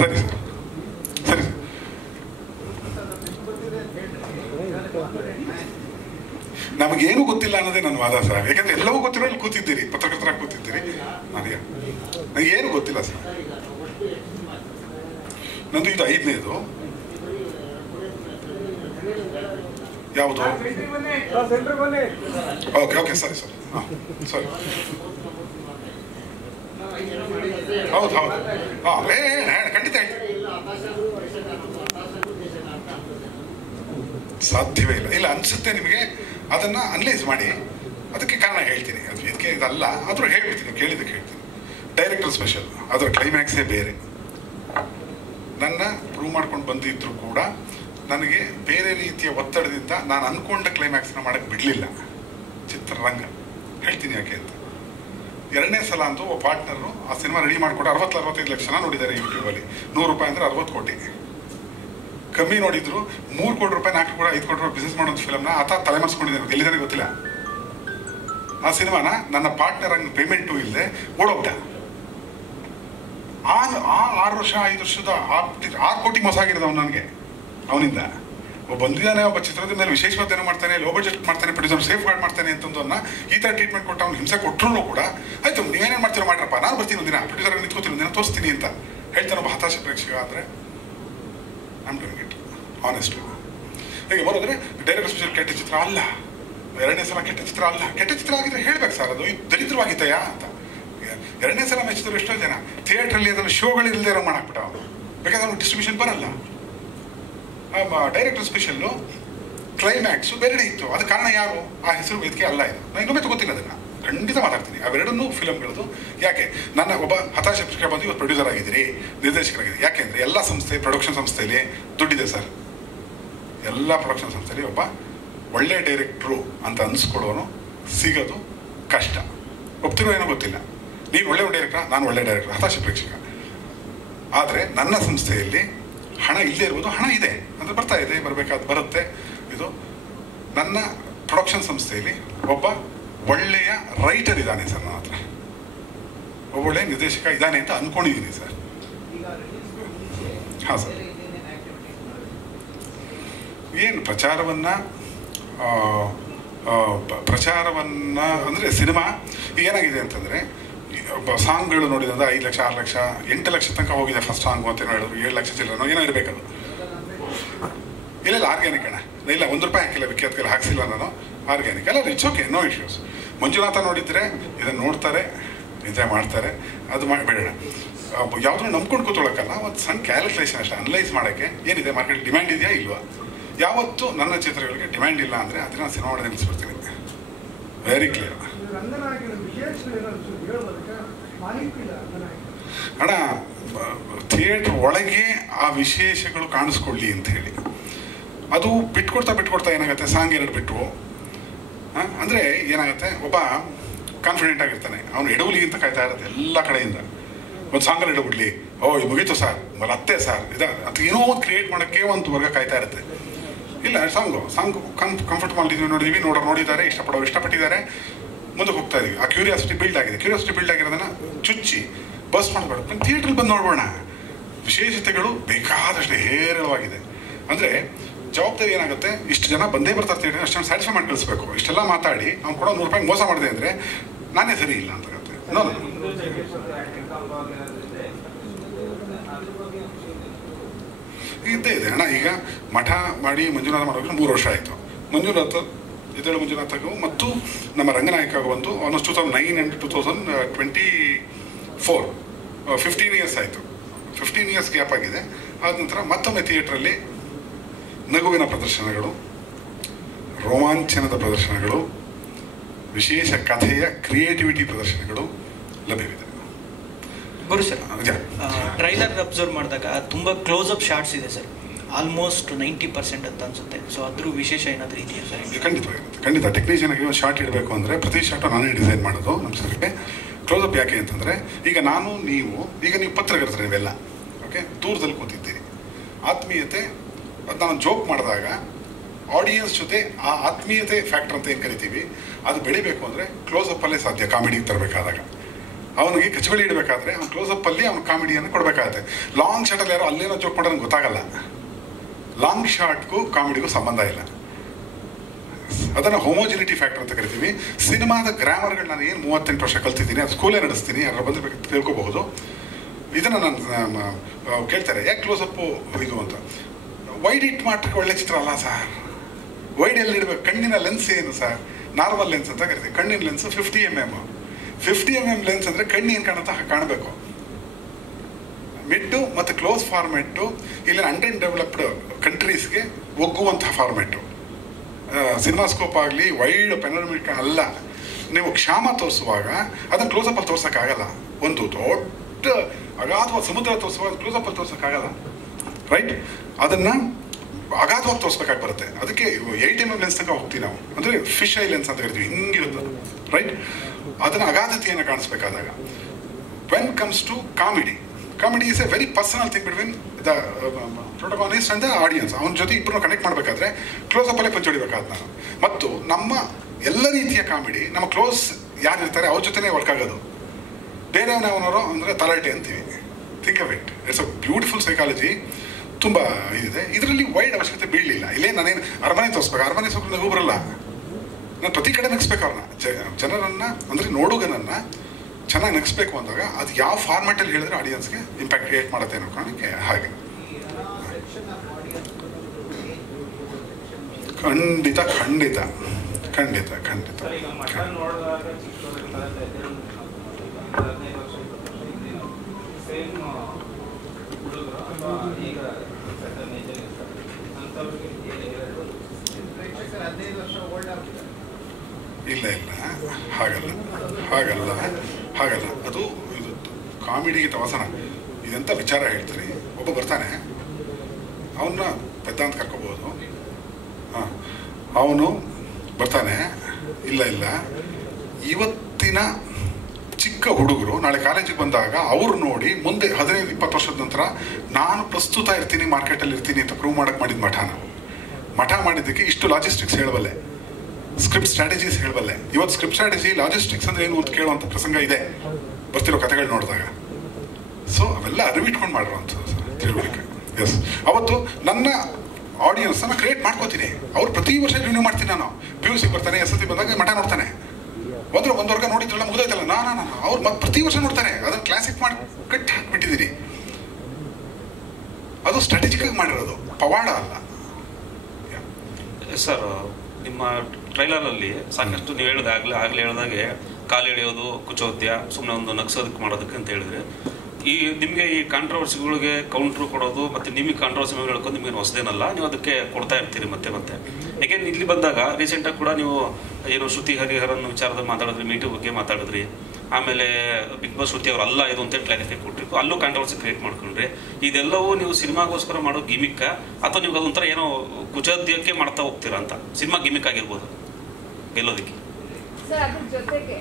ಸರಿ ಸರ್, ಸರಿ. ನಮಗೇನು ಗೊತ್ತಿಲ್ಲ ಅನ್ನೋದೇ ನನ್ನ ವಾದ ಸರ್. ಯಾಕಂದ್ರೆ ಎಲ್ಲವೂ ಗೊತ್ತಿರೋ ಕೂತಿದ್ದೀರಿ, ಪತ್ರಕರ್ತರಾಗಿ ಕೂತಿದ್ದೀರಿ. ನನಗೆ ಏನು ಗೊತ್ತಿಲ್ಲ ಸರ್. ನಂದು ಇದು 5ನೇದು. ಯಾವುದು? ಓಕೆ ಓಕೆ, ಸರಿ ಸರಿ. ಹಾಂ ಸರಿ, ಹೌದು ಹೌದು. ಹಾಂ ಖಂಡಿತ ಹೇಳ್ತೀನಿ. ಸಾಧ್ಯವೇ ಇಲ್ಲ. ಇಲ್ಲ ಅನ್ಸುತ್ತೆ ನಿಮಗೆ, ಅದನ್ನು ಅನಲೈಸ್ ಮಾಡಿ ಅದಕ್ಕೆ ಕಾರಣ ಹೇಳ್ತೀನಿ. ಅದು ಇದಕ್ಕೆ ಇದಲ್ಲ ಆದರೂ ಹೇಳ್ಬಿಡ್ತೀನಿ, ಕೇಳಿದ್ದಕ್ಕೆ ಹೇಳ್ತೀನಿ. ಡೈರೆಕ್ಟರ್ ಸ್ಪೆಷಲ್, ಅದರ ಕ್ಲೈಮ್ಯಾಕ್ಸೇ ಬೇರೆ. ನನ್ನ ಪ್ರೂವ್ ಮಾಡ್ಕೊಂಡು ಬಂದಿದ್ರು ಕೂಡ ನನಗೆ ಬೇರೆ ರೀತಿಯ ಒತ್ತಡದಿಂದ ನಾನು ಅಂದ್ಕೊಂಡ ಕ್ಲೈಮ್ಯಾಕ್ಸ್ನ ಮಾಡೋಕ್ಕೆ ಬಿಡಲಿಲ್ಲ ಚಿತ್ರರಂಗ. ಹೇಳ್ತೀನಿ ಯಾಕೆ ಅಂತ. 2ನೇ ಸಲ ಅಂತೂ ಒಬ್ಬ ಪಾರ್ಟ್ನರು ಆ ಸಿನಿಮಾ ರೆಡಿ ಮಾಡಿಕೊಟ್ಟು 60-65 ಲಕ್ಷ ನೋಡಿದ್ದಾರೆ ಯೂಟ್ಯೂಬಲ್ಲಿ. 100 ರೂಪಾಯಿ ಅಂದರೆ 60 ಕೋಟಿ. ಕಮ್ಮಿ ನೋಡಿದ್ರು 3 ಕೋಟಿ ರೂಪಾಯಿ, 4 ಕೋಟಿ, 5 ಕೋಟಿ ರೂಪಾಯಿ ಬಿಸ್ನೆಸ್ ಮಾಡೋದು ಫಿಲಮ್ನ ಆತ ತಲೆಮರೆಸ್ಕೊಂಡಿದ್ದಾನೆ. ಎಲ್ಲಿದ್ದಾನೆ ಗೊತ್ತಿಲ್ಲ. ಆ ಸಿನಿಮಾನ ನನ್ನ ಪಾರ್ಟ್ನರ್ ಹಂಗೆ ಪೇಮೆಂಟು ಇಲ್ಲದೆ ಓಡೋಗ್ಬಿಟ್ಟ. ಆ 6 ವರ್ಷ 5 ವರ್ಷದ 6 ಕೋಟಿ ಮೋಸ ಆಗಿರೋದು ಅವ್ನು ನನಗೆ. ಅವನಿಂದ ಬಂದಿದ್ದಾನೆ ಒಬ್ಬ ಚಿತ್ರದ ಮೇಲೆ ವಿಶೇಷವಾದ ಮಾಡ್ತಾನೆ, ಲೋ ಬಜೆಟ್ ಮಾಡ್ತಾನೆ, ಪ್ರೊಡ್ಯೂಸರ್ ಸೇಫ್ ಗಾರ್ಡ್ ಮಾಡ್ತಾನೆ ಅಂತಂದನ್ನ ಈ ಥರ ಟ್ರೀಟ್ಮೆಂಟ್ ಕೊಟ್ಟು ಅವ್ನು ಹಿಂಸೆ ಕೊಟ್ಟರು ಕೂಡ ಆಯ್ತು ನೀವೇನೇನು ಮಾಡ್ತೀರೋ ಮಾಡ್ರಪ್ಪ, ನಾನು ಬರ್ತೀನಿ ಒಂದಿನ ಪ್ರೊಡ್ಯೂಸರ್ ನಿಂತ್ಕೋತೀನಿ, ಒಂದಿನ ತೋರಿಸ್ತೀನಿ ಅಂತ ಹೇಳ್ತಾನೆ ಒಬ್ಬ ಹತಾಶ ಪ್ರೇಕ್ಷಕ. ಅಂದರೆ ಐಮ್ ಡೂಯಿಂಗ್ ಇಟ್ ಆನೆಸ್ಟ್. ಹೀಗೆ ಬರೋದ್ರೆ ಡೈರೆಕ್ಟರ್ ಸ್ಪೆಷಲ್ ಕೆಟ್ಟ ಚಿತ್ರ ಅಲ್ಲ, 2ನೇ ಸಲ ಕೆಟ್ಟ ಚಿತ್ರ ಅಲ್ಲ. ಕೆಟ್ಟ ಚಿತ್ರ ಆಗಿದ್ರೆ ಹೇಳ್ಬೇಕು ಸರ್, ಅದು ದರಿದ್ರವಾಗಿದೆಯಾ ಅಂತ. 2ನೇ ಸಲ ಮೆಚ್ಚಿದ್ರು ಎಷ್ಟೋ ಜನ ಥಿಯೇಟ್ರಲ್ಲಿ ಅದನ್ನು ಶೋಗಳಿಲ್ಲದೆ ಇರೋ ಮಾಡಾಕ್ಬಿಟ್ಟ ಅವನು, ಬೇಕಾದ್ರೆ ಅವ್ನು ಡಿಸ್ಟ್ರಿಬ್ಯೂಷನ್ ಬರಲ್ಲ. ಡೈರೆಕ್ಟರ್ ಸ್ಪೆಷಲ್ಲು ಕ್ಲೈಮ್ಯಾಕ್ಸು ಬೇರೆಡೆ ಇತ್ತು. ಅದು ಕಾರಣ ಯಾರು? ಆ ಹೆಸರು ವೇದಿಕೆ ಅಲ್ಲ. ಇದು ನಾನು ಇನ್ನೊಮ್ಮೆ ತಗೋತೀನಿ, ಅದನ್ನು ಖಂಡಿತ ಮಾತಾಡ್ತೀನಿ. ಅವೆರಡನ್ನೂ ಫಿಲಮ್ಗಳದ್ದು. ಯಾಕೆ ನನ್ನ ಒಬ್ಬ ಹತಾಶ ಪ್ರೇಕ್ಷಕ ಬಂದು ಇವತ್ತು ಪ್ರೊಡ್ಯೂಸರ್ ಆಗಿದ್ದೀರಿ, ನಿರ್ದೇಶಕರಾಗಿದ್ದೀರಿ. ಯಾಕೆಂದರೆ ಎಲ್ಲ ಸಂಸ್ಥೆ, ಪ್ರೊಡಕ್ಷನ್ ಸಂಸ್ಥೆಯಲ್ಲಿ ದುಡ್ಡಿದೆ ಸರ್. ಎಲ್ಲ ಪ್ರೊಡಕ್ಷನ್ ಸಂಸ್ಥೆಯಲ್ಲಿ ಒಬ್ಬ ಒಳ್ಳೆ ಡೈರೆಕ್ಟ್ರು ಅಂತ ಅನಿಸ್ಕೊಳ್ಳೋನು ಸಿಗೋದು ಕಷ್ಟ. ಒಪ್ತಿರೋ ಏನೋ ಗೊತ್ತಿಲ್ಲ. ನೀವು ಒಳ್ಳೆ ಡೈರೆಕ್ಟ್ರಾ? ನಾನು ಒಳ್ಳೆ ಡೈರೆಕ್ಟರ್, ಹತಾಶ ಪ್ರೇಕ್ಷಕ. ಆದರೆ ನನ್ನ ಸಂಸ್ಥೆಯಲ್ಲಿ ಹಣ ಇಲ್ಲದೆ ಇರ್ಬೋದು, ಹಣ ಇದೆ ಅಂದರೆ ಬರ್ತಾ ಇದೆ, ಬರಬೇಕಾದ ಬರುತ್ತೆ. ಇದು ನನ್ನ ಪ್ರೊಡಕ್ಷನ್ ಸಂಸ್ಥೆಯಲ್ಲಿ ಒಬ್ಬ ಒಳ್ಳೆಯ ರೈಟರ್ ಇದ್ದಾನೆ ಸರ್, ನನ್ನ ಹತ್ರ ಒಬ್ಬ ಒಳ್ಳೆಯ ನಿರ್ದೇಶಕ ಇದ್ದಾನೆ ಅಂತ ಅಂದ್ಕೊಂಡಿದ್ದೀನಿ ಸರ್. ಹಾಂ ಸರ್. ಏನು ಪ್ರಚಾರವನ್ನು ಅಂದರೆ ಸಿನಿಮಾ ಏನಾಗಿದೆ ಅಂತಂದರೆ, ಸಾಂಗ್ಗಳು ನೋಡಿದ್ರೆ 5 ಲಕ್ಷ 6 ಲಕ್ಷ 8 ಲಕ್ಷ ತನಕ ಹೋಗಿದೆ ಫಸ್ಟ್ ಸಾಂಗು ಅಂತ ಹೇಳಿದ್ರು. 7 ಲಕ್ಷ ಚಿಲ್ಲರೆ ಏನೋ ಇರಬೇಕದು. ಇಲ್ಲ ಆರ್ಗ್ಯಾನಿಕ್ ಅಣ್ಣ, ಇಲ್ಲ 1 ರೂಪಾಯಿ ಹಾಕಿಲ್ಲ, ವಿಖ್ಯಾತಗೆಲ್ಲ ಹಾಕ್ಸಿಲ್ಲ ನಾನು. ಆರ್ಗ್ಯಾನಿಕ್ ಅಲ್ಲ, it's okay, no issues. Manjunatha ನೋಡಿದರೆ ಇದನ್ನು ನೋಡ್ತಾರೆ, ಎಂಜಾಯ್ ಮಾಡ್ತಾರೆ. ಅದು ಬೇಡ, ಯಾವುದನ್ನು ನಂಬ್ಕೊಂಡು ಕೂತ್ಕೊಳ್ಳೋಕ್ಕಲ್ಲ. ಒಂದು ಸಣ್ಣ ಕ್ಯಾಲ್ಕುಲೇಷನ್ ಅಷ್ಟೇ, ಅನಲೈಸ್ ಮಾಡೋಕ್ಕೆ ಏನಿದೆ ಮಾರ್ಕೆಟ್ ಡಿಮ್ಯಾಂಡ್ ಇದೆಯಾ ಇಲ್ವಾ. ಯಾವತ್ತು ನನ್ನ ಚಿತ್ರಗಳಿಗೆ ಡಿಮ್ಯಾಂಡ್ ಇಲ್ಲ ಅಂದರೆ ಅದನ್ನು ಸಿನಿಮಾ ಮಾಡೋದು ನಿಲ್ಲಿಸ್ಬಿಡ್ತೀನಿ. ವೆರಿ ಕ್ಲಿಯರ್ ಅಣ್ಣ. ಥಿಯೇಟ್ರ್ ಒಳಗೆ ಆ ವಿಶೇಷಗಳು ಕಾಣಿಸ್ಕೊಳ್ಳಿ ಅಂತ ಹೇಳಿ ಅದು ಬಿಟ್ಕೊಡ್ತಾ ಏನಾಗುತ್ತೆ, ಸಾಂಗ್ 2 ಬಿಟ್ಟು ಅಂದರೆ ಏನಾಗುತ್ತೆ, ಒಬ್ಬ ಕಾನ್ಫಿಡೆಂಟ್ ಆಗಿರ್ತಾನೆ. ಅವನು ಎಡವಲಿ ಅಂತ ಕಾಯ್ತಾ ಇರುತ್ತೆ ಎಲ್ಲ ಕಡೆಯಿಂದ. ಒಂದು ಸಾಂಗಲ್ಲಿ ಎಡಬಿಡ್ಲಿ, ಇದು ಮುಗೀತು ಸರ್, ಮತ್ತೆ ಸರ್ ಅದು ಏನೋ ಒಂದು ಕ್ರಿಯೇಟ್ ಮಾಡೋಕ್ಕೆ ಒಂದು ವರ್ಗ ಕಾಯ್ತಾ ಇರುತ್ತೆ. ಇಲ್ಲ, ಸಾಂಗ್ ಕಂಫರ್ಟಬಲ್ ಇದೀವಿ, ನೋಡಿದ್ದಾರೆ, ಇಷ್ಟಪಟ್ಟಿದ್ದಾರೆ, ಮುಂದಕ್ಕೆ ಹೋಗ್ತಾ ಇದೀವಿ. ಆ ಕ್ಯೂರಿಯಾಸಿಟಿ ಬಿಲ್ಡ್ ಆಗಿರೋದನ್ನ ಚುಚ್ಚಿ ಬಸ್ ಮಾಡಬಾರ್ದು. ಥಿಯೇಟ್ರಲ್ಲಿ ಬಂದು ನೋಡೋಣ. ವಿಶೇಷತೆಗಳು ಬೇಕಾದಷ್ಟು ಹೇರಳವಾಗಿದೆ. ಅಂದರೆ ಜವಾಬ್ದಾರಿ ಏನಾಗುತ್ತೆ, ಇಷ್ಟು ಜನ ಬಂದೇ ಬರ್ತಾ ಇರ್ತೀವಿ, ಅಷ್ಟೊಂದು ಸ್ಯಾಟಿಸ್ಫೈ ಮಾಡಿ ಕಳಿಸ್ಬೇಕು. ಇಷ್ಟೆಲ್ಲ ಮಾತಾಡಿ ಅವ್ನು ಕೂಡ ₹100 ಮೋಸ ಮಾಡಿದೆ ಅಂದರೆ ನಾನೇ ಸರಿ ಇಲ್ಲ ಅಂತ ಆಗುತ್ತೆ. ಇದ್ದೇ ಇದೆ ಅಣ್ಣ. ಈಗ ಮಠ ಮಾಡಿ ಮಂಜುನಾಥ ಮಾಡೋಕೆ 3 ವರ್ಷ ಆಯಿತು. ಎದ್ದೇಳು ಮಂಜುನಾಥಗೂ ಮತ್ತು ನಮ್ಮ ರಂಗನಾಯಕಗೂ ಬಂದು ಆಲ್ಮೋಸ್ಟ್ 2009 and 2024 15 ಇಯರ್ಸ್ ಆಯಿತು. 15 ಇಯರ್ಸ್ ಗ್ಯಾಪ್ ಆಗಿದೆ. ಆದ ನಂತರ ಮತ್ತೊಮ್ಮೆ ಥಿಯೇಟ್ರಲ್ಲಿ ನಗುವಿನ ಪ್ರದರ್ಶನಗಳು, ರೋಮಾಂಚನದ ಪ್ರದರ್ಶನಗಳು, ವಿಶೇಷ ಕಥೆಯ ಕ್ರಿಯೇಟಿವಿಟಿ ಪ್ರದರ್ಶನಗಳು ಲಭ್ಯವಿದೆ. ಗುರು ಸರ್, ಟ್ರೈಲರ್ ಅಬ್ಸರ್ವ್ ಮಾಡಿದಾಗ ತುಂಬ ಕ್ಲೋಸ್ ಅಪ್ ಶಾರ್ಟ್ಸ್ ಇದೆ ಸರ್, ಆಲ್ಮೋಸ್ಟ್ 90% ಅಂತ ಅನ್ಸುತ್ತೆ. ಸೊ ಅದ್ರ ವಿಶೇಷ ಏನಾದರೂ ಇದೆಯಾ ಸರ್? ಖಂಡಿತ ಟೆಕ್ನಿಷಿಯನ್ ಆಗಿ ಒಂದು ಶಾರ್ಟ್ ಇಡಬೇಕು ಅಂದರೆ ಪ್ರತಿ ಶಾರ್ಟು ನಾನೇ ಡಿಸೈನ್ ಮಾಡೋದು ನಮ್ಮ ಚಿತ್ರಕ್ಕೆ. ಕ್ಲೋಸಪ್ ಯಾಕೆ ಅಂತಂದರೆ, ಈಗ ನೀವು ಪತ್ರಕರ್ತರು ನೀವೆಲ್ಲ ಓಕೆ, ದೂರದಲ್ಲಿ ಕೂತಿದ್ದೀರಿ. ಆತ್ಮೀಯತೆ ಅದು ನಾನು ಜೋಕ್ ಮಾಡಿದಾಗ ಆಡಿಯನ್ಸ್ ಜೊತೆ ಆ ಆತ್ಮೀಯತೆ ಫ್ಯಾಕ್ಟರ್ ಅಂತ ಏನು ಕರಿತೀವಿ, ಅದು ಬೆಳಿಬೇಕು ಅಂದರೆ ಕ್ಲೋಸಪ್ಪಲ್ಲೇ ಸಾಧ್ಯ. ಕಾಮಿಡಿಗೆ ತರಬೇಕಾದಾಗ ಅವನಿಗೆ ಕಚಗಳಿ ಇಡಬೇಕಾದ್ರೆ ಅವ್ನು ಕ್ಲೋಸಪ್ಪಲ್ಲಿ ಅವ್ನು ಕಾಮಿಡಿಯನ್ನು ಕೊಡಬೇಕಾಗುತ್ತೆ. ಲಾಂಗ್ ಶಾರ್ಟಲ್ಲಿ ಯಾರೋ ಅಲ್ಲೇನೋ ಜೋಕ್ ಮಾಡೋದು ಗೊತ್ತಾಗಲ್ಲ. ಲಾಂಗ್ ಶಾರ್ಟ್ಗೂ ಕಾಮಿಡಿಗೂ ಸಂಬಂಧ ಇಲ್ಲ. ಅದನ್ನು ಹೋಮೋಜಿನಿಟಿ ಫ್ಯಾಕ್ಟರ್ ಅಂತ ಕರಿತೀವಿ. ಸಿನಿಮಾದ ಗ್ರಾಮರ್ಗಳು ನಾನು ಏನು 38 ವರ್ಷ ಕಲ್ತಿದ್ದೀನಿ, ಅದು ಸ್ಕೂಲೇ ನಡೆಸ್ತೀನಿ, ಯಾರು ಬಂದರೆ ತಿಳ್ಕೊಬಹುದು. ಇದನ್ನು ನಾನು ಕೇಳ್ತಾರೆ, ಯಾಕೆ ಕ್ಲೋಸಪ್ಪು ಇದು ಅಂತ. ವೈಡ್ ಇಟ್ ಮಾಡ್ಲಿಕ್ಕೆ ಒಳ್ಳೆ ಚಿತ್ರ ಅಲ್ಲ ಸರ್. ವೈಡ್ ಎಲ್ಲಿ ಇಡಬೇಕು? ಕಣ್ಣಿನ ಲೆನ್ಸ್ ಏನು ಸರ್? ನಾರ್ಮಲ್ ಲೆನ್ಸ್ ಅಂತ ಕರಿತೀವಿ. ಕಣ್ಣಿನ ಲೆನ್ಸ್ 50 mm. 50 mm ಲೆನ್ಸ್ ಅಂದರೆ ಕಣ್ಣು ಏನು ಕಾಣುತ್ತಾ ಕಾಣಬೇಕು. ಮಿಡ್ಡು ಮತ್ತು ಕ್ಲೋಸ್ ಫಾರ್ಮೆಟ್ಟು ಇಲ್ಲಿ ಅಂಡರ್ಡೆವಲಪ್ಡ್ ಕಂಟ್ರೀಸ್ಗೆ ಒಗ್ಗುವಂತಹ ಫಾರ್ಮೆಟ್ಟು. ಸಿನಿಮಾಸ್ಕೋಪ್ ಆಗಲಿ ವೈಡ್ ಪೆನೋರಮಿಕ್ ಅಲ್ಲ. ನೀವು ಕ್ಷಾಮ ತೋರಿಸುವಾಗ ಅದನ್ನು ಕ್ಲೋಸಪ್ಪಲ್ಲಿ ತೋರ್ಸೋಕ್ಕಾಗಲ್ಲ. ಒಂದು ದೊಡ್ಡ ಅಗಾಧವಾದ ಸಮುದ್ರ ತೋರಿಸುವಾಗ ಕ್ಲೋಸಪ್ಪಲ್ಲಿ ತೋರ್ಸೋಕ್ಕಾಗಲ್ಲ, ರೈಟ್? ಅದನ್ನು ಅಗಾಧವಾಗಿ ತೋರಿಸ್ಬೇಕಾಗಿ ಬರುತ್ತೆ. ಅದಕ್ಕೆ 8 mm ಲೆನ್ಸ್ ತನಕ ಹೋಗ್ತೀವಿ ನಾವು. ಅಂದರೆ ಫಿಶ್ ಐ ಲೆನ್ಸ್ ಅಂತ ಕರಿತೀವಿ, ಹಿಂಗಿರುತ್ತೆ, ರೈಟ್? ಅದನ್ನು ಅಗಾಧತೆಯನ್ನು ಕಾಣಿಸ್ಬೇಕಾದಾಗ when comes to comedy is a very personal thing between the protagonist and the audience. ಅವನ ಜೊತೆ ಇಬ್ಬರನ್ನು ಕನೆಕ್ಟ್ ಮಾಡಬೇಕಾದ್ರೆ ಕ್ಲೋಸಪ್ಪಲ್ಲೇ ಪಂಚೊಡಿಬೇಕಾದ ನಾನು. ಮತ್ತು ನಮ್ಮ ಎಲ್ಲ ರೀತಿಯ ಕಾಮಿಡಿ ನಮ್ಮ ಕ್ಲೋಸ್ ಯಾರಿರ್ತಾರೆ ಅವ್ರ ಜೊತೆನೇ ವರ್ಕ್ ಆಗೋದು. ಬೇರೆಯವನವನವರು ಅಂದರೆ ತಲಾಟೆ ಅಂತೀವಿ. Think of it, it's a beautiful psychology. ತುಂಬ ಇದಿದೆ. ಇದರಲ್ಲಿ ವೈಡ್ ಅವಶ್ಯಕತೆ ಬೀಳಲಿಲ್ಲ. ಇಲ್ಲೇ ನಾನೇನು ಅರಮನೆ ತೋರಿಸ್ಬೇಕು, ಅರಮನೆ ಸ್ವಲ್ಪ ನಗು ಬರಲ್ಲ. ನಾನು ಪ್ರತಿ ಕಡೆ ನಗಿಸ್ಬೇಕು ಅವ್ರನ್ನ, ಜನರನ್ನು ಅಂದರೆ ನೋಡುಗನನ್ನು ಚೆನ್ನಾಗಿ ನಗಿಸ್ಬೇಕು ಅಂದಾಗ ಅದು ಯಾವ ಫಾರ್ಮ್ಯಾಟಲ್ಲಿ ಹೇಳಿದ್ರೆ ಆಡಿಯನ್ಸ್ಗೆ ಇಂಪ್ಯಾಕ್ಟ್ ಕ್ರಿಯೇಟ್ ಮಾಡುತ್ತೆ ಅನ್ನೋ ಕಾರಣಕ್ಕೆ ಹಾಗೆ. ಖಂಡಿತ ಖಂಡಿತ ಖಂಡಿತ ಖಂಡಿತ. ಇಲ್ಲ ಹಾಗಲ್ಲ. ಅದು ಇದು ಕಾಮಿಡಿಗೆ ತವಸನ. ಇದಂತ ವಿಚಾರ ಹೇಳ್ತೀನಿ. ಒಬ್ಬ ಬರ್ತಾನೆ, ಅವನ್ನ ಪೆದ್ದ ಅಂತ ಕರ್ಕೋಬಹುದು. ಅವನು ಬರ್ತಾನೆ, ಇಲ್ಲ ಇವತ್ತಿನ ಚಿಕ್ಕ ಹುಡುಗರು ನಾಳೆ ಕಾಲೇಜಿಗೆ ಬಂದಾಗ ಅವ್ರು ನೋಡಿ ಮುಂದೆ 15-20 ವರ್ಷದ ನಂತರ ನಾನು ಪ್ರಸ್ತುತ ಇರ್ತೀನಿ, ಮಾರ್ಕೆಟಲ್ಲಿ ಇರ್ತೀನಿ ಅಂತ ಪ್ರೂವ್ ಮಾಡಕ್ಕೆ ಮಾಡಿದ ಮಠ ಮಾಡಿದ್ದಕ್ಕೆ ಇಷ್ಟು ಲಾಜಿಸ್ಟಿಕ್ಸ್ ಹೇಳಬಲ್ಲೆ, ಸ್ಕ್ರಿಪ್ಟ್ ಸ್ಟ್ರಾಟಜೀಸ್ ಹೇಳಬಲ್ಲೆ. ಇವತ್ತು ಸ್ಕ್ರಿಪ್ಟ್ ಸ್ಟ್ರಾಟಜಿ ಲಾಜಿಸ್ಟಿಕ್ಸ್ ಅಂದ್ರೆ ಏನು ಅಂತ ಕೇಳುವಂಥ ಪ್ರಸಂಗ ಇದೆ ಬರ್ತಿರೋ ಕಥೆಗಳು ನೋಡಿದಾಗ. ಸೊ ಅವೆಲ್ಲ ಅರಿವಿಟ್ಕೊಂಡು ಮಾಡಿರುವಂಥದ್ದು ತಿಳುವಳಿಕೆ. ಎಸ್, ಅವತ್ತು ನನ್ನ ಆಡಿಯನ್ಸನ್ನು ಕ್ರಿಯೇಟ್ ಮಾಡ್ಕೋತೀನಿ. ಅವ್ರು ಪ್ರತಿ ವರ್ಷ ರಿನ್ಯೂ ಮಾಡ್ತೀನಿ ನಾನು. PUC ಬರ್ತಾನೆ, SSC ಬಂದಾಗ ಮಠ ನೋಡ್ತಾನೆ. ಒಂದು ವರ್ಗ ನೋಡಿದ್ರಲ್ಲ ಮುಗಿದೋಯ್ತಲ್ಲ, ನಾನು ಅವ್ರು ಮತ್ತೆ ಪ್ರತಿ ವರ್ಷ ನೋಡ್ತಾರೆ. ಅದನ್ನು ಕ್ಲಾಸಿಕ್ ಮಾಡಿ ಕಟ್ಟಿ ಹಾಕ್ಬಿಟ್ಟಿದ್ದೀನಿ. ಅದು ಸ್ಟ್ರಾಟಜಿಕ್ ಆಗಿ ಮಾಡಿರೋದು, ಪವಾಡ ಅಲ್ಲ. ಸರ್, ನಿಮ್ಮ ಟ್ರೈಲರಲ್ಲಿ ಸಾಕಷ್ಟು ನೀವು ಆಗಲೇ ಹೇಳಿದಾಗೆ ಕಾಲು ಎಳೆಯೋದು, ಕುಚೋದ್ಯ, ಸುಮ್ಮನೆ ಒಂದು ನಗ್ಸೋದಕ್ಕೆ ಮಾಡೋದಕ್ಕೆ ಅಂತ ಹೇಳಿದ್ರೆ, ನಿಮಗೆ ಈ ಕಾಂಟ್ರವರ್ಸಿಗಳಿಗೆ ಕೌಂಟ್ರು ಕೊಡೋದು ಮತ್ತು ನಿಮಗೆ ಕಾಂಟ್ರವರ್ಸಿ ಹೇಳ್ಕೊಂಡು ನಿಮಗೆ ಹೊಸದೇನಲ್ಲ, ನೀವು ಅದಕ್ಕೆ ಕೊಡ್ತಾ ಇರ್ತೀರಿ ಮತ್ತೆ. ಯಾಕೆಂದ್ರೆ ಇಲ್ಲಿ ಬಂದಾಗ ರೀಸೆಂಟಾಗಿ ಕೂಡ ನೀವು ಏನು ಶ್ರುತಿ ಹರಿಹರನ್ ವಿಚಾರದಲ್ಲಿ ಮಾತಾಡಿದ್ರಿ, ಮೀಟು ಬಗ್ಗೆ ಮಾತಾಡಿದ್ರಿ, ಆಮೇಲೆ ಬಿಗ್ ಬಾಸ್ ಶ್ರುತಿ ಅವರಲ್ಲ ಇದು ಅಂತ ಕ್ಲಾರಿಫೈ ಕೊಟ್ಟರು, ಅಲ್ಲೂ ಕಾಂಟ್ರವರ್ಸಿ ಕ್ರಿಯೇಟ್ ಮಾಡ್ಕೊಂಡ್ರಿ. ಇದೆಲ್ಲವೂ ನೀವು ಸಿನಿಮಾಗೋಸ್ಕರ ಮಾಡೋ ಗಿಮಿಕ್ಕ ಅಥವಾ ನೀವು ಅದೊಂಥರ ಏನೋ ಕುಚೋದ್ಯಕ್ಕೆ ಮಾಡ್ತಾ ಹೋಗ್ತೀರಾ ಅಂತ? ಸಿನಿಮಾ ಗಿಮಿಕ್ ಆಗಿರ್ಬೋದು ಗೆಲ್ಲೋದಕ್ಕೆ. ಸರ್ ಅದ್ರ ಜೊತೆಗೆ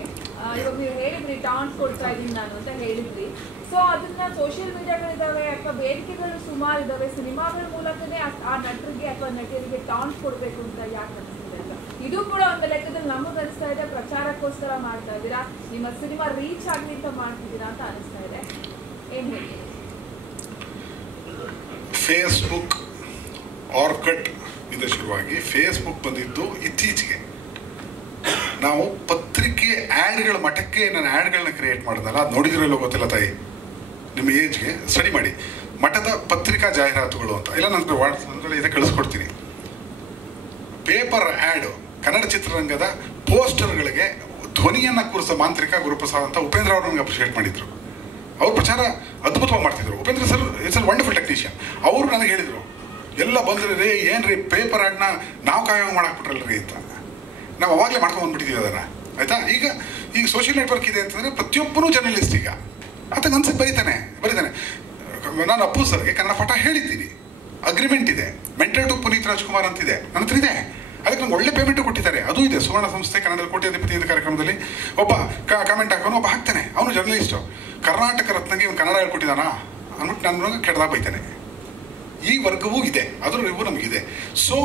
ಇವಾಗ ನೀವು ಹೇಳಿದ್ರಿ ಟಾಂಟ್ ಕೊಡ್ತಾ ಇದ್ದೀನಿ ನಾನು ಅಂತ ಹೇಳಿದ್ರಿ. ಸೊ ಅದನ್ನ ಸೋಷಿಯಲ್ ಮೀಡಿಯಾಗಳಿದಾವೆ ಅಥವಾ ವೇದಿಕೆಗಳು ಸುಮಾರು ಇದಾವೆ, ಸಿನಿಮಾಗಳ ಮೂಲಕನೇ ಆ ನಟರಿಗೆ ಅಥವಾ ನಟಿಯರಿಗೆ ಟಾಂಟ್ ಕೊಡ್ಬೇಕು ಅಂತ ಯಾಕೆ ಅನಿಸ್ತಿದೆ ಅಂತ. ಇದು ಕೂಡ ಒಂದು ಲೆಕ್ಕದಲ್ಲಿ ನಮಗೆ ಅನಿಸ್ತಾ ಇದೆ ಪ್ರಚಾರಕ್ಕೋಸ್ಕರ ಮಾಡ್ತಾ ಇದ್ದೀರಾ, ನಿಮ್ಮ ಸಿನಿಮಾ ರೀಚ್ ಆಗಲಿ ಅಂತ ಮಾಡ್ತಿದ್ದೀರಾ ಅಂತ ಅನಿಸ್ತಾ ಇದೆ. ಏನ್ ಹೇಳಿ? ಫೇಸ್ಬುಕ್ ಆರ್ಕಟ್ ಇಂದ ಶುರುವಾಗಿ ಫೇಸ್ಬುಕ್ ಬಂದಿದ್ದು ಇತ್ತೀಚೆಗೆ. ನಾವು ಪತ್ರಿಕೆ ಆ್ಯಡ್ಗಳ ಮಟ್ಟಕ್ಕೆ ನಾನು ಆ್ಯಡ್ಗಳನ್ನ ಕ್ರಿಯೇಟ್ ಮಾಡಿದ್ನಲ್ಲ, ಅದು ನೋಡಿದ್ರಲ್ಲೋ ಗೊತ್ತಿಲ್ಲ ತಾಯಿ, ನಿಮ್ಮ ಏಜ್ಗೆ ಸ್ಟಡಿ ಮಾಡಿ. ಮಠದ ಪತ್ರಿಕಾ ಜಾಹೀರಾತುಗಳು ಅಂತ ಇಲ್ಲ, ನನ್ನ ವಾಟ್ಸಪ್ನಲ್ಲಿ ಇದೆ ಕಳಿಸ್ಕೊಡ್ತೀನಿ. ಪೇಪರ್ ಆ್ಯಡ್ ಕನ್ನಡ ಚಿತ್ರರಂಗದ ಪೋಸ್ಟರ್ಗಳಿಗೆ ಧ್ವನಿಯನ್ನು ಕೂರಿಸೋ ಮಾಂತ್ರಿಕ ಗುರುಪ್ರಸಾದ್ ಅಂತ ಉಪೇಂದ್ರ ಅವರು ನನಗೆ ಅಪ್ರಿಷಿಯೇಟ್ ಮಾಡಿದ್ರು. ಅವ್ರ ಪ್ರಚಾರ ಅದ್ಭುತವಾಗಿ ಮಾಡ್ತಿದ್ರು. Upendra sir it's a wonderful technician. ಅವರು ನನಗೆ ಹೇಳಿದರು, ಎಲ್ಲ ಬಂದ್ರೆ ರೀ ಏನ್ರಿ ಪೇಪರ್ ಆ್ಯಡ್ನ ನಾವು ಕಾಯೋ ಮಾಡಾಕ್ಬಿಟ್ರಲ್ರಿ ಅಂತ. ನಾವು ಅವಾಗಲೇ ಮಾಡ್ಕೊಂಡ್ಬಂದ್ಬಿಟ್ಟಿದ್ದೀವಿ ಅದನ್ನು, ಆಯಿತಾ. ಈಗ ಸೋಷಿಯಲ್ ನೆಟ್ವರ್ಕ್ ಇದೆ ಅಂತಂದರೆ ಪ್ರತಿಯೊಬ್ಬರೂ ಜರ್ನಲಿಸ್ಟ್ ಈಗ ಆತ ಅನ್ಸಕ್ಕೆ ಬರೀತಾನೆ. ನಾನು ಅಪ್ಪು ಸರ್ಗೆ ಕನ್ನಡ ಪಾಠ ಹೇಳಿದ್ದೀನಿ, ಅಗ್ರಿಮೆಂಟ್ ಇದೆ. ಮೆಂಟರ್ ಟು ಪುನೀತ್ ರಾಜ್ಕುಮಾರ್ ಅಂತಿದೆ, ನನ್ನ ಹತ್ರ ಇದೆ. ಅದಕ್ಕೆ ನಂಗೆ ಒಳ್ಳೆ ಪೇಮೆಂಟು ಕೊಟ್ಟಿದ್ದಾರೆ. ಅದು ಇದೆ ಸುವರ್ಣ ಸಂಸ್ಥೆ ಕನ್ನಡದ ಕೋಟ್ಯಾಧಿಪತಿ ಕಾರ್ಯಕ್ರಮದಲ್ಲಿ ಒಬ್ಬ ಕಾಮೆಂಟ್ ಹಾಕೋನು ಒಬ್ಬ ಹಾಕ್ತಾನೆ, ಅವನು ಜರ್ನಲಿಸ್ಟು. ಕರ್ನಾಟಕ ರತ್ನಗೆ ಇವನು ಕನ್ನಡ ಹೇಳ್ಕೊಟ್ಟಿದ್ದಾನ ಅಂದ್ಬಿಟ್ಟು ನಾನು ಕೆಟ್ಟದಾಗ ಬೈತಾನೆ. ಈ ವರ್ಗವೂ ಇದೆ, ಅದರ ಇವು ನಮಗಿದೆ. ಸೊ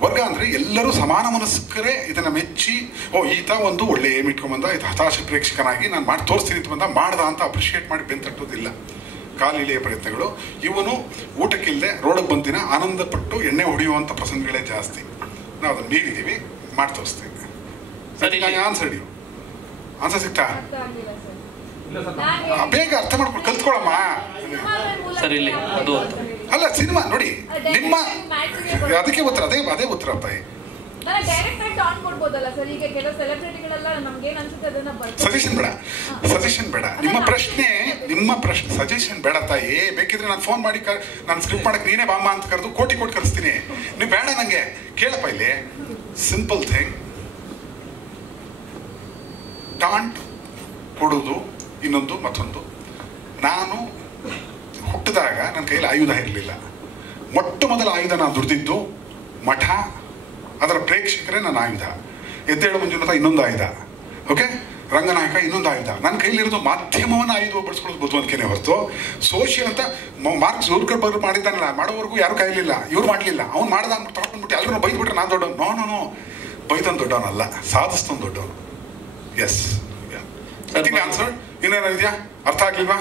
ವರ್ಗ ಅಂದರೆ ಎಲ್ಲರೂ ಸಮಾನ ಮನಸ್ಕರೇ ಇದನ್ನು ಮೆಚ್ಚಿ, ಈತ ಒಂದು ಒಳ್ಳೆ ಏಮ್ ಇಟ್ಕೊಂಬಂದ, ಇದು ಹತಾಶ ಪ್ರೇಕ್ಷಕನಾಗಿ ನಾನು ಮಾಡಿ ತೋರಿಸ್ತೀನಿ ಅಂತ ಬಂದ ಮಾಡ್ದ ಅಂತ ಅಪ್ರಿಷಿಯೇಟ್ ಮಾಡಿ ಬೆಂತಟ್ಟೋದಿಲ್ಲ. ಕಾಲಿಳೆಯ ಪ್ರಯತ್ನಗಳು. ಇವನು ಊಟಕ್ಕಿಲ್ಲದೆ ರೋಡಿಗೆ ಬಂದಿನ ಆನಂದಪಟ್ಟು ಎಣ್ಣೆ ಹೊಡೆಯುವಂಥ ಪ್ರಸಂಗಗಳೇ ಜಾಸ್ತಿ. ನಾವು ಅದನ್ನು ಮೀರಿದ್ದೀವಿ, ಮಾಡಿ ತೋರಿಸ್ತೀವಿ. ಆನ್ಸರ್ ಸಿಗ್ತಾ? ಬೇಗ ಅರ್ಥ ಮಾಡ್ಕೊಂಡು ಕಲ್ತ್ಕೊಳಮ್ಮ. ಸರ್ ಇಲ್ಲಿ ಅದು ಅಲ್ಲ ಸಿನಿಮಾ ನೋಡಿ ನಿಮ್ಮ ಅದಕ್ಕೆ ಉತ್ತರ, ಅದೇ ಉತ್ತರ ತಾಯಿ. ಸಜೆಷನ್ ಬೇಡ. ನಿಮ್ಮ ಪ್ರಶ್ನೆ ಸಜೆಷನ್ ಬೇಡ ತಾಯಿ. ಬೇಕಿದ್ರೆ ನಾನು ಫೋನ್ ಮಾಡಿ ನಾನು ಸ್ಕ್ರಿಪ್ಟ್ ಮಾಡಕ್ಕೆ ನೀನೇ ಬಾಮ್ಮ ಅಂತ ಕರೆದು ಕೋಟಿ ಕರೆಸ್ತೀನಿ. ನೀವು ಬೇಡ ನನಗೆ ಕೇಳಪ್ಪ. ಇಲ್ಲಿ ಸಿಂಪಲ್ ಥಿಂಗ್, ಟಾಂಟ್ ಕೊಡೋದು ಇನ್ನೊಂದು ಮತ್ತೊಂದು. ನಾನು ಹುಟ್ಟಿದಾಗ ನನ್ನ ಕೈಯಲ್ಲಿ ಆಯುಧ ಇರಲಿಲ್ಲ. ಮೊಟ್ಟ ಮೊದಲ ಆಯುಧ ನಾನು ದುಡಿದಿದ್ದು ಮಠ, ಅದರ ಪ್ರೇಕ್ಷಕರೇ ನನ್ನ ಆಯುಧ. ಎದ್ದೇಳು ಮಂಜುನಾಥ ಇನ್ನೊಂದು ಆಯುಧ, ಓಕೆ, ರಂಗನಾಯಕ ಇನ್ನೊಂದು ಆಯುಧ. ನನ್ನ ಕೈಲಿರೋದು ಮಾಧ್ಯಮವನ್ನು ಆಯುಧ ಬಳಸ್ಕೊಳ್ಳೋದು ಬುದ್ಧಿವಂತಿಕೆನೇ ಹೊರತು ಸೋಷಿಯಲ್ ಅಂತ ಮಾರ್ಕ್ ಜುಕರ್ಬರ್ಗ್ ಮಾಡಿದ್ದಾನಲ್ಲ, ಮಾಡೋವರೆಗೂ ಯಾರು ಕೈಲಿಲ್ಲ, ಇವ್ರು ಮಾಡಲಿಲ್ಲ. ಅವ್ನು ಮಾಡ್ದ ಅಂದ್ಬಿಟ್ಟು ತಗೊಂಡ್ಬಿಟ್ಟು ಎಲ್ಲರೂ ಬೈದ್ಬಿಟ್ರೆ ನಾನು ದೊಡ್ಡವನು. ನೋ ಬೈದೊಂದು ದೊಡ್ಡವನಲ್ಲ, ಸಾಧಿಸ್ತೊಂದು ದೊಡ್ಡವನು. ಎಸ್, ಆನ್ಸರ್ ಇನ್ನೇನೋ ಇದೆಯಾ? ಅರ್ಥ ಆಗ್ಲಿಲ್ವಾ?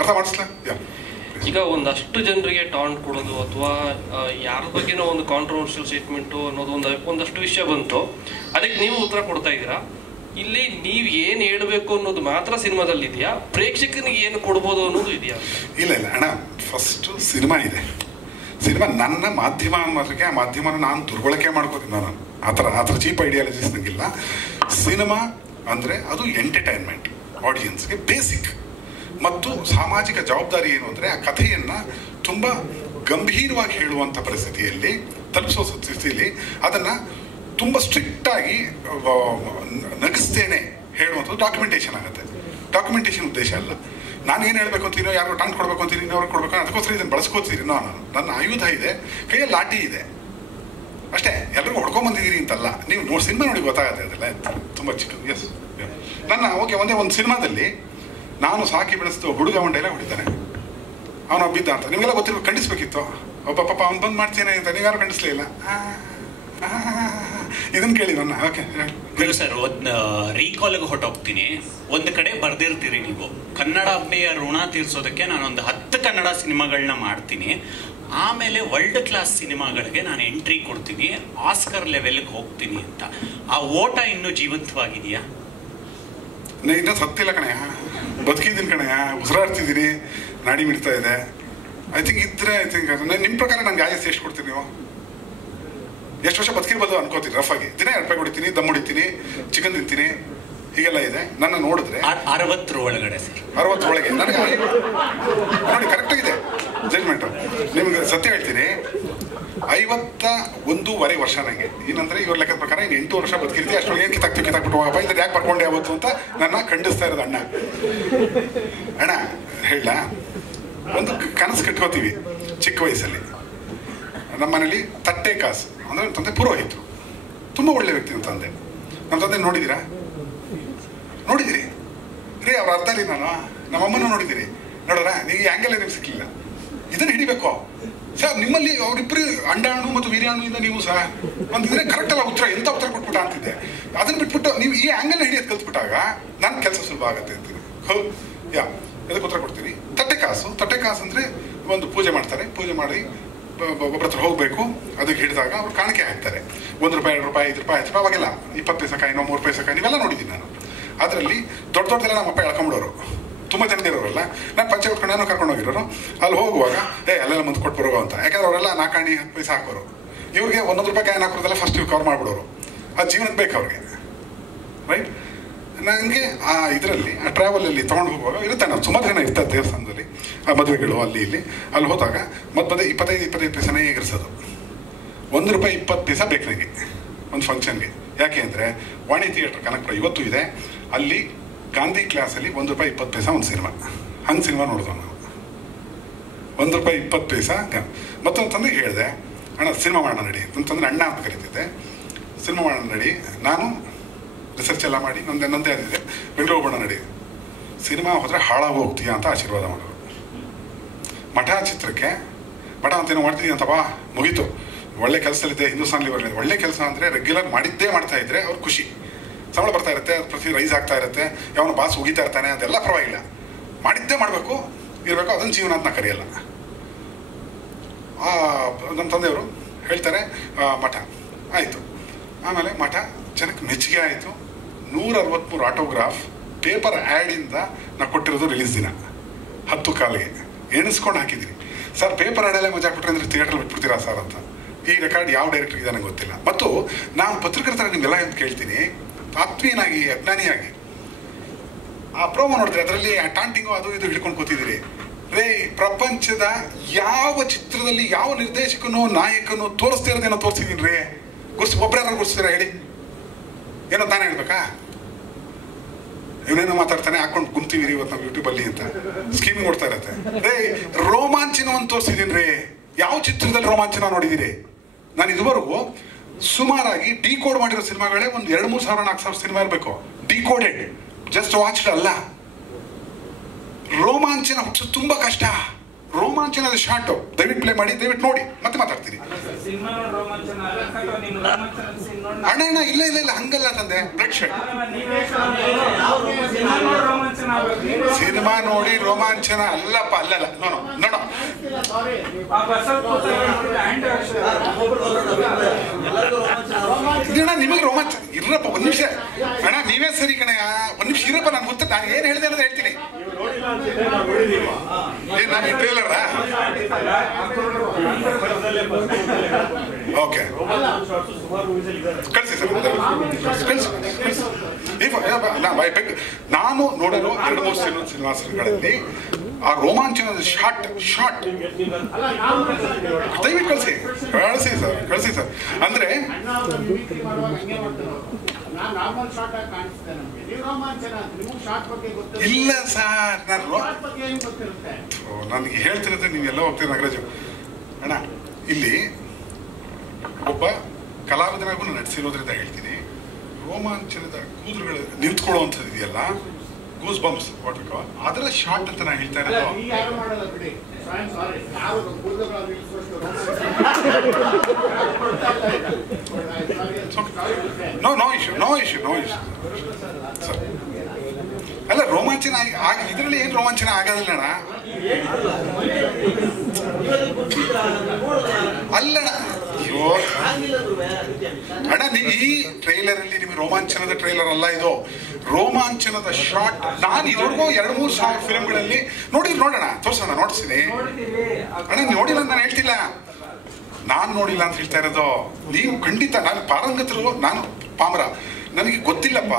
ಅರ್ಥ ಮಾಡಿಸ್ಲಾ? ಈಗ ಒಂದಷ್ಟು ಜನರಿಗೆ ಟಾಂಟ್ ಕೊಡೋದು ಅಥವಾ ಯಾರ ಬಗ್ಗೆನೋ ಒಂದು ಕಾಂಟ್ರವರ್ಷಿಯಲ್ ಸ್ಟೇಟ್ಮೆಂಟು ಅನ್ನೋದು ಒಂದಷ್ಟು ವಿಷಯ ಬಂತು, ಅದಕ್ಕೆ ನೀವು ಉತ್ತರ ಕೊಡ್ತಾ ಇದ್ದೀರಾ. ಇಲ್ಲಿ ನೀವು ಏನು ಹೇಳಬೇಕು ಅನ್ನೋದು ಮಾತ್ರ ಸಿನಿಮಾದಲ್ಲಿ ಇದೆಯಾ, ಪ್ರೇಕ್ಷಕನಿಗೆ ಏನು ಕೊಡ್ಬೋದು ಅನ್ನೋದು ಇದೆಯಾ? ಇಲ್ಲ ಅಣ್ಣ, ಫಸ್ಟು ಸಿನಿಮಾ ಇದೆ. ಸಿನಿಮಾ ನನ್ನ ಮಾಧ್ಯಮ ಅನ್ನೋದಕ್ಕೆ ಆ ಮಾಧ್ಯಮನ ನಾನು ದುರ್ಬಳಕೆ ಮಾಡ್ಕೋತೀನಿ. ನಾನು ಆ ಥರ ಚೀಪ್ ಐಡಿಯಾಲಜೀಸ್ ನನಗಿಲ್ಲ. ಸಿನಿಮಾ ಅಂದರೆ ಅದು ಎಂಟರ್ಟೈನ್ಮೆಂಟ್, ಆಡಿಯನ್ಸ್ಗೆ ಬೇಸಿಕ್. ಮತ್ತು ಸಾಮಾಜಿಕ ಜವಾಬ್ದಾರಿ ಏನು ಅಂದರೆ ಆ ಕಥೆಯನ್ನು ತುಂಬ ಗಂಭೀರವಾಗಿ ಹೇಳುವಂಥ ಪರಿಸ್ಥಿತಿಯಲ್ಲಿ ತಲುಪಿಸೋ ಸ್ಥಿತಿಯಲ್ಲಿ ಅದನ್ನು ತುಂಬ ಸ್ಟ್ರಿಕ್ಟಾಗಿ ನಗಿಸ್ತೇನೆ ಹೇಳುವಂಥದ್ದು ಡಾಕ್ಯುಮೆಂಟೇಷನ್ ಆಗುತ್ತೆ. ಡಾಕ್ಯುಮೆಂಟೇಷನ್ ಉದ್ದೇಶ ಅಲ್ಲ. ನಾನು ಏನು ಹೇಳಬೇಕು ಅಂತೀನೋ, ಯಾರು ಟಾಂಟ್ ಕೊಡಬೇಕು ಅಂತೀನಿ, ಇನ್ನೊವ್ರಿಗೆ ಕೊಡಬೇಕು, ಅದಕ್ಕೋಸ್ಕರ ಇದನ್ನು ಬಳಸ್ಕೋತೀರಿ. ನಾನು ನನ್ನ ಆಯುಧ ಇದೆ, ಕೈಯಲ್ಲಿ ಲಾಠಿ ಇದೆ ಅಷ್ಟೇ. ಎಲ್ರಿಗೂ ಹೊಡ್ಕೊಂಬಂದಿದ್ದೀರಿ ಅಂತಲ್ಲ. ನೀವು ಸಿನಿಮಾ ನೋಡಿ ಗೊತ್ತಾಗುತ್ತೆ ಅದೆಲ್ಲ ತುಂಬ ಚಿಕ್ಕದು. ಎಸ್, ಒಂದೇ ಒಂದು ಸಿನಿಮಾದಲ್ಲಿ ನಾನು ಸಾಕಿ ಬೆಳೆಸಿದ ಹುಡುಗ ಒಂಡೆಲ್ಲ ಹೊಡಿತಾನೆ, ಅವನು ಬಿದ್ದ ಅಂತ ನಿಮಗೆಲ್ಲ ಗೊತ್ತಿರೋ ಖಂಡಿಸ್ಬೇಕಿತ್ತು. ಒಬ್ಬ ಪಾಪ ಅವ್ನು ಬಂದು ಮಾಡ್ತೇನೆ ಅಂತ ನೀವ್ಯಾರು ಖಂಡಿಸ್ಲೇ ಇಲ್ಲ. ಇದನ್ನು ಕೇಳಿ ನನ್ನ. ಓಕೆ ಗುರು ಸರ್, ರೀಕಾಲ್ಗೆ ಹೊಟ್ಟೋಗ್ತೀನಿ. ಒಂದು ಕಡೆ ಬರ್ದಿರ್ತೀರಿ ನೀವು, ಕನ್ನಡಾಂಬೆಯ ಋಣ ತೀರ್ಸೋದಕ್ಕೆ ನಾನೊಂದು 10 ಕನ್ನಡ ಸಿನಿಮಾಗಳನ್ನ ಮಾಡ್ತೀನಿ, ಆಮೇಲೆ ವರ್ಲ್ಡ್ ಕ್ಲಾಸ್ ಸಿನಿಮಾಗಳಿಗೆ ನಾನು ಎಂಟ್ರಿ ಕೊಡ್ತೀನಿ, ಆಸ್ಕರ್ ಲೆವೆಲ್ಗೆ ಹೋಗ್ತೀನಿ ಅಂತ. ಆ ಓಟ ಇನ್ನೂ ಜೀವಂತವಾಗಿದೆಯಾ? ಇನ್ನೂ ಸತ್ತಿಲ್ಲ ಕಣೆ, ಬದುಕಿದ್ದೀನಿ ಕಣೆ, ಉಸಿರಾಡ್ತಿದ್ದೀನಿ, ನಾಡಿ ಮಿಡ್ತಾ ಇದೆ. ಐ ಥಿಂಕ್ ನಿಮ್ಮ ಪ್ರಕಾರ ನನಗೆ ಆಯಸ್ಸು ಎಷ್ಟು ಕೊಡ್ತೀನಿ ನೀವು? ಎಷ್ಟು ವರ್ಷ ಬದುಕಿರ್ಬೋದು ಅನ್ಕೋತೀನಿ ರಫಾಗಿ. ದಿನ 2 ರೂಪಾಯಿ ಹೊಡಿತೀನಿ, ದಮ್ ಹೊಡಿತೀನಿ, ಚಿಕನ್ ತಿಂತೀನಿ, ಹೀಗೆಲ್ಲ ಇದೆ. ನನ್ನ ನೋಡಿದ್ರೆ 60 ಒಳಗಡೆ ಸರ್, 60 ಒಳಗೆ ನನಗೆ ನೋಡಿ ಕರೆಕ್ಟಾಗಿದೆ ಜಜ್ಮೆಂಟು. ನಿಮ್ಗೆ ಸತ್ಯ ಹೇಳ್ತೀನಿ, 51 ವರ್ಷ ನನಗೆ. ಏನಂದರೆ ಇವ್ರ ಲೆಕ್ಕದ ಪ್ರಕಾರ ಇನ್ನು 8 ವರ್ಷ ಬದುಕಿರ್ತೀವಿ. ಅಷ್ಟೊಳಗೆ ಏನು ಕಿತ್ತಾಕ್ಬಿಟ್ಟು ಹೋಗಪ್ಪ, ಇದ್ರೆ ಯಾಕೆ ಬರ್ಕೊಂಡೆ ಯಾವತ್ತು ಅಂತ ನನ್ನ ಖಂಡಿಸ್ತಾ ಇರೋದು ಅಣ್ಣ ಹೇಳ. ಒಂದು ಕನಸು ಕಟ್ಕೋತೀವಿ ಚಿಕ್ಕ ವಯಸ್ಸಲ್ಲಿ. ನಮ್ಮ ಮನೇಲಿ ತಟ್ಟೆ ಕಾಸು ಅಂದರೆ ನಮ್ಮ ತಂದೆ ಪುರೋಹಿತರು, ತುಂಬ ಒಳ್ಳೆ ವ್ಯಕ್ತಿ ನಮ್ಮ ತಂದೆ. ನಮ್ಮ ತಂದೆ ನೋಡಿದ್ದೀರಾ? ನೋಡಿದಿರಿ ರೀ, ಅವ್ರ ಅರ್ಧ ರೀ, ನಮ್ಮಮ್ಮನೂ ನೋಡಿದಿರಿ. ನೋಡೋಣ, ನೀವು ಈ ಆ್ಯಂಗಲ್ ನಿಮ್ಗೆ ಸಿಕ್ಕಿಲ್ಲ, ಇದನ್ನು ಹಿಡಿಬೇಕು ಸರ್. ನಿಮ್ಮಲ್ಲಿ ಅವರಿಬ್ಬರು ಅಂಡಾಣು ಮತ್ತು ವೀರ್ಯಾಣುವಿಂದ ನೀವು ಸಹ ಒಂದಿದ್ರೆ ಕರೆಕ್ಟ್ ಅಲ್ಲ ಉತ್ತರ, ಎಂಥ ಉತ್ತರ ಕೊಟ್ಬಿಟ್ಟ ಅಂತಿದ್ದೆ. ಅದನ್ನು ಬಿಟ್ಬಿಟ್ಟು ನೀವು ಈ ಆ್ಯಂಗಲ್ನ ಹಿಡಿಯೋದು ಕಲ್ತ್ಬಿಟ್ಟಾಗ ನನ್ನ ಕೆಲಸ ಸುಲಭ ಆಗುತ್ತೆ ಅಂತೀನಿ. ಇದಕ್ಕೆ ಉತ್ತರ ಕೊಡ್ತೀನಿ. ತಟ್ಟೆ ಕಾಸು ಅಂದರೆ ಒಂದು ಪೂಜೆ ಮಾಡ್ತಾರೆ, ಪೂಜೆ ಮಾಡಿ ಒಬ್ಬರ ಹತ್ರ ಹೋಗಬೇಕು, ಅದಕ್ಕೆ ಹಿಡಿದಾಗ ಅವ್ರು ಕಾಣಿಕೆ ಹಾಕ್ತಾರೆ. 1 ರೂಪಾಯಿ, 2 ರೂಪಾಯಿ, 5 ರೂಪಾಯಿ, 10 ರೂಪಾಯಿ, ಅವಾಗೆಲ್ಲ 20 ಪೈಸೆ ಕಾಯಿನೋ 3 ಪೈಸೆ ಕಾಯಿ ನೀವೆಲ್ಲ ನೋಡಿದ್ದೀನಿ ನಾನು. ಅದರಲ್ಲಿ ದೊಡ್ಡದೆಲ್ಲ ನಮ್ಮಪ್ಪ ಎಳ್ಕೊಂಬಿಡೋರು, ತುಂಬ ಜನ ಇರೋರಲ್ಲ. ನಾನು ಪಂಚೆ ಉಟ್ಕೊಂಡು ನಾನು ಕರ್ಕೊಂಡು ಹೋಗಿರೋರು. ಅಲ್ಲಿ ಹೋಗುವಾಗ ಅಲ್ಲೆಲ್ಲ ಮುಂದೆ ಕೊಟ್ಟು ಬರೋ ಅಂತ, ಯಾಕಂದ್ರೆ ಅವರೆಲ್ಲ 4 ಆಣಿ 10 ಪೈಸೆ ಹಾಕೋರು. ಇವ್ರಿಗೆ 1 ರೂಪಾಯಿ ಕಾಯಿನ ಹಾಕೋದೆಲ್ಲ ಫಸ್ಟ್ ಇವ್ರು ಕವರ್ ಮಾಡಿಬಿಡೋರು. ಅದು ಜೀವನಕ್ಕೆ ಬೇಕು ಅವ್ರಿಗೆ, ರೈಟ್? ನನಗೆ ಆ ಇದರಲ್ಲಿ ಆ ಟ್ರಾವೆಲಲ್ಲಿ ತೊಗೊಂಡು ಹೋಗುವಾಗ ಇರುತ್ತೆ, ನಾವು ಸುಮಾರು ಜನ ಇರ್ತಾರೆ ದೇವಸ್ಥಾನದಲ್ಲಿ, ಆ ಮದುವೆಗಳು ಅಲ್ಲಿ ಇಲ್ಲಿ. ಅಲ್ಲಿ ಹೋದಾಗ ಮತ್ತೆ 25 ಪೈಸೆನೇ ಎಗರಿಸೋದು. 1 ರೂಪಾಯಿ 20 ಪೈಸೆ ಬೇಕು ನನಗೆ ಒಂದು ಫಂಕ್ಷನ್ಗೆ. ಯಾಕೆ ಅಂದರೆ ವಾಣಿ ಥಿಯೇಟರ್ ಕನಕಪುರ ಇವತ್ತು ಇದೆ, ಅಲ್ಲಿ ಗಾಂಧಿ ಕ್ಲಾಸಲ್ಲಿ 1 ರೂಪಾಯಿ 20 ಪೈಸೆ ಒಂದು ಸಿನಿಮಾ. ಹಂಗೆ ಸಿನಿಮಾ ನೋಡಿದ್ವು ನಾವು. 1 ರೂಪಾಯಿ 20 ಪೈಸೆ. ಮತ್ತೊಂದು ತಂದೆ ಹೇಳಿದೆ, ಅಣ್ಣ ಸಿನಿಮಾ ಮಾಡೋಣ ನಡಿ ಅಂತಂದ್ರೆ, ಅಣ್ಣ ಅಂತ ಕರೀತಿದ್ದೆ. ಸಿನಿಮಾ ಮಾಡೋಣ ನಡಿ, ನಾನು ರಿಸರ್ಚ್ ಎಲ್ಲ ಮಾಡಿ ನಂದೇ ಆದಿದೆ, ಬೆಂಗಳೂರು ಹೋಗೋಣ ನಡಿ. ಸಿನಿಮಾ ಹೋದರೆ ಹಾಳಾಗಿ ಹೋಗ್ತೀಯಾ ಅಂತ ಆಶೀರ್ವಾದ ಮಾಡೋರು. ಮಠ ಚಿತ್ರಕ್ಕೆ ಮಠ ಅಂತ ಏನೋ ಮಾಡ್ತಿದ್ದೀವಿ ಅಂತವಾ, ಮುಗೀತು. ಒಳ್ಳೆ ಕೆಲಸದಲ್ಲಿದ್ದೆ, ಹಿಂದೂಸ್ತಾನ್ ಲಿವರ್ಲಿ ಒಳ್ಳೆ ಕೆಲಸ ಅಂದರೆ ರೆಗ್ಯುಲರ್ ಮಾಡಿದ್ದೇ ಮಾಡ್ತಾ ಇದ್ರೆ ಅವ್ರು ಖುಷಿ. ಸಂಬಳ ಬರ್ತಾ ಇರುತ್ತೆ, ಪ್ರತಿ ರೈಸ್ ಆಗ್ತಾ ಇರುತ್ತೆ, ಯಾವನ ಬಾಸ್ ಉಗಿತಾ ಇರ್ತಾನೆ, ಅದೆಲ್ಲ ಪರವಾಗಿಲ್ಲ. ಮಾಡಿದ್ದೇ ಮಾಡಬೇಕು ಇರಬೇಕು, ಅದನ್ನು ಜೀವನ ಅಂತ ಕರೆಯಲ್ಲ. ನಮ್ಮ ತಂದೆಯವರು ಹೇಳ್ತಾರೆ ಮಠ ಆಯಿತು. ಆಮೇಲೆ ಮಠ ಜನಕ್ಕೆ ಮೆಚ್ಚುಗೆ ಆಯಿತು. 163 ಆಟೋಗ್ರಾಫ್ ಪೇಪರ್ ಆ್ಯಡಿಂದ ನಾವು ಕೊಟ್ಟಿರೋದು ರಿಲೀಸ್ ದಿನ 10 ಕಾಲಿಗೆ ಎಣಿಸ್ಕೊಂಡು ಹಾಕಿದ್ದೀನಿ. ಸರ್ ಪೇಪರ್ ಆ್ಯಡಲ್ಲೇ ಮಜಾ ಕೊಟ್ಟರೆ ಅಂದರೆ ಥಿಯೇಟರ್ ಬಿಟ್ಬಿಡ್ತೀರಾ ಸರ್ ಅಂತ. ಈ ರೆಕಾರ್ಡ್ ಯಾವ ಡೈರೆಕ್ಟರ್ಗೆ ನನಗೆ ಗೊತ್ತಿಲ್ಲ. ಮತ್ತು ನಾನು ಪತ್ರಕರ್ತರ ನಿಮ್ಮೆಲ್ಲ ಅಂತ ಕೇಳ್ತೀನಿ, ಆತ್ಮೀಯನಾಗಿ ಅಜ್ಞಾನಿಯಾಗಿ ಆ ಪ್ರೋಮೋ ನೋಡಿದ್ರೆ ಅದರಲ್ಲಿ ಆ ಟಾಂಟಿಂಗು ಅದು ಇದು ಹಿಡ್ಕೊಂಡು ಕೂತಿದ್ದೀರಿ. ರೇ, ಪ್ರಪಂಚದ ಯಾವ ಚಿತ್ರದಲ್ಲಿ ಯಾವ ನಿರ್ದೇಶಕನೋ ನಾಯಕನೋ ತೋರಿಸ್ತಾ ಇರೋದೇನೋ ತೋರಿಸಿದ್ದೀನಿ ರೇ. ಒಬ್ಬರಾದ್ರೂ ಗುರ್ಸ್ತೀರಾ ಹೇಳಿ? ಏನೋ ತಾನೇ ಹೇಳ್ಬೇಕಾ? ಇವನೇನೋ ಮಾತಾಡ್ತಾನೆ, ಹಾಕೊಂಡು ಗುಂತೀವಿ ಇವತ್ತು ನಾವು ಯೂಟ್ಯೂಬಲ್ಲಿ ಅಂತ ಸ್ಕೀಮಿಂಗ್ ನೋಡ್ತಾ ಇರತ್ತೆ. ರೇ, ರೋಮಾಂಚನವನ್ನು ತೋರಿಸಿದ್ದೀನಿ ರೇ. ಯಾವ ಚಿತ್ರದಲ್ಲಿ ರೋಮಾಂಚನ ನೋಡಿದ್ದೀರಿ? ನಾನು ಇದುವರೆಗೂ ಸುಮಾರಾಗಿ ಡಿಕೋಡ್ ಮಾಡಿರೋ ಸಿನಿಮಾಗಳೇ ಒಂದು 2-3 ಸಾವಿರ 4 ಸಾವಿರ ಸಿನಿಮಾ ಇರಬೇಕು. ಡಿಕೋಡೆಡ್, ಜಸ್ಟ್ ವಾಚ್ಡ್ ಅಲ್ಲ. ರೋಮಾಂಚನ ಹುಟ್ಟಿಸೋದು ತುಂಬ ಕಷ್ಟ. ರೋಮಾಂಚನದ ಶಾರ್ಟು ದಯವಿಟ್ಟು ಪ್ಲೇ ಮಾಡಿ, ದಯವಿಟ್ಟು ನೋಡಿ, ಮತ್ತೆ ಮಾತಾಡ್ತೀನಿ. ಅಣ್ಣ ಇಲ್ಲ ಹಂಗಲ್ಲ ತಂದೆ. ಬ್ಲಡ್ ಶೆಡ್ ಸಿನಿಮಾ ನೋಡಿ ರೋಮಾಂಚನ ಅಲ್ಲಪ್ಪ, ಅಲ್ಲಲ್ಲ. ನೋಡೋ ಇದಣ್ಣ, ನಿಮಗೆ ರೋಮಾಂಚನ ಇರಪ್ಪ. 1 ನಿಮಿಷ ಅಣ್ಣ, ನೀವೇ ಸರಿ ಕಣಯ್ಯ, 1 ನಿಮಿಷ ಇರಪ್ಪ. ನಾನು ಗೊತ್ತ, ನಾನು ಏನು ಹೇಳಿದೆ ಅನ್ನೋದು ಹೇಳ್ತೀನಿ. ನಾನು ಟ್ರೇಲರ್ ಓಕೆ ಕಳಿಸಿ ಸರ್, ನಾನು ನೋಡಿರೋ 2-3 ಸಿನಿಮಾಗಳಲ್ಲಿ ಆ ರೋಮಾಂಚನದ ಶಾರ್ಟ್ ದಯವಿಟ್ಟು ಕಳಿಸಿ ಸರ್. ಅಂದ್ರೆ ಇಲ್ಲ ಸರ್, ನನಗೆ ಹೇಳ್ತಿರುತ್ತೆ ನೀವೆಲ್ಲ ಹೋಗ್ತೀರಿ ನಾಗರಾಜು ಅಣ್ಣ. ಇಲ್ಲಿ ಒಬ್ಬ ಕಲಾವಿದನಾಗೂ ನಡೆಸಿರೋದ್ರಿಂದ ಹೇಳ್ತೀನಿ, ರೋಮಾಂಚನದ ಕೂದಲುಗಳು ನಿಂತ್ಕೊಳ್ಳುವಂಥದ್ದು ಇದೆಯಲ್ಲ, ಗೂಸ್ ಬಂಪ್ಸ್ ಅದರ ಶಾರ್ಟ್ ಅಂತ ನಾನು ಹೇಳ್ತಾ ಇರೋದು. No issue sir. ಅಲ್ಲ, ರೋಮಾಂಚನ ಇದರಲ್ಲಿ ಏನು ರೋಮಾಂಚನ ಆಗೋದಿಲ್ಲ ಅಣ್ಣ. ಅಲ್ಲಣ್ಣ, ಅಯ್ಯೋ ಅಣ್ಣ, ನೀವು ಈ ಟ್ರೈಲರ್ ಅಲ್ಲಿ ನಿಮಗೆ ರೋಮಾಂಚನದ ಟ್ರೈಲರ್ ಅಲ್ಲ ಇದು, ರೋಮಾಂಚನದ ಶಾರ್ಟ್. ನಾನು ಇದುವರೆಗೂ 2-3 ಸಾವಿರ ಫಿಲ್ಮ್ಗಳಲ್ಲಿ ನೋಡೋಣ, ತೋರ್ಸೋಣ, ನೋಡ್ತೀನಿ ಅಣ್ಣ. ನೋಡಿಲ್ಲ ಅಂತ ನಾನು ಹೇಳ್ತಿಲ್ಲ, ನಾನು ನೋಡಿಲ್ಲ ಅಂತ ಹೇಳ್ತಾ ಇರೋದು. ನೀವು ಖಂಡಿತ, ನಾನು ಪಾರಂಗತರು, ನಾನು ಪಾಮರ, ನನಗೆ ಗೊತ್ತಿಲ್ಲಪ್ಪ.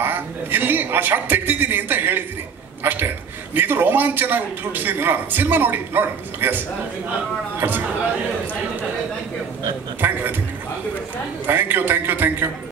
ಇಲ್ಲಿ ಆ ಶಾರ್ಟ್ ತೆಗ್ದಿದ್ದೀನಿ ಅಂತ ಹೇಳಿದ್ದೀನಿ ಅಷ್ಟೇ. ಇದು ರೋಮಾಂಚನ ಹುಟ್ಟಿಸಿದ್ದೀನಿ ನಾನು. ಸಿನಿಮಾ ನೋಡೋಣ ಸರ್. S, thank you.